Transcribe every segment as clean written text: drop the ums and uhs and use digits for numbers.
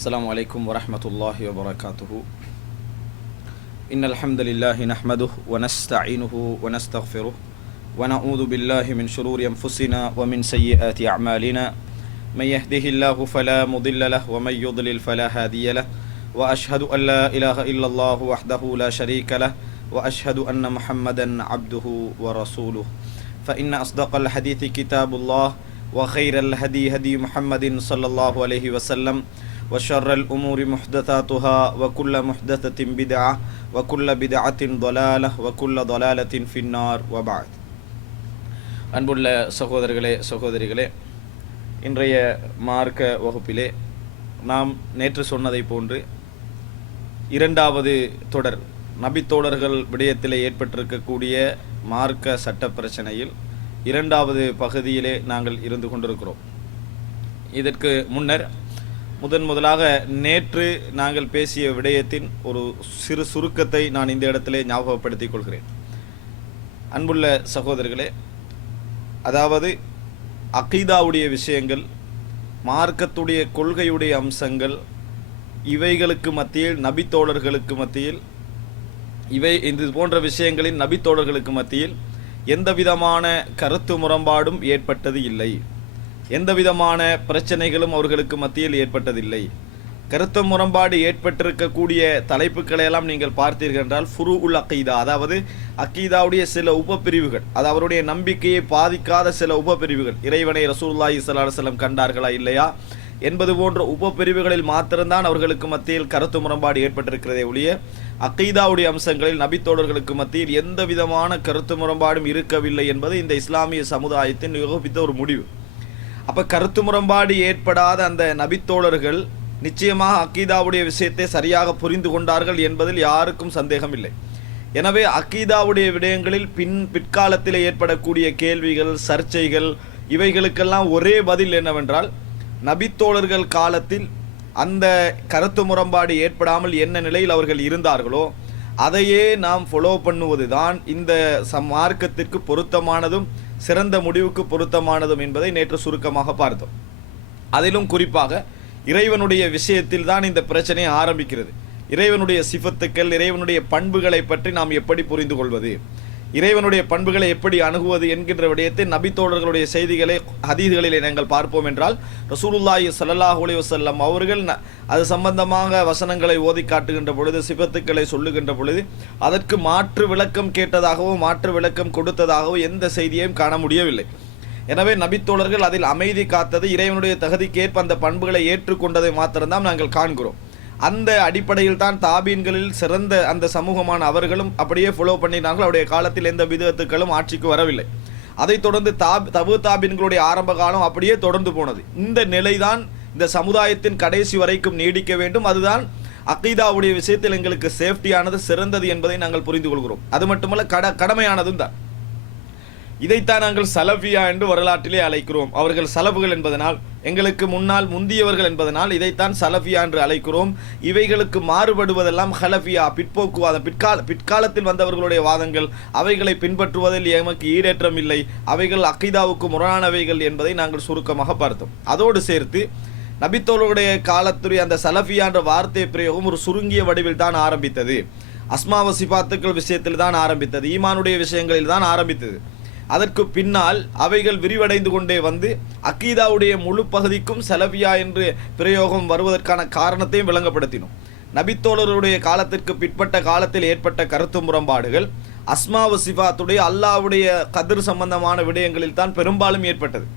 السلام عليكم ورحمة الله وبركاته. إن الحمد لله نحمده ونستعينه ونستغفره ونعوذ بالله من شرور أنفسنا ومن سيئات أعمالنا. من يهده الله فلا مضل له ومن يضلل فلا هادي له. وأشهد أن لا إله إلا الله وحده لا شريك له وأشهد أن محمدا عبده ورسوله. فإن أصدق الحديث كتاب الله وخير الهدي هدي محمد صلى الله عليه وسلم وشر الأمور محدثاتها وكل محدثة بدعة وكل بدعة ضلالة وكل ضلالة في النار وبعد. அன்புள்ள சகோதரர்களே சகோதரிகளே, இன்றைய மார்க்க வகுப்பிலே நாம் நேற்று சொன்னதை போன்று இரண்டாவது தொடர் நபித்தோழர்கள் விடயத்திலே ஏற்பட்டிருக்கக்கூடிய மார்க்க சட்ட பிரச்சனையில் இரண்டாவது பகுதியிலே நாங்கள் இருந்து கொண்டிருக்கிறோம். இதற்கு முன்னர் முதலாக நேற்று நாங்கள் பேசிய விடயத்தின் ஒரு சிறு சுருக்கத்தை நான் இந்த இடத்திலே ஞாபகப்படுத்திக் கொள்கிறேன். அன்புள்ள சகோதரர்களே, அதாவது அகீதாவுடைய விஷயங்கள், மார்க்கத்துடைய கொள்கையுடைய அம்சங்கள், இவைகளுக்கு மத்தியில் நபித்தோழர்களுக்கு மத்தியில் இது போன்ற விஷயங்களின் நபித்தோழர்களுக்கு மத்தியில் எந்த விதமான கருத்து முரண்பாடும் ஏற்பட்டது இல்லை. எந்த விதமான பிரச்சனைகளும் அவர்களுக்கு மத்தியில் ஏற்பட்டதில்லை. கருத்து முரண்பாடு ஏற்பட்டிருக்கக்கூடிய தலைப்புகளை எல்லாம் நீங்கள் பார்த்தீர்கள் என்றால் ஃபுரு உல் அகீதா, அதாவது அகீதாவுடைய சில உபப்பிரிவுகள், அது அவருடைய நம்பிக்கையை பாதிக்காத சில உபப்பிரிவுகள், இறைவனை ரசூலுல்லாஹி ஸல்லல்லாஹு அலைஹி வஸல்லம் கண்டார்களா இல்லையா என்பது போன்ற உபப்பிரிவுகளில் மாத்திரம்தான் அவர்களுக்கு மத்தியில் கருத்து முரண்பாடு ஏற்பட்டிருக்கிறதே ஒழிய அகீதாவுடைய அம்சங்களில் நபித்தோழர்களுக்கு மத்தியில் எந்த விதமான கருத்து முரண்பாடும் இருக்கவில்லை என்பது இந்த இஸ்லாமிய சமுதாயத்தின் யோகித்த ஒரு முடிவு. அப்போ கருத்து முரண்பாடு ஏற்படாத அந்த நபித்தோழர்கள் நிச்சயமாக அகீதாவுடைய விஷயத்தை சரியாக புரிந்து கொண்டார்கள் என்பதில் யாருக்கும் சந்தேகம் இல்லை. எனவே அகீதாவுடைய விடயங்களில் பிற்காலத்தில் ஏற்படக்கூடிய கேள்விகள், சர்ச்சைகள், இவைகளுக்கெல்லாம் ஒரே பதில் என்னவென்றால், நபித்தோழர்கள் காலத்தில் அந்த கருத்து முரண்பாடு ஏற்படாமல் என்ன நிலையில் அவர்கள் இருந்தார்களோ அதையே நாம் ஃபாலோ பண்ணுவது தான் இந்த மார்க்கத்திற்கு பொருத்தமானதும் சிறந்த முடிவுக்கு பொருத்தமானதும் என்பதை நேற்று சுருக்கமாக பார்த்தோம். அதிலும் குறிப்பாக இறைவனுடைய விஷயத்தில் தான் இந்த பிரச்சனை ஆரம்பிக்கிறது. இறைவனுடைய சிஃபத்துக்கள், இறைவனுடைய பண்புகளை பற்றி நாம் எப்படி புரிந்து கொள்வது, இறைவனுடைய பண்புகளை எப்படி அணுகுவது என்கின்ற விடயத்தை நபித்தோழர்களுடைய செய்திகளை ஹதீஸ்களிலே நாங்கள் பார்ப்போம் என்றால் ரசூலுல்லாஹி ஸல்லல்லாஹு அலைஹி வஸல்லம் அவர்கள் அது சம்பந்தமாக வசனங்களை ஓதி காட்டுகின்ற பொழுது, சிஃபத்துக்களை சொல்லுகின்ற பொழுது அதற்கு மாற்று விளக்கம் கேட்டதாகவோ மாற்று விளக்கம் கொடுத்ததாகவோ எந்த செய்தியையும் காண முடியவில்லை. எனவே நபித்தோழர்கள் அதில் அமைதி காத்தது, இறைவனுடைய தகுதிக்கேற்ப அந்த பண்புகளை ஏற்றுக்கொண்டதை மாத்திரம்தான் நாங்கள் காண்கிறோம். அந்த அடிப்படையில் தான் தாபீன்களில் சிறந்த அந்த சமூகமான அவர்களும் அப்படியே ஃபாலோ பண்ணினார்கள். அவருடைய காலத்தில் எந்த விதத்துக்களும் ஆட்சிக்கு வரவில்லை. அதைத் தொடர்ந்து தபு தாபீன்களுடைய ஆரம்ப காலம் அப்படியே தொடர்ந்து போனது. இந்த நிலைதான் இந்த சமுதாயத்தின் கடைசி வரைக்கும் நீடிக்க வேண்டும். அதுதான் அகீதாவுடைய விஷயத்தில் எங்களுக்கு சேஃப்டியானது, சிறந்தது என்பதை நாங்கள் புரிந்து கொள்கிறோம். அது மட்டுமல்ல, கடமையானதும் தான். இதைத்தான் நாங்கள் சலஃபியா என்று வரலாற்றிலே அழைக்கிறோம். அவர்கள் சலஃபுகள் என்பதனால், எங்களுக்கு முன்னால் முந்தியவர்கள் என்பதனால் இதைத்தான் சலஃபியா என்று அழைக்கிறோம். இவைகளுக்கு மாறுபடுவதெல்லாம் ஹலஃபியா, பிற்போக்குவாதம், பிற்காலத்தில் வந்தவர்களுடைய வாதங்கள், அவைகளை பின்பற்றுவதில் எமக்கு ஈடேற்றம் இல்லை, அவைகள் அகீதாவுக்கு முரணானவைகள் என்பதை நாங்கள் சுருக்கமாக பார்த்தோம். அதோடு சேர்த்து நபித்தோழருடைய காலத்துடைய அந்த சலஃபியா என்ற வார்த்தை பிரயோகம் ஒரு சுருங்கிய வடிவில் தான் ஆரம்பித்தது. அஸ்மா சிபாத்துக்கள் விஷயத்தில் தான் ஆரம்பித்தது, ஈமானுடைய விஷயங்களில் தான் ஆரம்பித்தது. அதற்கு பின்னால் அவைகள் விரிவடைந்து கொண்டே வந்து அகீதாவுடைய முழு பகுதிக்கும் சலஃபியா என்று பிரயோகம் வருவதற்கான காரணத்தையும் விளங்கப்படுத்தினோம். நபித்தோழருடைய காலத்திற்கு பிற்பட்ட காலத்தில் ஏற்பட்ட கருத்து முரண்பாடுகள் அஸ்மா சிஃபாத்துடைய அல்லாஹ்வுடைய கதிர் சம்பந்தமான விடயங்களில் தான் பெரும்பாலும் ஏற்பட்டது.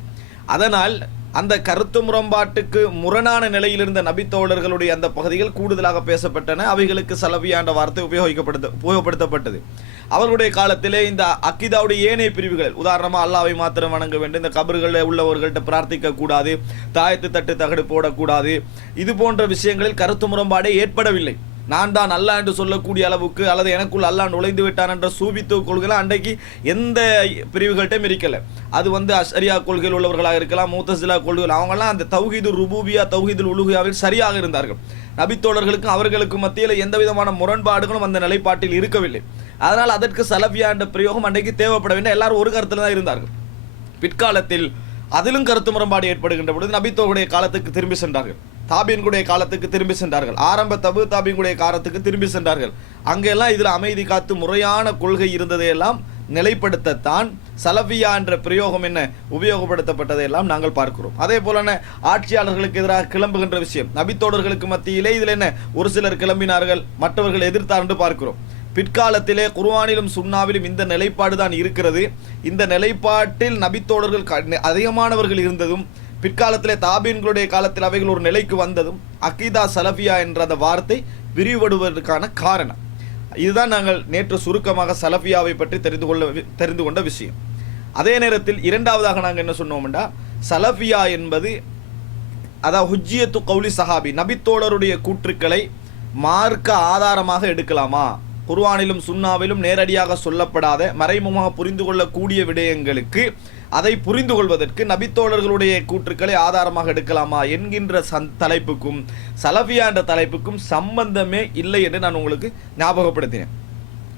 அதனால் அந்த கருத்து முரண்பாட்டுக்கு முரணான நிலையில் இருந்த நபித்தோழர்களுடைய அந்த பகுதிகள் கூடுதலாக பேசப்பட்டன. அவைகளுக்கு சலஃபியா என்ற வார்த்தை உபயோகப்படுத்தப்பட்டது. அவர்களுடைய காலத்திலே இந்த அகீதாவுடைய ஏனைய பிரிவுகள், உதாரணமாக அல்லாஹ்வை மாத்திரம் வணங்க வேண்டும், இந்த கபர்களில் உள்ளவர்கள்ட்ட பிரார்த்திக்க கூடாது, தாயத்து தட்டு தகடு போடக்கூடாது, இது போன்ற விஷயங்களில் கருத்து முரண்பாடே ஏற்படவில்லை. நான் தான் அல்லாஹ் என்று சொல்லக்கூடிய அளவுக்கு, அல்லது எனக்குள் அல்லாஹ் நுழைந்து விட்டான் என்ற சூபித்துவ கொள்கைலாம் அன்றைக்கு எந்த பிரிவுகள்கிட்டையும் இருக்கல. அது அஷ்அரியா கொள்கையில் உள்ளவர்களாக இருக்கலாம், முத்தஸிலா கொள்கைகள், அவங்கெல்லாம் அந்த தௌஹீதுல் ருபூபியா, தௌஹீதுல் உலூஹியாவில் சரியாக இருந்தார்கள். நபித்தோழர்களுக்கும் அவர்களுக்கும் மத்தியில் எந்த விதமான முரண்பாடுகளும் அந்த நிலைப்பாட்டில் இருக்கவில்லை. அதனால் அதற்கு சலஃபியா என்ற பிரயோகம் அன்றைக்கு தேவைப்படவில்லை. எல்லாரும் ஒரு கருத்தில் தான் இருந்தார்கள். பிற்காலத்தில் அதிலும் கருத்து முரண்பாடு ஏற்படுகின்ற பொழுது நபித்தோருடைய காலத்துக்கு திரும்பி சென்றார்கள், தாபீன்களுடைய காலத்துக்கு திரும்பி சென்றார்கள், ஆரம்ப தாபீன்களுடைய காலத்துக்கு திரும்பி சென்றார்கள். அங்கெல்லாம் இதில் அமைதி காத்து முறையான கொள்கை இருந்ததையெல்லாம் நிலைப்படுத்தத்தான் சலஃபியா என்ற பிரயோகம் என்ன உபயோகப்படுத்தப்பட்டதையெல்லாம் நாங்கள் பார்க்கிறோம். அதே போல ஆட்சியாளர்களுக்கு எதிராக கிளம்புகின்ற விஷயம், நபித்தோழர்களுக்கு மத்தியிலே இதில் என்ன ஒரு சிலர் கிளம்பினார்கள், மற்றவர்கள் எதிர்த்தார் என்று பார்க்கிறோம். பிற்காலத்திலே குர்ஆனிலும் சுன்னாவிலும் இந்த நிலைப்பாடு தான் இருக்கிறது. இந்த நிலைப்பாட்டில் நபித்தோழர்கள் அதிகமானவர்கள் இருந்ததும், பிற்காலத்திலே தாபீன்களுடைய காலத்தில் அவைகள் ஒரு நிலைக்கு வந்ததும் அகீதா சலஃபியா என்ற அந்த வார்த்தை விரிவடுவதற்கான காரணம் இதுதான். நாங்கள் நேற்று சுருக்கமாக சலஃபியாவை பற்றி தெரிந்து கொண்ட விஷயம். அதே நேரத்தில் இரண்டாவதாக நாங்கள் என்ன சொன்னோம்னா, சலஃபியா என்பது அதாவது ஹுஜ்ஜியத்து கௌலி சஹாபி, நபித்தோழருடைய கூற்றுக்களை மார்க்க ஆதாரமாக எடுக்கலாமா, குர்ஆனிலும் சுன்னாவிலும் நேரடியாக சொல்லப்படாத மறைமுகமாக புரிந்து கொள்ளக்கூடிய விடயங்களுக்கு அதை புரிந்து கொள்வதற்கு நபித்தோழர்களுடைய கூற்றுக்களை ஆதாரமாக எடுக்கலாமா என்கின்ற தலைப்புக்கும் சலஃபியா என்ற தலைப்புக்கும் சம்பந்தமே இல்லை என்று நான் உங்களுக்கு ஞாபகப்படுத்தினேன்.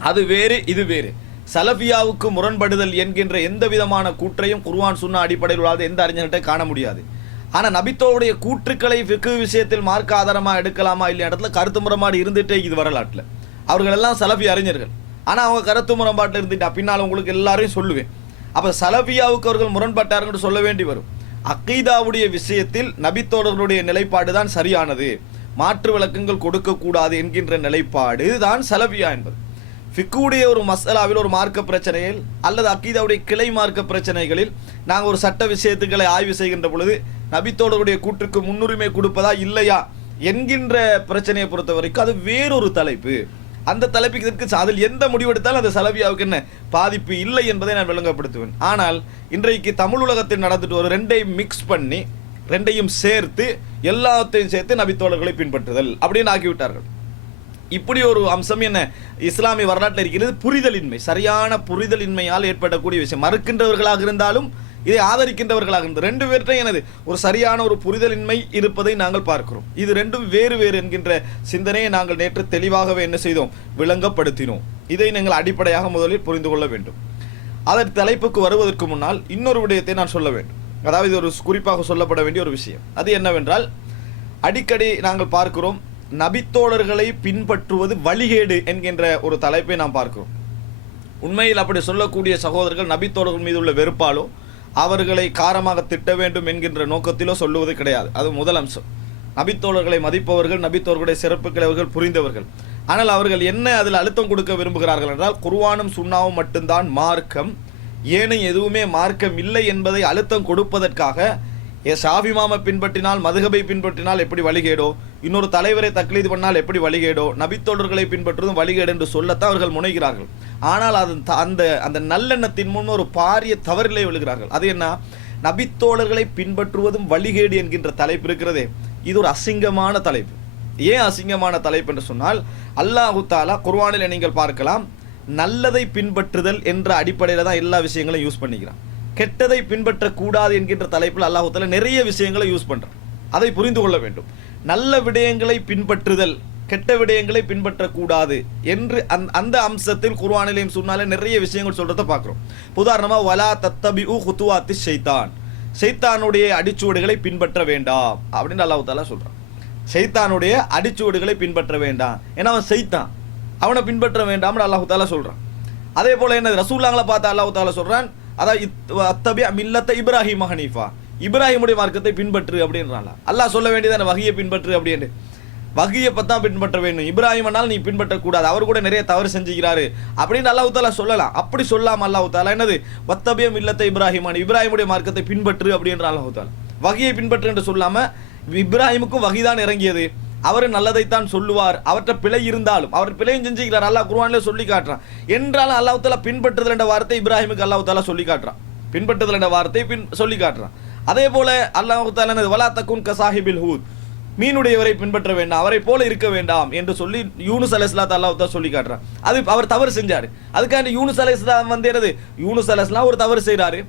அது வேறு இது வேறு. சலஃபியாவுக்கு முரண்படுதல் என்கின்ற எந்த விதமான கூற்றையும் குர்ஆன் சுன்னா அடிப்படையில் உள்ள எந்த அறிஞர்கிட்ட காண முடியாது. ஆனால் நபித்தோடைய கூற்றுக்களை ஃபிக்ஹ் விஷயத்தில் மார்க்க ஆதாரமாக எடுக்கலாமா இல்லையா இடத்துல கருத்து முரண்பாடு இருந்துட்டே இது வரலாற்றில். அவர்கள் எல்லாம் சலஃபி அறிஞர்கள், ஆனால் அவங்க கருத்து முரண்பாட்டில் இருந்துட்டா பின்னால் உங்களுக்கு எல்லாரையும் சொல்லுவேன். அப்போ சலஃபியாவுக்கு அவர்கள் முரண்பட்டார்கள் சொல்ல வேண்டி வரும். அக்கீதாவுடைய விஷயத்தில் நபித்தோழர்களுடைய நிலைப்பாடு தான் சரியானது, மாற்று விளக்கங்கள் கொடுக்கக்கூடாது என்கின்ற நிலைப்பாடு தான் சலஃபியா என்பது. ஃபிக்குடைய ஒரு மசாலாவில் ஒரு மார்க்க பிரச்சனையில் அல்லது அக்கீதாவுடைய கிளை மார்க்க பிரச்சனைகளில் நாங்கள் ஒரு சட்ட விஷயத்துக்களை ஆய்வு செய்கின்ற பொழுது நபித்தோழருடைய கூற்றுக்கு முன்னுரிமை கொடுப்பதா இல்லையா என்கின்ற பிரச்சனையை பொறுத்த வரைக்கும் அது வேறொரு தலைப்பு. அந்த தலைப்புக்கு இதற்கு அதில் எந்த முடிவெடுத்தாலும் அந்த சலஃபியாவுக்கு என்ன பாதிப்பு இல்லை என்பதை நான் விளங்கப்படுத்துவேன். ஆனால் இன்றைக்கு தமிழ் உலகத்தில் நடந்துட்டு ஒரு ரெண்டையும் மிக்ஸ் பண்ணி ரெண்டையும் சேர்த்து எல்லாத்தையும் சேர்த்து நபித்தோழர்களை பின்பற்றுதல் அப்படின்னு ஆக்கிவிட்டார்கள். இப்படி ஒரு அம்சம் என்ன இஸ்லாமிய வரலாற்றில் இருக்கிறது, புரிதலின்மை, சரியான புரிதலின்மையால் ஏற்படக்கூடிய விஷயம். மறுக்கின்றவர்களாக இருந்தாலும் இதை ஆதரிக்கின்றவர்களாக இருந்தது, ரெண்டு பேர்கிட்ட எனது ஒரு சரியான ஒரு புரிதலின்மை இருப்பதை நாங்கள் பார்க்கிறோம். இது ரெண்டும் வேறு வேறு என்கின்ற சிந்தனையை நாங்கள் நேற்று தெளிவாகவே என்ன செய்தோம், விளங்கப்படுத்தினோம். இதை நீங்கள் அடிப்படையாக முதலில் புரிந்து கொள்ள வேண்டும். அதன் தலைப்புக்கு வருவதற்கு முன்னால் இன்னொரு விடயத்தை நான் சொல்ல வேண்டும். அதாவது இது ஒரு குறிப்பாக சொல்லப்பட வேண்டிய ஒரு விஷயம். அது என்னவென்றால், அடிக்கடி நாங்கள் பார்க்கிறோம் நபித்தோழர்களை பின்பற்றுவது வழிகேடு என்கின்ற ஒரு தலைப்பை நாம் பார்க்கிறோம். உண்மையில் அப்படி சொல்லக்கூடிய சகோதரர்கள் நபித்தோழர்கள் மீது உள்ள வெறுப்பாலோ அவர்களை காரமாக திட்ட வேண்டும் என்கின்ற நோக்கத்திலோ சொல்லுவது கிடையாது. அது முதல் அம்சம். நபித்தோழர்களை மதிப்பவர்கள், நபித்தோழர்களுடைய சிறப்புகளை அவர்கள் புரிந்தவர்கள். ஆனால் அவர்கள் என்ன அதில் அழுத்தம் கொடுக்க விரும்புகிறார்கள் என்றால், குர்ஆனும் சுன்னாவும் மட்டும்தான் மார்க்கம், ஏனைய எதுவுமே மார்க்கம் இல்லை என்பதை அழுத்தம் கொடுப்பதற்காக ஷாஃபி இமாமை பின்பற்றினால், மதுஹபை பின்பற்றினால் எப்படி வழிகேடோ, இன்னொரு தலைவரை தக்லீது பண்ணால் எப்படி வழிகேடோ, நபித்தோழர்களை பின்பற்றுவதும் வழிகேடு என்று சொல்லத்தான் அவர்கள் முனைகிறார்கள். ஆனால் அது அந்த நல்லெண்ணத்தின் முன் ஒரு பாரிய தவறிலே விழுகிறார்கள். அது என்ன, நபித்தோழர்களை பின்பற்றுவதும் வழிகேடு என்கின்ற தலைப்பு இருக்கிறதே, இது ஒரு அசிங்கமான தலைப்பு. ஏன் அசிங்கமான தலைப்பு என்று சொன்னால், அல்லாஹு தஆலா குர்ஆனில் நீங்கள் பார்க்கலாம், நல்லதை பின்பற்றுதல் என்ற அடிப்படையில் தான் எல்லா விஷயங்களையும் யூஸ் பண்ணிக்கிறான். கெட்டதை பின்பற்றக்கூடாது என்கின்ற தலைப்பில் அல்லாஹ் தஆலா நிறைய விஷயங்களை யூஸ் பண்ணுறான். அதை புரிந்து கொள்ள வேண்டும். நல்ல விடயங்களை பின்பற்றுதல், கெட்ட விடயங்களை பின்பற்றக்கூடாது என்று அந்த அம்சத்தில் குர்ஆனிலையும் சுன்னாலே நிறைய விஷயங்கள் சொல்றதை பார்க்குறோம். உதாரணமாக, வலா தத்தபிஉ குதுவாத்தி ஷைத்தான், ஷைத்தானுடைய அடிச்சுவடுகளை பின்பற்ற வேண்டாம் அப்படின்னு அல்லாஹ் தஆலா சொல்றான். ஷைத்தானுடைய அடிச்சுவடுகளை பின்பற்ற வேண்டாம், ஏன்னா அவன் ஷைத்தான், அவனை பின்பற்ற வேண்டாம்னு அல்லாஹ் தஆலா சொல்றான். அதே போல என்ன ரசூலுல்லாஹ்களை பார்த்து அல்லாஹ் தஆலா சொல்றான், அதாவது அத்தபி மில்லத்த இப்ராஹிம் ஹனீஃபா, இப்ராஹிமுடைய மார்க்கத்தை பின்பற்று அப்படின்றான். அல்லாஹ் சொல்ல வேண்டியதான வஹியை பின்பற்று அப்படின்னு, வஹியை பத்தா பின்பற்ற வேண்டும், இப்ராஹிம்னால் நீ பின்பற்றக்கூடாது, அவர் கூட நிறைய தவறு செஞ்சுக்கிறாரு அப்படின்னு அல்லாஹ் தஆலா சொல்லலாம். அப்படி சொல்லாம அல்லாஹ் தஆலா என்னது வத்தபிய மில்லத்த இப்ராஹிமான், இப்ராஹிமுடைய மார்க்கத்தை பின்பற்று அப்படின்ற அல்லாஹ் தஆலா வஹியை பின்பற்று என்று சொல்லாம, இப்ராஹிமுக்கும் வஹிதான் இறங்கியது, அவர் நல்லதைத்தான் சொல்லுவார், அவற்றை பிழை இருந்தாலும் அவர் பிழையும் செஞ்சுக்கிறார், அல்லாஹ் குர்ஆனிலே சொல்லி காட்டுறான். என்றாலும் அல்லாஹ் தஆலா பின்பற்றுதல் என்ற வார்த்தை இப்ராஹிமுக்கு அல்லாஹ் தஆலா சொல்லி காட்டுறான், பின்பற்றுதல் என்ற வார்த்தை சொல்லி காட்டுறான். அதே போல அல்லாஹ் தஆலா வலா தகுன் கசாஹிபில் ஹூத், மீனுடையவரை பின்பற்ற வேண்டாம், அவரை போல இருக்க வேண்டாம் என்று சொல்லி யூனுஸ் அலைஹிஸ்ஸலாம் அல்லாஹ் தஆலா சொல்லி காட்டுறான். அது அவர் தவறு செஞ்சாரு, அதுக்காண்டி யூனுஸ் அலைஹிஸ்ஸலாம் வந்து என்னது, யூனுஸ் அலைஹிஸ்ஸலாம் ஒரு தவறு செய்கிறாரு,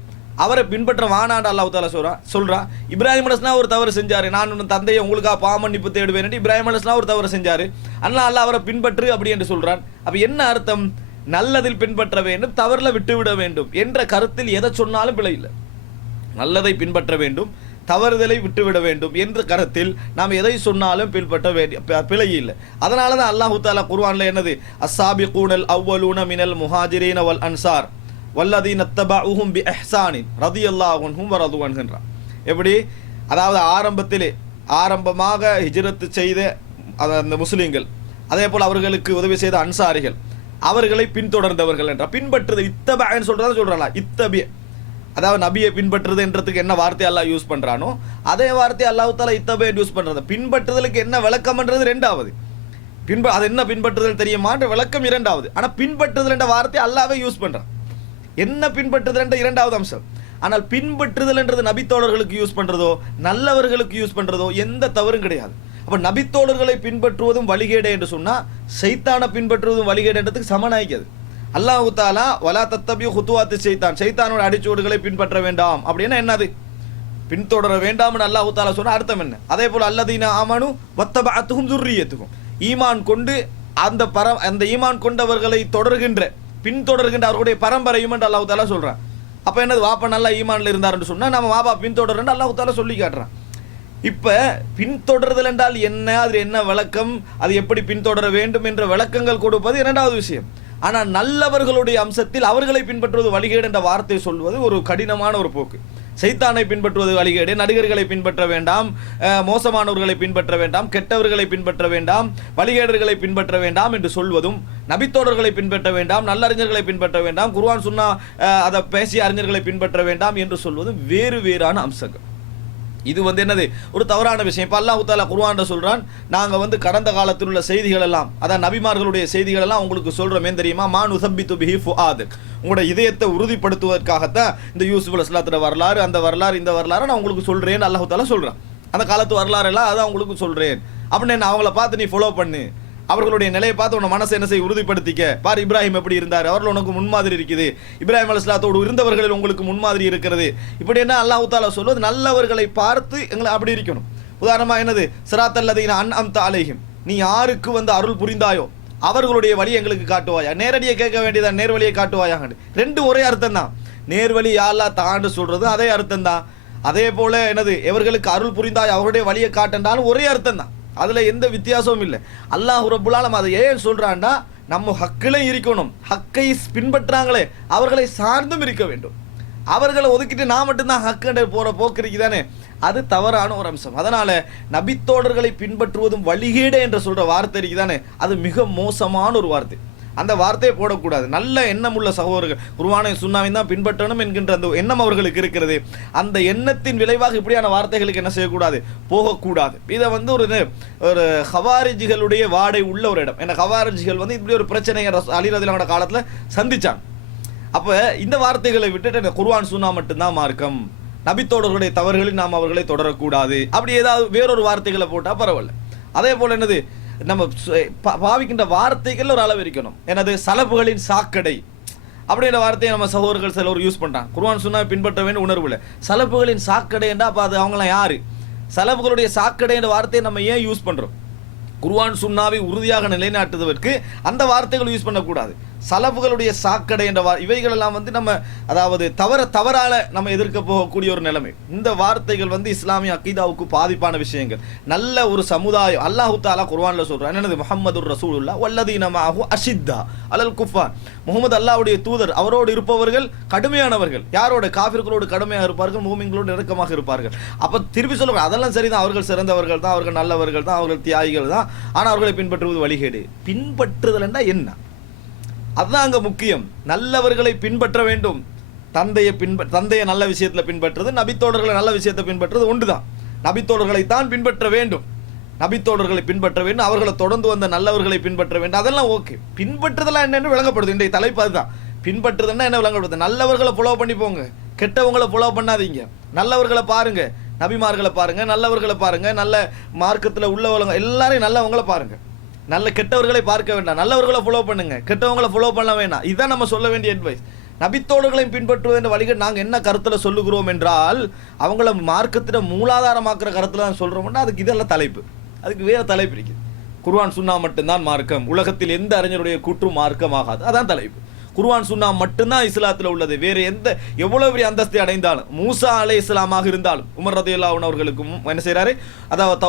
அவரை பின்பற்ற வானாண்டு அல்லாஹ் தஆலா சொல்றான். இப்ராஹிம் அலைஹிஸ்ஸலாம் ஒரு தவறு செஞ்சாரு, நான் உன் தந்தையை உங்களுக்காக பாவமன்னிப்பு தேடுவேன் என்று இப்ராஹிம் அலைஹிஸ்ஸலாம் ஒரு தவறு செஞ்சாரு, அல்லாஹ் அவரை பின்பற்று அப்படி என்று சொல்றான். அப்ப என்ன அர்த்தம், நல்லதில் பின்பற்ற வேண்டும், தவறுல விட்டுவிட வேண்டும் என்ற கருத்தில் எதை சொன்னாலும் பிழை இல்லை. நல்லதை பின்பற்ற வேண்டும், தவறுதலை விட்டுவிட வேண்டும் என்ற கருத்தில் நாம் எதை சொன்னாலும் பின்பற்ற வேண்டிய பிழை இல்லை. அதனால தான் அல்லாஹு தஆலா குர்ஆன்ல என்னது, அஸ்ஸாபிகூனல் அவ்வலூன மினல் முஹாஜிரீன வல் அன்சார் வல்லதீன தபஉஹும் பிஇஹ்சானின் ரலியல்லாஹு அன்ஹும் வ ரது அன்ஹு. எப்படி, அதாவது ஆரம்பமாக ஹிஜ்ரத் செய்த அந்த முஸ்லிம்கள், அதே போல் அவர்களுக்கு உதவி செய்த அன்சாரிகள், அவர்களை பின்தொடர்ந்தவர்கள் என்ற பின்பற்றுது இத்தபன்னு சொல்றாங்க. இத்தபி அதாவது நபியை பின்பற்றுறது என்றதுக்கு என்ன வார்த்தை அல்லாஹ் யூஸ் பண்றானோ அதே வார்த்தை அல்லாஹ் தஆலா இத்தபை யூஸ் பண்றது. பின்பற்றுதலுக்கு என்ன விளக்கம்ன்றது ரெண்டாவது, அது என்ன பின்பற்றுதல் தெரியுமான்ற விளக்கம் இரண்டாவது. ஆனா பின்பற்றுதல் என்ற வார்த்தை அல்லாஹ்வே யூஸ் பண்றான். என்ன பின்பற்றுதல் என்ற இரண்டாவது அம்சம். ஆனால் பின்பற்றுதல் என்றது நபித்தோழர்களுக்கு யூஸ் பண்றதோ நல்லவர்களுக்கு யூஸ் பண்றதோ எந்த தவறும் கிடையாது. அப்ப நபித்தோழர்களை பின்பற்றுவதும் வழிகேடு என்று சொன்னா ஷைத்தானை பின்பற்றுவதும் வழிகேடு என்றதுக்கு சமனாயிக்காது. அல்லாஹ் தஆலா வலா தத்தபியு குதுவாத்து ஷைத்தான், ஷைத்தானோட அடிச்சுவடுகளை பின்பற்ற வேண்டாம் அப்படின்னா என்னது, பின்தொடர வேண்டாம்னு அல்லாஹ் தஆலா சொன்ன அர்த்தம் என்ன? அதே போல அல்லதீன ஆமனு வத்தபஅத்துஹும் ذُرِّيَّتُهُم, ஈமான் கொண்டு அந்த ஈமான் கொண்டவர்களை பின்தொடர்கின்ற அவர்களுடைய பரம்பரையும் என்று அல்லாஹ் தஆலா சொல்றான். அப்ப என்னது, வாப்பா நல்லா ஈமான்ல இருந்தாருன்னு சொன்னா நம்ம வாப்பா பின்தொடர்ன்னு அல்லாஹ் தஆலா சொல்லி காட்டுறான். இப்ப பின்தொடர்தல் என்றால் என்ன, அது என்ன விளக்கம், அது எப்படி பின்தொடர வேண்டும் என்ற விளக்கங்கள் கொடுப்பது இரண்டாவது விஷயம். ஆனால் நல்லவர்களுடைய அம்சத்தில் அவர்களை பின்பற்றுவது வழிகேடு என்ற வார்த்தை சொல்வது ஒரு கடினமான ஒரு போக்கு. சைத்தானை பின்பற்றுவது வழிகேடு, நடிகர்களை பின்பற்ற வேண்டாம், மோசமானவர்களை பின்பற்ற வேண்டாம், கெட்டவர்களை பின்பற்ற வேண்டாம், வழிகேடர்களை பின்பற்ற வேண்டாம் என்று சொல்வதும், நபித்தோழர்களை பின்பற்ற வேண்டாம், நல்லறிஞர்களை பின்பற்ற வேண்டாம், குர்ஆன் சுன்னா அதை பேசிய அறிஞர்களை பின்பற்ற வேண்டாம் என்று சொல்வதும் வேறு வேறான அம்சங்கள். இது என்னது, ஒரு தவறான விஷயம். இப்போ அல்லாஹ் தஆலா குர்ஆன்ல சொல்றான், நாங்கள் கடந்த காலத்தில் உள்ள செய்திகள் எல்லாம், அதான் நபிமார்களுடைய செய்திகள் எல்லாம் உங்களுக்கு சொல்றோமே தெரியுமா, மா நுஸப்பித்து பிஹி ஃபுஆதக், உங்களோட இதயத்தை உறுதிப்படுத்துவதற்காகத்தான் இந்த யூசுப் அலைஹிஸ்ஸலாத்தோட வரலாறு, அந்த வரலாறு, இந்த வரலாறு நான் உங்களுக்கு சொல்றேன் அல்லாஹ் தஆலா சொல்றான். அந்த காலத்து வரலாறு எல்லாம் அதான் உங்களுக்கு சொல்றேன் அப்படின்னு அவங்கள பார்த்து நீ ஃபாலோ பண்ணு, அவர்களுடைய நிலையை பார்த்து உன மனசை என்ன செய்ய உறுதிப்படுத்திக்க. பார் இப்ராஹிம் எப்படி இருந்தார், அவர்கள் உனக்கு முன்மாதிரி இருக்குது, இப்ராஹிம் அலைஹிஸ்ஸலாத்தோடு இருந்தவர்களில் உங்களுக்கு முன்மாதிரி இருக்கிறது. இப்படி என்ன அல்லாஹ் தஆலா சொல்வது, நல்லவர்களை பார்த்து எங்களை அப்படி இருக்கணும். உதாரணமாக என்னது, சிராத்தல்லதீன அன்அம்த அலைஹிம், நீ யாருக்கு அருள் புரிந்தாயோ அவர்களுடைய வழி எங்களுக்கு காட்டுவாயா. நேரடியாக கேட்க வேண்டியதான், நேர்வழியை காட்டுவாயா. ரெண்டு ஒரே அர்த்தம் தான். நேர்வழி யா அல்லாஹ் தான்னு சொல்றது அதே அர்த்தம் தான். அதே போல என்னது, எவர்களுக்கு அருள் புரிந்தாய் அவருடைய வழியை காட்டுன்றாலும் ஒரே அர்த்தம் தான். அதுல எந்த வித்தியாசமும் இல்லை. அல்லாஹ் ரப்புல் ஆலமீன் அதை ஏன் சொல்றான்டா, நம்ம ஹக்கிலே இருக்கணும், ஹக்கை பின்பற்றாங்களே அவர்களை சார்ந்தும் இருக்க வேண்டும். அவர்களை ஒதுக்கிட்டு நான் மட்டும்தான் ஹக்கு போற போக்கு இருக்குதானே, அது தவறான ஒரு அம்சம். அதனால நபித்தோழர்களை பின்பற்றுவதும் வழிகேடு என்று சொல்ற வார்த்தை இருக்குதானே, அது மிக மோசமான ஒரு வார்த்தை. அந்த வார்த்தையை போடக்கூடாது. நல்ல எண்ணம் உள்ள சகோதரர்கள் குர்ஆனை சுன்னாவையும் தான் பின்பற்றணும் என்கின்ற அந்த எண்ணம் அவர்களுக்கு இருக்கிறது. அந்த எண்ணத்தின் விளைவாக இப்படியான வார்த்தைகளுக்கு என்ன செய்யக்கூடாது, போகக்கூடாது. இதை ஒரு ஹவாரிஜிகளுடைய வாடை உள்ள ஒரு இடம். ஏன்னா ஹவாரிஜிகள் இப்படி ஒரு பிரச்சனையை அலி ரலியல்லாஹு அன்ஹு காலத்துல சந்திச்சாங்க. அப்ப இந்த வார்த்தைகளை விட்டுட்டு குர்ஆன் சுன்னா மட்டும்தான் மார்க்கம், நபித்தோழர்களுடைய தவறுகளில் நாம் அவர்களை தொடரக்கூடாது, அப்படி ஏதாவது வேறொரு வார்த்தைகளை போட்டா பரவாயில்ல. அதே போல என்னது, நம்ம பாவிக்கின்ற வார்த்தைகள் ஒரு அளவு இருக்கணும். எனது சலப்புகளின் சாக்கடை அப்படின்ற வார்த்தையை நம்ம சகோதரர்கள் சிலர் யூஸ் பண்றாங்க. குர்ஆன் சுன்னா பின்பற்ற வேண்டும் உணர்வுல சலப்புகளின் சாக்கடை என்றா அப்ப அது அவங்களாம் யாரு? சலப்புகளுடைய சாக்கடை என்ற வார்த்தையை நம்ம ஏன் யூஸ் பண்றோம்? குர்ஆன் சுன்னாவை உறுதியாக நிலைநாட்டுவதற்கு அந்த வார்த்தைகள் யூஸ் பண்ணக்கூடாது. சலப்புகளுடைய சாக்கடை என்ற இவைகள் எல்லாம் நம்ம அதாவது தவறால நம்ம எதிர்க்க போகக்கூடிய ஒரு நிலைமை. இந்த வார்த்தைகள் இஸ்லாமிய அக்கீதாவுக்கு பாதிப்பான விஷயங்கள். நல்ல ஒரு சமுதாயம் அல்லாஹ் தஆலா குர்ஆன்ல சொல்றான், என்னது, முஹம்மதுர் ரசூலுல்லாஹ் வல்லதீன மஅஹு அஷித்தா அலல் குஃபார், முஹம்மது அல்லாஹ்வுடைய தூதர், அவரோடு இருப்பவர்கள் கடுமையானவர்கள். யாரோட? காஃபிர்களோடு கடுமையாக இருப்பார்கள், மூமின்களோடு நெருக்கமாக இருப்பார்கள். அப்ப திருப்பி சொல்லுவாங்க, அதெல்லாம் சரிதான், அவர்கள் சிறந்தவர்கள் தான், அவர்கள் நல்லவர்கள் தான், அவர்கள் தியாகிகள் தான், ஆனால் அவர்களை பின்பற்றுவது வழிகேடு. பின்பற்றுதல் என்றால் என்ன? அதுதான் அங்க முக்கியம். நல்லவர்களை பின்பற்ற வேண்டும். தந்தையை நல்ல விஷயத்துல பின்பற்றுறது, நபித்தோழர்களை நல்ல விஷயத்தை பின்பற்றுறது ஒன்றுதான். நபித்தோழர்களை தான் பின்பற்ற வேண்டும், நபித்தோழர்களை பின்பற்ற வேண்டும், அவர்களை தொடர்ந்து வந்த நல்லவர்களை பின்பற்ற வேண்டும். அதெல்லாம் ஓகே. பின்பற்றுதெல்லாம் என்னன்னு விளங்கப்படுது. இன்றைய தலைப்பு அதுதான். பின்பற்றுதுன்னா என்ன விளங்கப்படுது? நல்லவர்களை ஃபாலோ பண்ணி போங்க, கெட்டவங்களை ஃபாலோ பண்ணாதீங்க. நல்லவர்களை பாருங்க, நபிமார்களை பாருங்க, நல்லவர்களை பாருங்க, நல்ல மார்க்கத்தில் உள்ளவங்க எல்லாரையும் நல்லவங்களை பாருங்க. நல்ல கெட்டவர்களை பார்க்க வேண்டாம், நல்லவர்களை ஃபாலோ பண்ணுங்க, கெட்டவங்களை ஃபாலோ பண்ண வேண்டாம். இதுதான் நம்ம சொல்ல வேண்டிய அட்வைஸ். நபித்தோழர்களையும் பின்பற்றுவது என்ற வழிகள் நாங்கள் என்ன கருத்தில் சொல்லுகிறோம் என்றால், அவங்கள மார்க்கத்திட மூலாதாரமாக்குற கருத்தில் தான் சொல்கிறோம்னா அதுக்கு இதெல்லாம் தலைப்பு, அதுக்கு வேறு தலைப்பு இருக்குது. குர்ஆன் சுன்னா மட்டும்தான் மார்க்கம், உலகத்தில் எந்த அறிஞருடைய கூற்றும் மார்க்கம் ஆகாது, அதான் தலைப்பு. குர்ஆன் சுன்னா மட்டும்தான் இஸ்லாத்தில் உள்ளது. வேறு எவ்வளவு பெரிய அந்தஸ்தை அடைந்தாலும், மூசா அலைஹிஸ்ஸலாமாக இருந்தாலும், உமர் ரலியல்லாஹு அன்ஹு அவர்களுக்கும் என்ன செய்யறாரு, அதாவது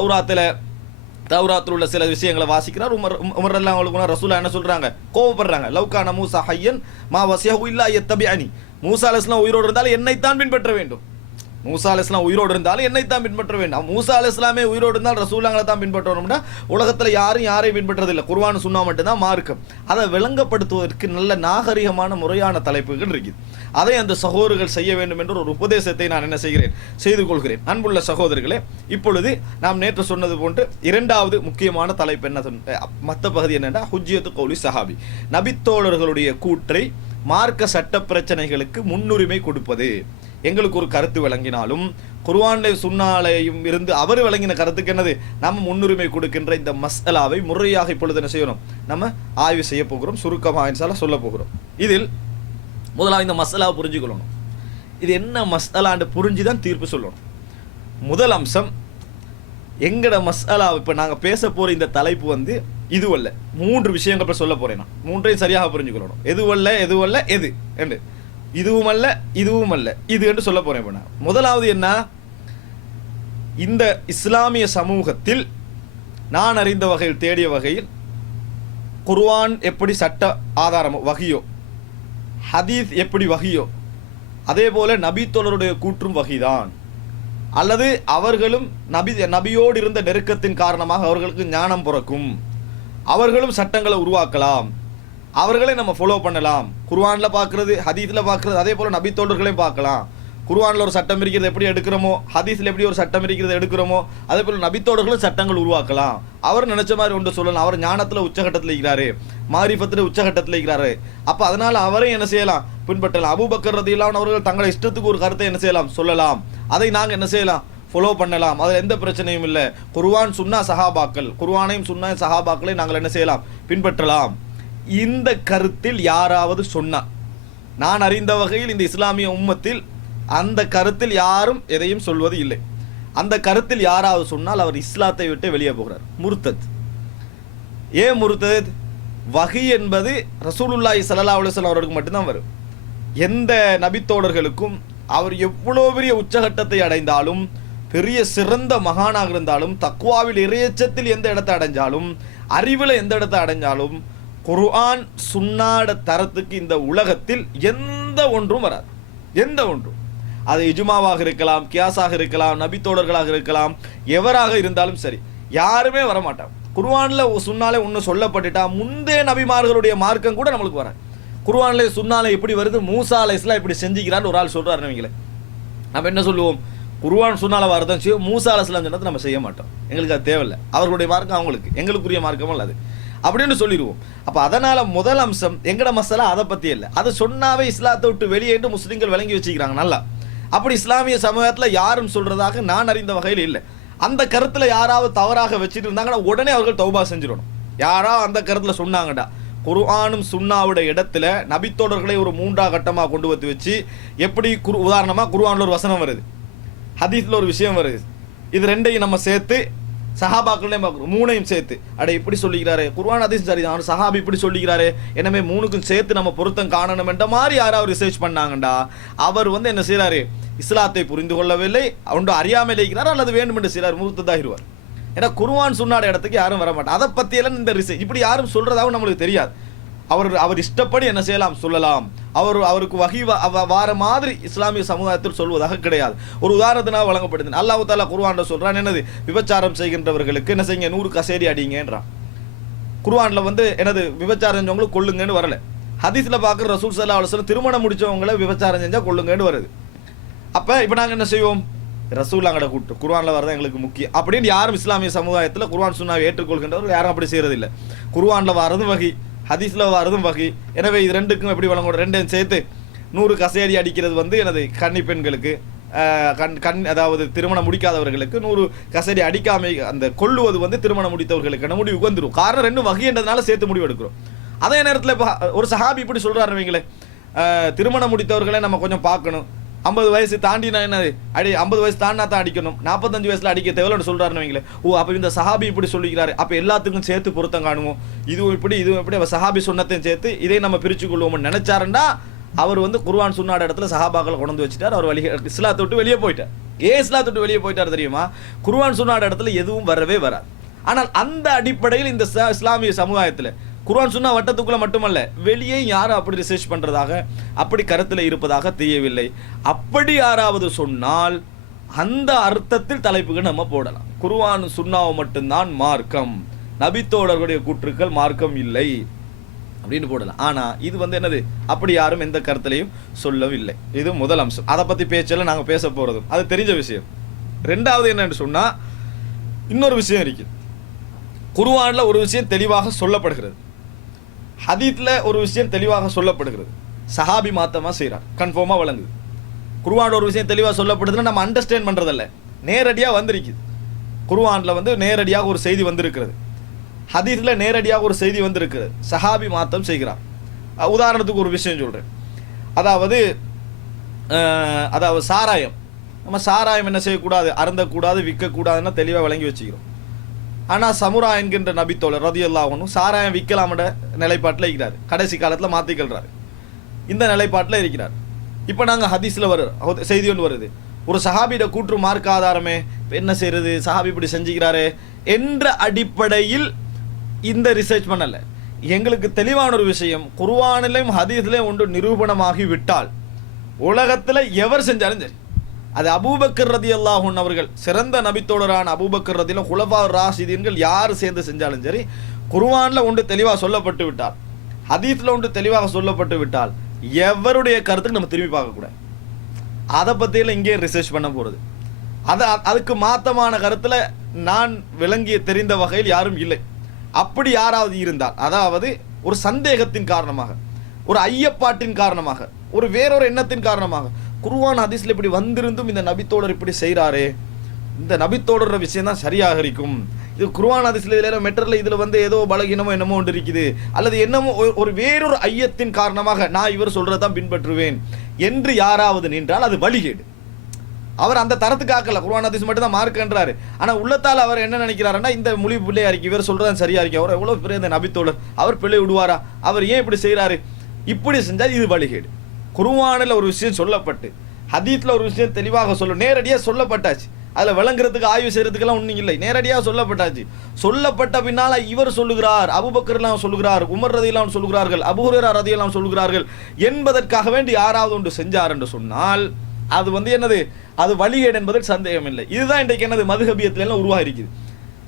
தௌராத்தில் உள்ள சில விஷயங்களை வாசிக்கிறார். உமர் ரலியல்லாஹு அன்ஹு ரசூலா என்ன சொல்றாங்க, கோபப்படுறாங்க. லவ்கான மூசா ஹய்யன் மா வஸியஹு இல்லா யத்தபிஅனி, மூசா அலைஹிஸ்ஸலாம் உயிரோடு இருந்தாலும் என்னைத்தான் பின்பற்ற வேண்டும். மூசா அலைஹிஸ்ஸலாம் உயிரோடு இருந்தாலும் என்னைத்தான் பின்பற்ற வேண்டும். மூசா அலைஹிஸ்ஸலாமே உயிரோடு இருந்தால் ரசூலுல்லாஹ்களை தான் பின்பற்றணும்னா உலகத்தில் யாரையும் பின்பற்றதில்லை. குர்ஆன் சுன்னா மட்டும்தான் மார்க்கம். அதை விளங்கப்படுத்துவதற்கு நல்ல நாகரிகமான முறையான தலைப்புகள் இருக்குது. அதை அந்த சகோதரர்கள் செய்ய வேண்டும் என்ற ஒரு உபதேசத்தை நான் என்ன செய்கிறேன், செய்து கொள்கிறேன். அன்புள்ள சகோதரர்களே, இப்பொழுது நாம் நேற்று சொன்னது போன்று இரண்டாவது முக்கியமான தலைப்பு என்ன, மற்ற பகுதி என்னன்னா ஹுஜ்ஜியத்து கௌலி சஹாபி, நபித்தோழர்களுடைய கூற்றை மார்க்க சட்ட பிரச்சனைகளுக்கு முன்னுரிமை கொடுப்பது. எங்களுக்கு ஒரு கருத்து விளங்கினாலும் குர்ஆனை சுன்னாலையும் இருந்து அவர் விளங்கின கருத்துக்கு என்னது, நம்ம முன்னுரிமை கொடுக்கின்ற இந்த மஸ்அலாவை முறையாக இப்பொழுது என்ன செய்யணும், நம்ம ஆய்வு செய்ய போகிறோம். சுருக்கமாக இன்ஷாஅல்லாஹ் சொல்ல போகிறோம். இதில் முதலாவது இந்த மஸ்அலாவை புரிஞ்சுக்கொள்ளணும். இது என்ன மஸ்அலான்னு புரிஞ்சுதான் தீர்ப்பு சொல்லணும். முதல் அம்சம், எங்கட மஸ்அலா இப்போ நாங்கள் பேச போகிற இந்த தலைப்பு இதுவல்ல, 3 விஷயங்கள் சொல்ல போறேன். நான் 3ஐயும் சரியாக புரிஞ்சுக்கொள்ளணும். எதுவல்ல எது என்று, இதுவும் அல்ல இதுவும் அல்ல இது என்று சொல்ல போறேன். முதலாவது என்ன, இந்த இஸ்லாமிய சமூகத்தில் நான் அறிந்த வகையில், தேடிய வகையில், குர்ஆன் எப்படி சட்ட ஆதாரமோ வகியோ, ஹதீஸ் எப்படி வகியோ, அதே போல நபித்தோழருடைய கூற்றும் வகிதான். அல்லது அவர்களும் நபியோடு இருந்த நெருக்கத்தின் காரணமாக அவர்களுக்கு ஞானம் பிறக்கும், அவர்களும் சட்டங்களை உருவாக்கலாம், அவர்களை நம்ம ஃபாலோ பண்ணலாம். குர்ஆனில் பார்க்குறது, ஹதீஸில் பார்க்குறது, அதே போல் நபித்தோழர்களையும் பார்க்கலாம். குர்ஆனில் ஒரு சட்டம் இருக்கிறது எப்படி எடுக்கிறோமோ, ஹதீஸில் எப்படி ஒரு சட்டம் இருக்கிறது எடுக்கிறோமோ, அதே போல் நபித்தோழர்களும் சட்டங்கள் உருவாக்கலாம். அவர் நினைச்ச மாதிரி ஒன்று சொல்லலாம். அவர் ஞானத்தில் உச்சகட்டத்தில் இருக்கிறாரு, மாரிஃபத்தில் உச்சகட்டத்தில் இருக்கிறாரு. அப்போ அதனால் அவரையும் என்ன செய்யலாம், பின்பற்றலாம். அபூபக்கர் ரலியல்லாஹு அன்ஹு அவர்கள் தங்களை இஷ்டத்துக்கு ஒரு கருத்தை என்ன செய்யலாம், சொல்லலாம். அதை நாங்கள் என்ன செய்யலாம், ஃபாலோ பண்ணலாம். அதில் எந்த பிரச்சனையும் இல்லை. குர்ஆன் சுன்னா சஹாபாக்கள், குர்ஆனையும் சுன்னா சஹாபாக்களை நாங்கள் என்ன செய்யலாம், பின்பற்றலாம். இந்த கருத்தில் யாராவது சொன்னார், நான் அறிந்த வகையில் இந்த இஸ்லாமிய உம்மத்தில் அந்த கருத்தில் யாரும் எதையும் சொல்வது இல்லை. அந்த கருத்தில் யாராவது சொன்னால் அவர் இஸ்லாத்தை விட்டு வெளியே போகிறார், முர்தத். ஏன் முர்தத்? வஹி என்பது ரசூலுல்லாஹி ஸல்லல்லாஹு அலைஹி வஸல்லம் அவர்களுக்கு மட்டும்தான் வரும். எந்த நபித்தோழர்களுக்கும் அவர் எவ்வளோ பெரிய உச்சகட்டத்தை அடைந்தாலும், பெரிய சிறந்த மகானாக இருந்தாலும், தக்வாவில் இறையச்சத்தில் எந்த இடத்தை அடைஞ்சாலும், அறிவில் எந்த இடத்தை அடைஞ்சாலும், குர்ஆன் சுன்னாட தரத்துக்கு இந்த உலகத்தில் எந்த ஒன்றும் வராது. எந்த ஒன்றும், அது இஜ்மாவாக இருக்கலாம், கியாஸாக இருக்கலாம், நபித்தோழர்களாக இருக்கலாம், எவராக இருந்தாலும் சரி, யாருமே வரமாட்டாங்க. குர்ஆன்ல சுன்னாலே ஒன்று சொல்லப்பட்டுட்டா முந்தைய நபிமார்களுடைய மார்க்கம் கூட நம்மளுக்கு வராது. குர்ஆன்ல சுன்னாலே எப்படி வருது, மூசா அலைஹிஸ்ஸலாம் இப்படி செஞ்சுக்கிறான்னு ஒரு ஆள் சொல்றாரு நீங்களே, நம்ம என்ன சொல்லுவோம், குர்ஆன் சுன்னால வரதான் செய்யும், மூசா அலைஹிஸ்ஸலாம் சொன்னதை நம்ம செய்ய மாட்டோம். எங்களுக்கு அது தேவையில்லை. அவர்களுடைய மார்க்கம் அவங்களுக்கு, எங்களுக்குரிய மார்க்கம் அல்ல அது அப்படின்னு சொல்லிடுவோம். அப்போ அதனால முதல் அம்சம் எங்கட மசாலா அதை பற்றி இல்லை. அதை சொன்னாவே இஸ்லாத்தை விட்டு வெளியேண்டு முஸ்லீம்கள் விளங்கி வச்சுக்கிறாங்க நல்லா. அப்படி இஸ்லாமிய சமூகத்தில் யாரும் சொல்றதாக நான் அறிந்த வகையில் இல்லை. அந்த கருத்தில் யாராவது தவறாக வச்சுட்டு இருந்தாங்கன்னா உடனே அவர்கள் தௌபா செஞ்சிடணும். யாராவது அந்த கருத்தில் சொன்னாங்கடா, குர்ஆனும் சுன்னாவுடைய இடத்துல நபித்தோழர்களை ஒரு 3ஆம் கட்டமாக கொண்டு வந்து வச்சு, எப்படி உதாரணமாக குர்ஆனில் ஒரு வசனம் வருது, ஹதீஸில் ஒரு விஷயம் வருது, இது ரெண்டையும் நம்ம சேர்த்து சஹாபாக்களே பார்க்குறோம், 3ஐயும் சேர்த்து அட இப்படி சொல்லிக்கிறாரு, குர்ஆன் ஹதீஸ் சரிதான், சஹாபி இப்படி சொல்லிக்கிறாரு, எனவே 3க்கும் சேர்த்து நம்ம பொருத்தம் காணணும் என்ற மாதிரி யாராவது ரிசர்ச் பண்ணாங்கண்டா அவர் என்ன செய்யறாரு, இஸ்லாத்தை புரிந்து கொள்ளவில்லை, ஒன்று அறியாமல் இருக்கிறார், அல்லது வேண்டும் என்று செய்யறாரு, முர்த்ததாகிடுவார். ஏன்னா குர்ஆன் சுன்னாட இடத்துக்கு யாரும் வர மாட்டார். அதை பற்றியெல்லாம் இந்த ரிசர்ச் இப்படி யாரும் சொல்றதாகவும் நம்மளுக்கு தெரியாது. அவர் இஷ்டப்படி என்ன செய்யலாம், சொல்லலாம். அவருக்கு வகி வார மாதிரி இஸ்லாமிய சமுதாயத்தில் சொல்வதாக கிடையாது. ஒரு உதாரணத்தினால் வழங்கப்படுது. அல்லாஹ் தஆலா குர்ஆன்ல சொல்றான், என்னது, விபச்சாரம் செய்கின்றவர்களுக்கு என்ன செய்யுங்க, 100 கசேரி அடிங்கன்றான். குர்ஆன்ல என்னது, விபச்சாரம் செஞ்சவங்களுக்கு கொல்லுங்கன்னு வரல. ஹதீஸ்ல பார்க்குற ரசூல் ஸல்லல்லாஹு அலைஹி வஸல்லம் திருமணம் முடிச்சவங்களை விபச்சாரம் செஞ்சா கொல்லுங்கன்னு வருது. அப்ப இப்போ நாங்கள் என்ன செய்வோம், ரசூலுல்லாஹ்ங்கட கூட்டு குர்ஆன்ல வரதான் எங்களுக்கு முக்கியம் அப்படின்னு யாரும் இஸ்லாமிய சமுதாயத்தில் குர்ஆன் சுன்னாவை ஏற்றுக்கொள்கின்றவர் யாரும் அப்படி செய்யறதில்லை. குர்ஆன்ல வரதும் வகி, ஹதீஸ்ல வரதும் வகி. எனவே இது ரெண்டுக்கும் எப்படி வழங்கணும், ரெண்டையும் சேர்த்து 100 கசேரி அடிக்கிறது எனது கன்னி பெண்களுக்கு, அதாவது திருமணம் முடிக்காதவர்களுக்கு 100 கசேரி அடிக்காம அந்த கொள்ளுவது திருமணம் முடித்தவர்களுக்கு முடிவுக்கு வந்துடும். காரணம் 2 வகைன்றதுனால சேர்த்து முடிவு எடுக்கிறோம். அதே நேரத்தில் இப்போ ஒரு சஹாபி இப்படி சொல்றாரு வைங்களேன், திருமணம் முடித்தவர்களை நம்ம கொஞ்சம் பார்க்கணும், 50 வயசு தாண்டினா என்னது அடி 50 வயசு தாண்டினா தான் அடிக்கணும், 45 வயசுல அடிக்க தேவையில்லைன்னு சொல்றாருன்னு வைங்களேன். ஓ அப்போ இந்த சஹாபி இப்படி சொல்லிக்கிறாரு, அப்போ எல்லாத்துக்கும் சேர்த்து பொருத்தம் காணுவோம், இதுவும் இப்படி அவர் சஹாபி சொன்னத்தையும் சேர்த்து இதை நம்ம பிரிச்சு கொள்வோம்னு நினைச்சாருன்னா அவர் வந்து குர்ஆன் சுன்னாட இடத்துல சஹாபாக்களை கொண்டு வச்சுட்டார். அவர் இஸ்லாத்தை விட்டு வெளியே போயிட்டார். ஏன் இஸ்லாத்தை விட்டு வெளியே போயிட்டார் தெரியுமா? குர்ஆன் சுன்னாட இடத்துல எதுவும் வரவே வராது. ஆனால் அந்த அடிப்படையில் இந்த இஸ்லாமிய சமுதாயத்தில் குர்ஆன் சுன்னா வட்டத்துக்குள்ள மட்டுமல்ல, வெளியே யாரும் அப்படி ரிசர்ச் பண்றதாக அப்படி கருத்தில் இருப்பதாக தெரியவில்லை. அப்படி யாராவது சொன்னால் அந்த அர்த்தத்தில் தலைப்புகள் நம்ம போடலாம். குர்ஆன் சுன்னாவை மட்டும்தான் மார்க்கம், நபித்தோழர்களுடைய கூற்றுக்கள் மார்க்கம் இல்லை அப்படின்னு போடலாம். ஆனா இது வந்து என்னது, அப்படி யாரும் எந்த கருத்திலையும் சொல்லவில்லை. இது முதல் அம்சம். அதை பத்தி பேச்செல்லாம் நாங்க பேச போறதும் அது தெரிஞ்ச விஷயம். ரெண்டாவது என்னன்னு சொன்னா, இன்னொரு விஷயம் இருக்கு. குர்ஆன்ல ஒரு விஷயம் தெளிவாக சொல்லப்படுகிறது, ஹதீத்ல ஒரு விஷயம் தெளிவாக சொல்லப்படுகிறது, சஹாபி மாத்தமா செய்யறார், கன்ஃபார்மா வழங்குது. குர்ஆன்ல ஒரு விஷயம் தெளிவாக சொல்லப்படுதுன்னா நம்ம அண்டர்ஸ்டாண்ட் பண்றதில்ல, நேரடியாக வந்திருக்குது. குர்ஆன்ல வந்து நேரடியாக ஒரு செய்தி வந்திருக்கிறது, ஹதீஸ்ல நேரடியாக ஒரு செய்தி வந்திருக்கிறது, சஹாபி மாத்தம் செய்கிறார். உதாரணத்துக்கு ஒரு விஷயம் சொல்றேன். அதாவது சாராயம், நம்ம சாராயம் என்ன செய்யக்கூடாது, அருந்தக்கூடாது, விற்கக்கூடாதுன்னா தெளிவாக விளங்கி வச்சுக்கிறோம். ஆனால் சமுரா என்கின்ற நபித்தோழர் ரலியல்லாஹு அன்ஹு சாராயம் விற்கலாமட நிலைப்பாட்டில் இருக்கிறார், கடைசி காலத்தில் மாற்றிக்கொள்றாரு, இந்த நிலைப்பாட்டில் இருக்கிறார். இப்போ நாங்கள் ஹதீஸில் செய்தி ஒன்று வருது, ஒரு சஹாபியோட கூற்று மார்க்க ஆதாரமே, என்ன செய்யறது, சஹாபி இப்படி செஞ்சுக்கிறாரு என்ற அடிப்படையில் இந்த ரிசர்ச் பண்ணல. எங்களுக்கு தெளிவான ஒரு விஷயம், குர்ஆனிலும் ஹதீஸ்லையும் ஒன்று நிரூபணமாகி விட்டால் உலகத்தில் எவர் செஞ்சாலும் சரி, அது அபூபக்கர் ரலியல்லாஹு அன்ஹு அவர்கள், சிறந்த நபித்தோழரான அபூபக்கர் ரலியல்லாஹு குலஃபா ராஷிதீன்கள் யார் சேர்ந்து செஞ்சாலும் சரி, குர்ஆன்ல ஒன்று தெளிவாக சொல்லப்பட்டு விட்டால், ஹதீஸ்ல ஒன்று தெளிவாக சொல்லப்பட்டு விட்டால், எவருடைய கருத்துக்கு நம்ம திரும்பி பார்க்கக்கூடாது. அதை பற்றியெல்லாம் இங்கே ரிசர்ச் பண்ண போகிறது. அதுக்கு மாத்தமான கருத்தில் நான் விளங்கிய தெரிந்த வகையில் யாரும் இல்லை. அப்படி யாராவது இருந்தால், அதாவது ஒரு சந்தேகத்தின் காரணமாக, ஒரு ஐயப்பாட்டின் காரணமாக, ஒரு வேறொரு எண்ணத்தின் காரணமாக, குர்ஆன் ஹதீஸ்ல இப்படி வந்திருந்தும் இந்த நபித்தோழர் இப்படி செய்கிறாரே, இந்த நபித்தோழர் விஷயம் தான் சரியாக இருக்கும், இது குர்ஆன் ஹதீஸ்ல இதில் மெட்டரில் இதில் வந்து ஏதோ பலகீனமோ என்னமோ ஒன்று இருக்குது, அல்லது என்னமோ ஒரு வேறொரு ஐயத்தின் காரணமாக நான் இவர் சொல்றதான் பின்பற்றுவேன் என்று யாராவது நின்றால் அது வழிகேடு. அவர் அந்த தரத்துக்கு ஆக்கல, குர்ஆன் ஹதீஸ் மட்டும் தான் மார்க்ன்றாரு. ஆனால் உள்ளத்தால் அவர் என்ன நினைக்கிறாருன்னா, இந்த மொழி பிள்ளையா இருக்கு, இவர் சொல்றதான் சரியா இருக்கு, அவர் எவ்வளவு பெரிய இந்த நபித்தோழர், அவர் பிள்ளை விடுவாரா, அவர் ஏன் இப்படி செய்கிறாரு, இப்படி செஞ்சால் இது வழிகேடு. குர்ஆனில் ஒரு விஷயம் சொல்லப்பட்டு ஹதீஸ்ல ஒரு விஷயம் தெளிவாக நேரடியாக சொல்லப்பட்டாச்சு, அதில் விளங்குறதுக்கு ஆய்வு செய்யறதுக்கெல்லாம் ஒன்றும் இல்லை, நேரடியாக சொல்லப்பட்டாச்சு. சொல்லப்பட்ட பின்னால இவர் சொல்லுகிறார், அபூபக்கர்லாம் சொல்லுகிறார், உமர் ரலியல்லாஹு சொல்லுகிறார்கள், அபூ ஹுரைரா ரலியல்லாஹு சொல்லுகிறார்கள் என்பதற்காக வேண்டி யாராவது ஒன்று செஞ்சார் என்று சொன்னால் அது வந்து என்னது, அது வழிகேடு என்பதில் சந்தேகம் இல்லை. இதுதான் இன்றைக்கு என்னது, மதுஹபியத்துல எல்லாம் உருவாகி இருக்குது.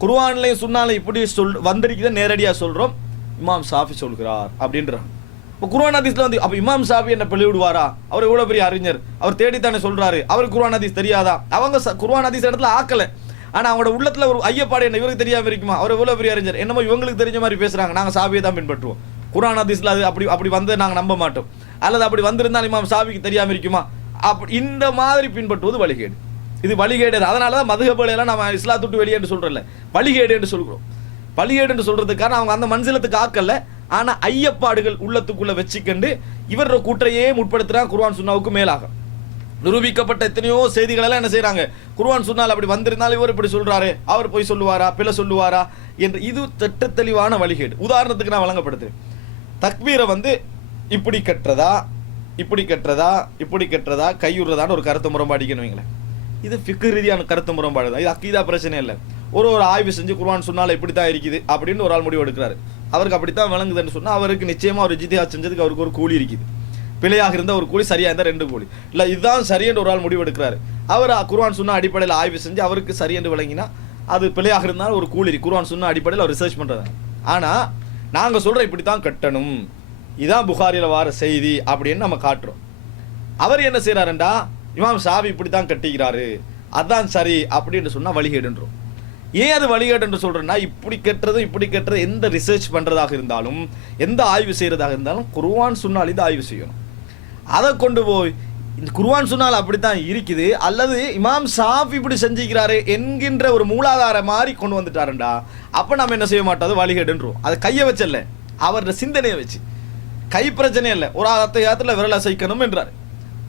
குர்ஆன்லையும் சுன்னாலையும் இப்படி வந்திருக்குது, நேரடியாக சொல்றோம், இமாம் ஷாஃபி சொல்கிறார் அப்படின்றாங்க. இப்போ குர்ஆன் ஹதீஸ்ல வந்து அப்போ இமாம் ஷாஃபி என்ன பிழை விடுவாரா, அவர் எவ்வளோ பெரிய அறிஞர், அவர் தேடித்தானே சொல்றாரு, அவருக்கு குர்ஆன் ஹதீஸ் தெரியாதா? அவங்க குர்ஆன் ஹதீஸ் இடத்துல ஆக்கல, ஆனால் அவங்களோட உள்ளத்துல ஒரு ஐயப்பாடு என்ன, இவருக்கு தெரியாம இருக்குமா, அவர் எவ்வளோ பெரிய அறிஞர், என்னமோ இவங்களுக்கு தெரிஞ்ச மாதிரி பேசுறாங்க, நாங்கள் ஷாஃபியை தான் பின்பற்றுவோம், குர்ஆன் ஹதீஸ்ல அது அப்படி வந்து நாங்கள் நம்ப மாட்டோம், அல்லது அப்படி வந்திருந்தால் இமாம் ஷாஃபிக்கு தெரியாம இருக்குமா, அப்படி இந்த மாதிரி பின்பற்றுவது வழிகேடு. இது வழிகேடு. அதனால தான் மதுஹபுகளெல்லாம் நம்ம இஸ்லாத்தை விட்டு வெளியே என்று சொல்றல, வழிகேடு என்று சொல்கிறோம். வழிகேடு என்று சொல்றதுக்கான அவங்க அந்த மன்சிலத்துக்கு ஆக்கல, ஆனா ஐயப்பாடுகள் உள்ளத்துக்குள்ள வச்சுக்கண்டு இவர கூற்றையே முற்படுத்துறாங்க. குர்ஆன் சுன்னாவுக்கு மேலாக நிரூபிக்கப்பட்ட எத்தனையோ செய்திகள் எல்லாம் என்ன செய்யறாங்க, குர்ஆன் சுன்னால் அப்படி வந்திருந்தால் இவர் இப்படி சொல்றாரு, அவர் போய் சொல்லுவாரா, பிழை சொல்லுவாரா என்று இது திட்ட தெளிவான வழிகேடு. உதாரணத்துக்கு நான் வழங்கப்படுது, தக்பீரை வந்து இப்படி கட்டுறதா, இப்படி கட்டுறதா, இப்படி கட்டுறதா, கையுறதான்னு ஒரு கருத்து முரண்பாடிக்கணும் வைங்களேன். இது ஃபிக்ஹ் ரீதியான கருத்து முரண்பாடு தான், இது அக்கீதா பிரச்சனை இல்லை. ஒரு ஆய்வு செஞ்சு குர்ஆன் சுன்னால இப்படி தான் இருக்குது அப்படின்னு ஒரு ஆள் முடிவு எடுக்கிறாரு, அவருக்கு அப்படித்தான் விளங்குதுன்னு சொன்னால் அவருக்கு நிச்சயமா ஒரு இஜ்திஹாத் செஞ்சதுக்கு அவருக்கு ஒரு கூலி இருக்குது. பிழையாக இருந்த ஒரு கூலி, சரியா இருந்தால் 2 கூலி. இல்லை இதுதான் சரி என்று ஒரு ஆள் முடிவு எடுக்கிறாரு, அவர் குர்ஆன் சுன்னா அடிப்படையில் ஆய்வு செஞ்சு அவருக்கு சரி என்று விளங்கினா அது பிழையாக இருந்தாலும் ஒரு கூலி, குர்ஆன் சுன்னா அடிப்படையில் அவர் ரிசர்ச் பண்றது. ஆனால் நாங்கள் சொல்கிறோம் இப்படி தான் கட்டணும், இதான் புகாரியில் வார செய்தி அப்படின்னு நம்ம காட்டுறோம். அவர் என்ன செய்கிறாருண்டா, இமாம் ஷாஃபி இப்படி தான் கட்டிக்கிறாரு, அதான் சரி அப்படின்னு சொன்னால் வழிகேடுன்றோம். ஏன் அது வழிகேடு என்று சொல்றேன்னா, இப்படி கட்டுறது இப்படி கட்டுறது எந்த ரிசர்ச் பண்றதாக இருந்தாலும், எந்த ஆய்வு செய்யறதாக இருந்தாலும் குர்ஆன் சுன்னால் இது ஆய்வு செய்யணும். அதை கொண்டு போய் இந்த குர்ஆன் சுன்னால் அப்படித்தான் இருக்குது, அல்லது இமாம் ஷாஃபி இப்படி செஞ்சுக்கிறாரு என்கின்ற ஒரு மூலாதார மாதிரி கொண்டு வந்துட்டாருண்டா, அப்ப நம்ம என்ன செய்ய மாட்டோம், அது வழிகேடுன்றோம். அதை கையை வச்சல்ல, அவரோட சிந்தனையை வச்சு, கை பிரச்சனை இல்லை, ஒரு அத்தையாத்துல விரல் அசைக்கணும் என்றாரு,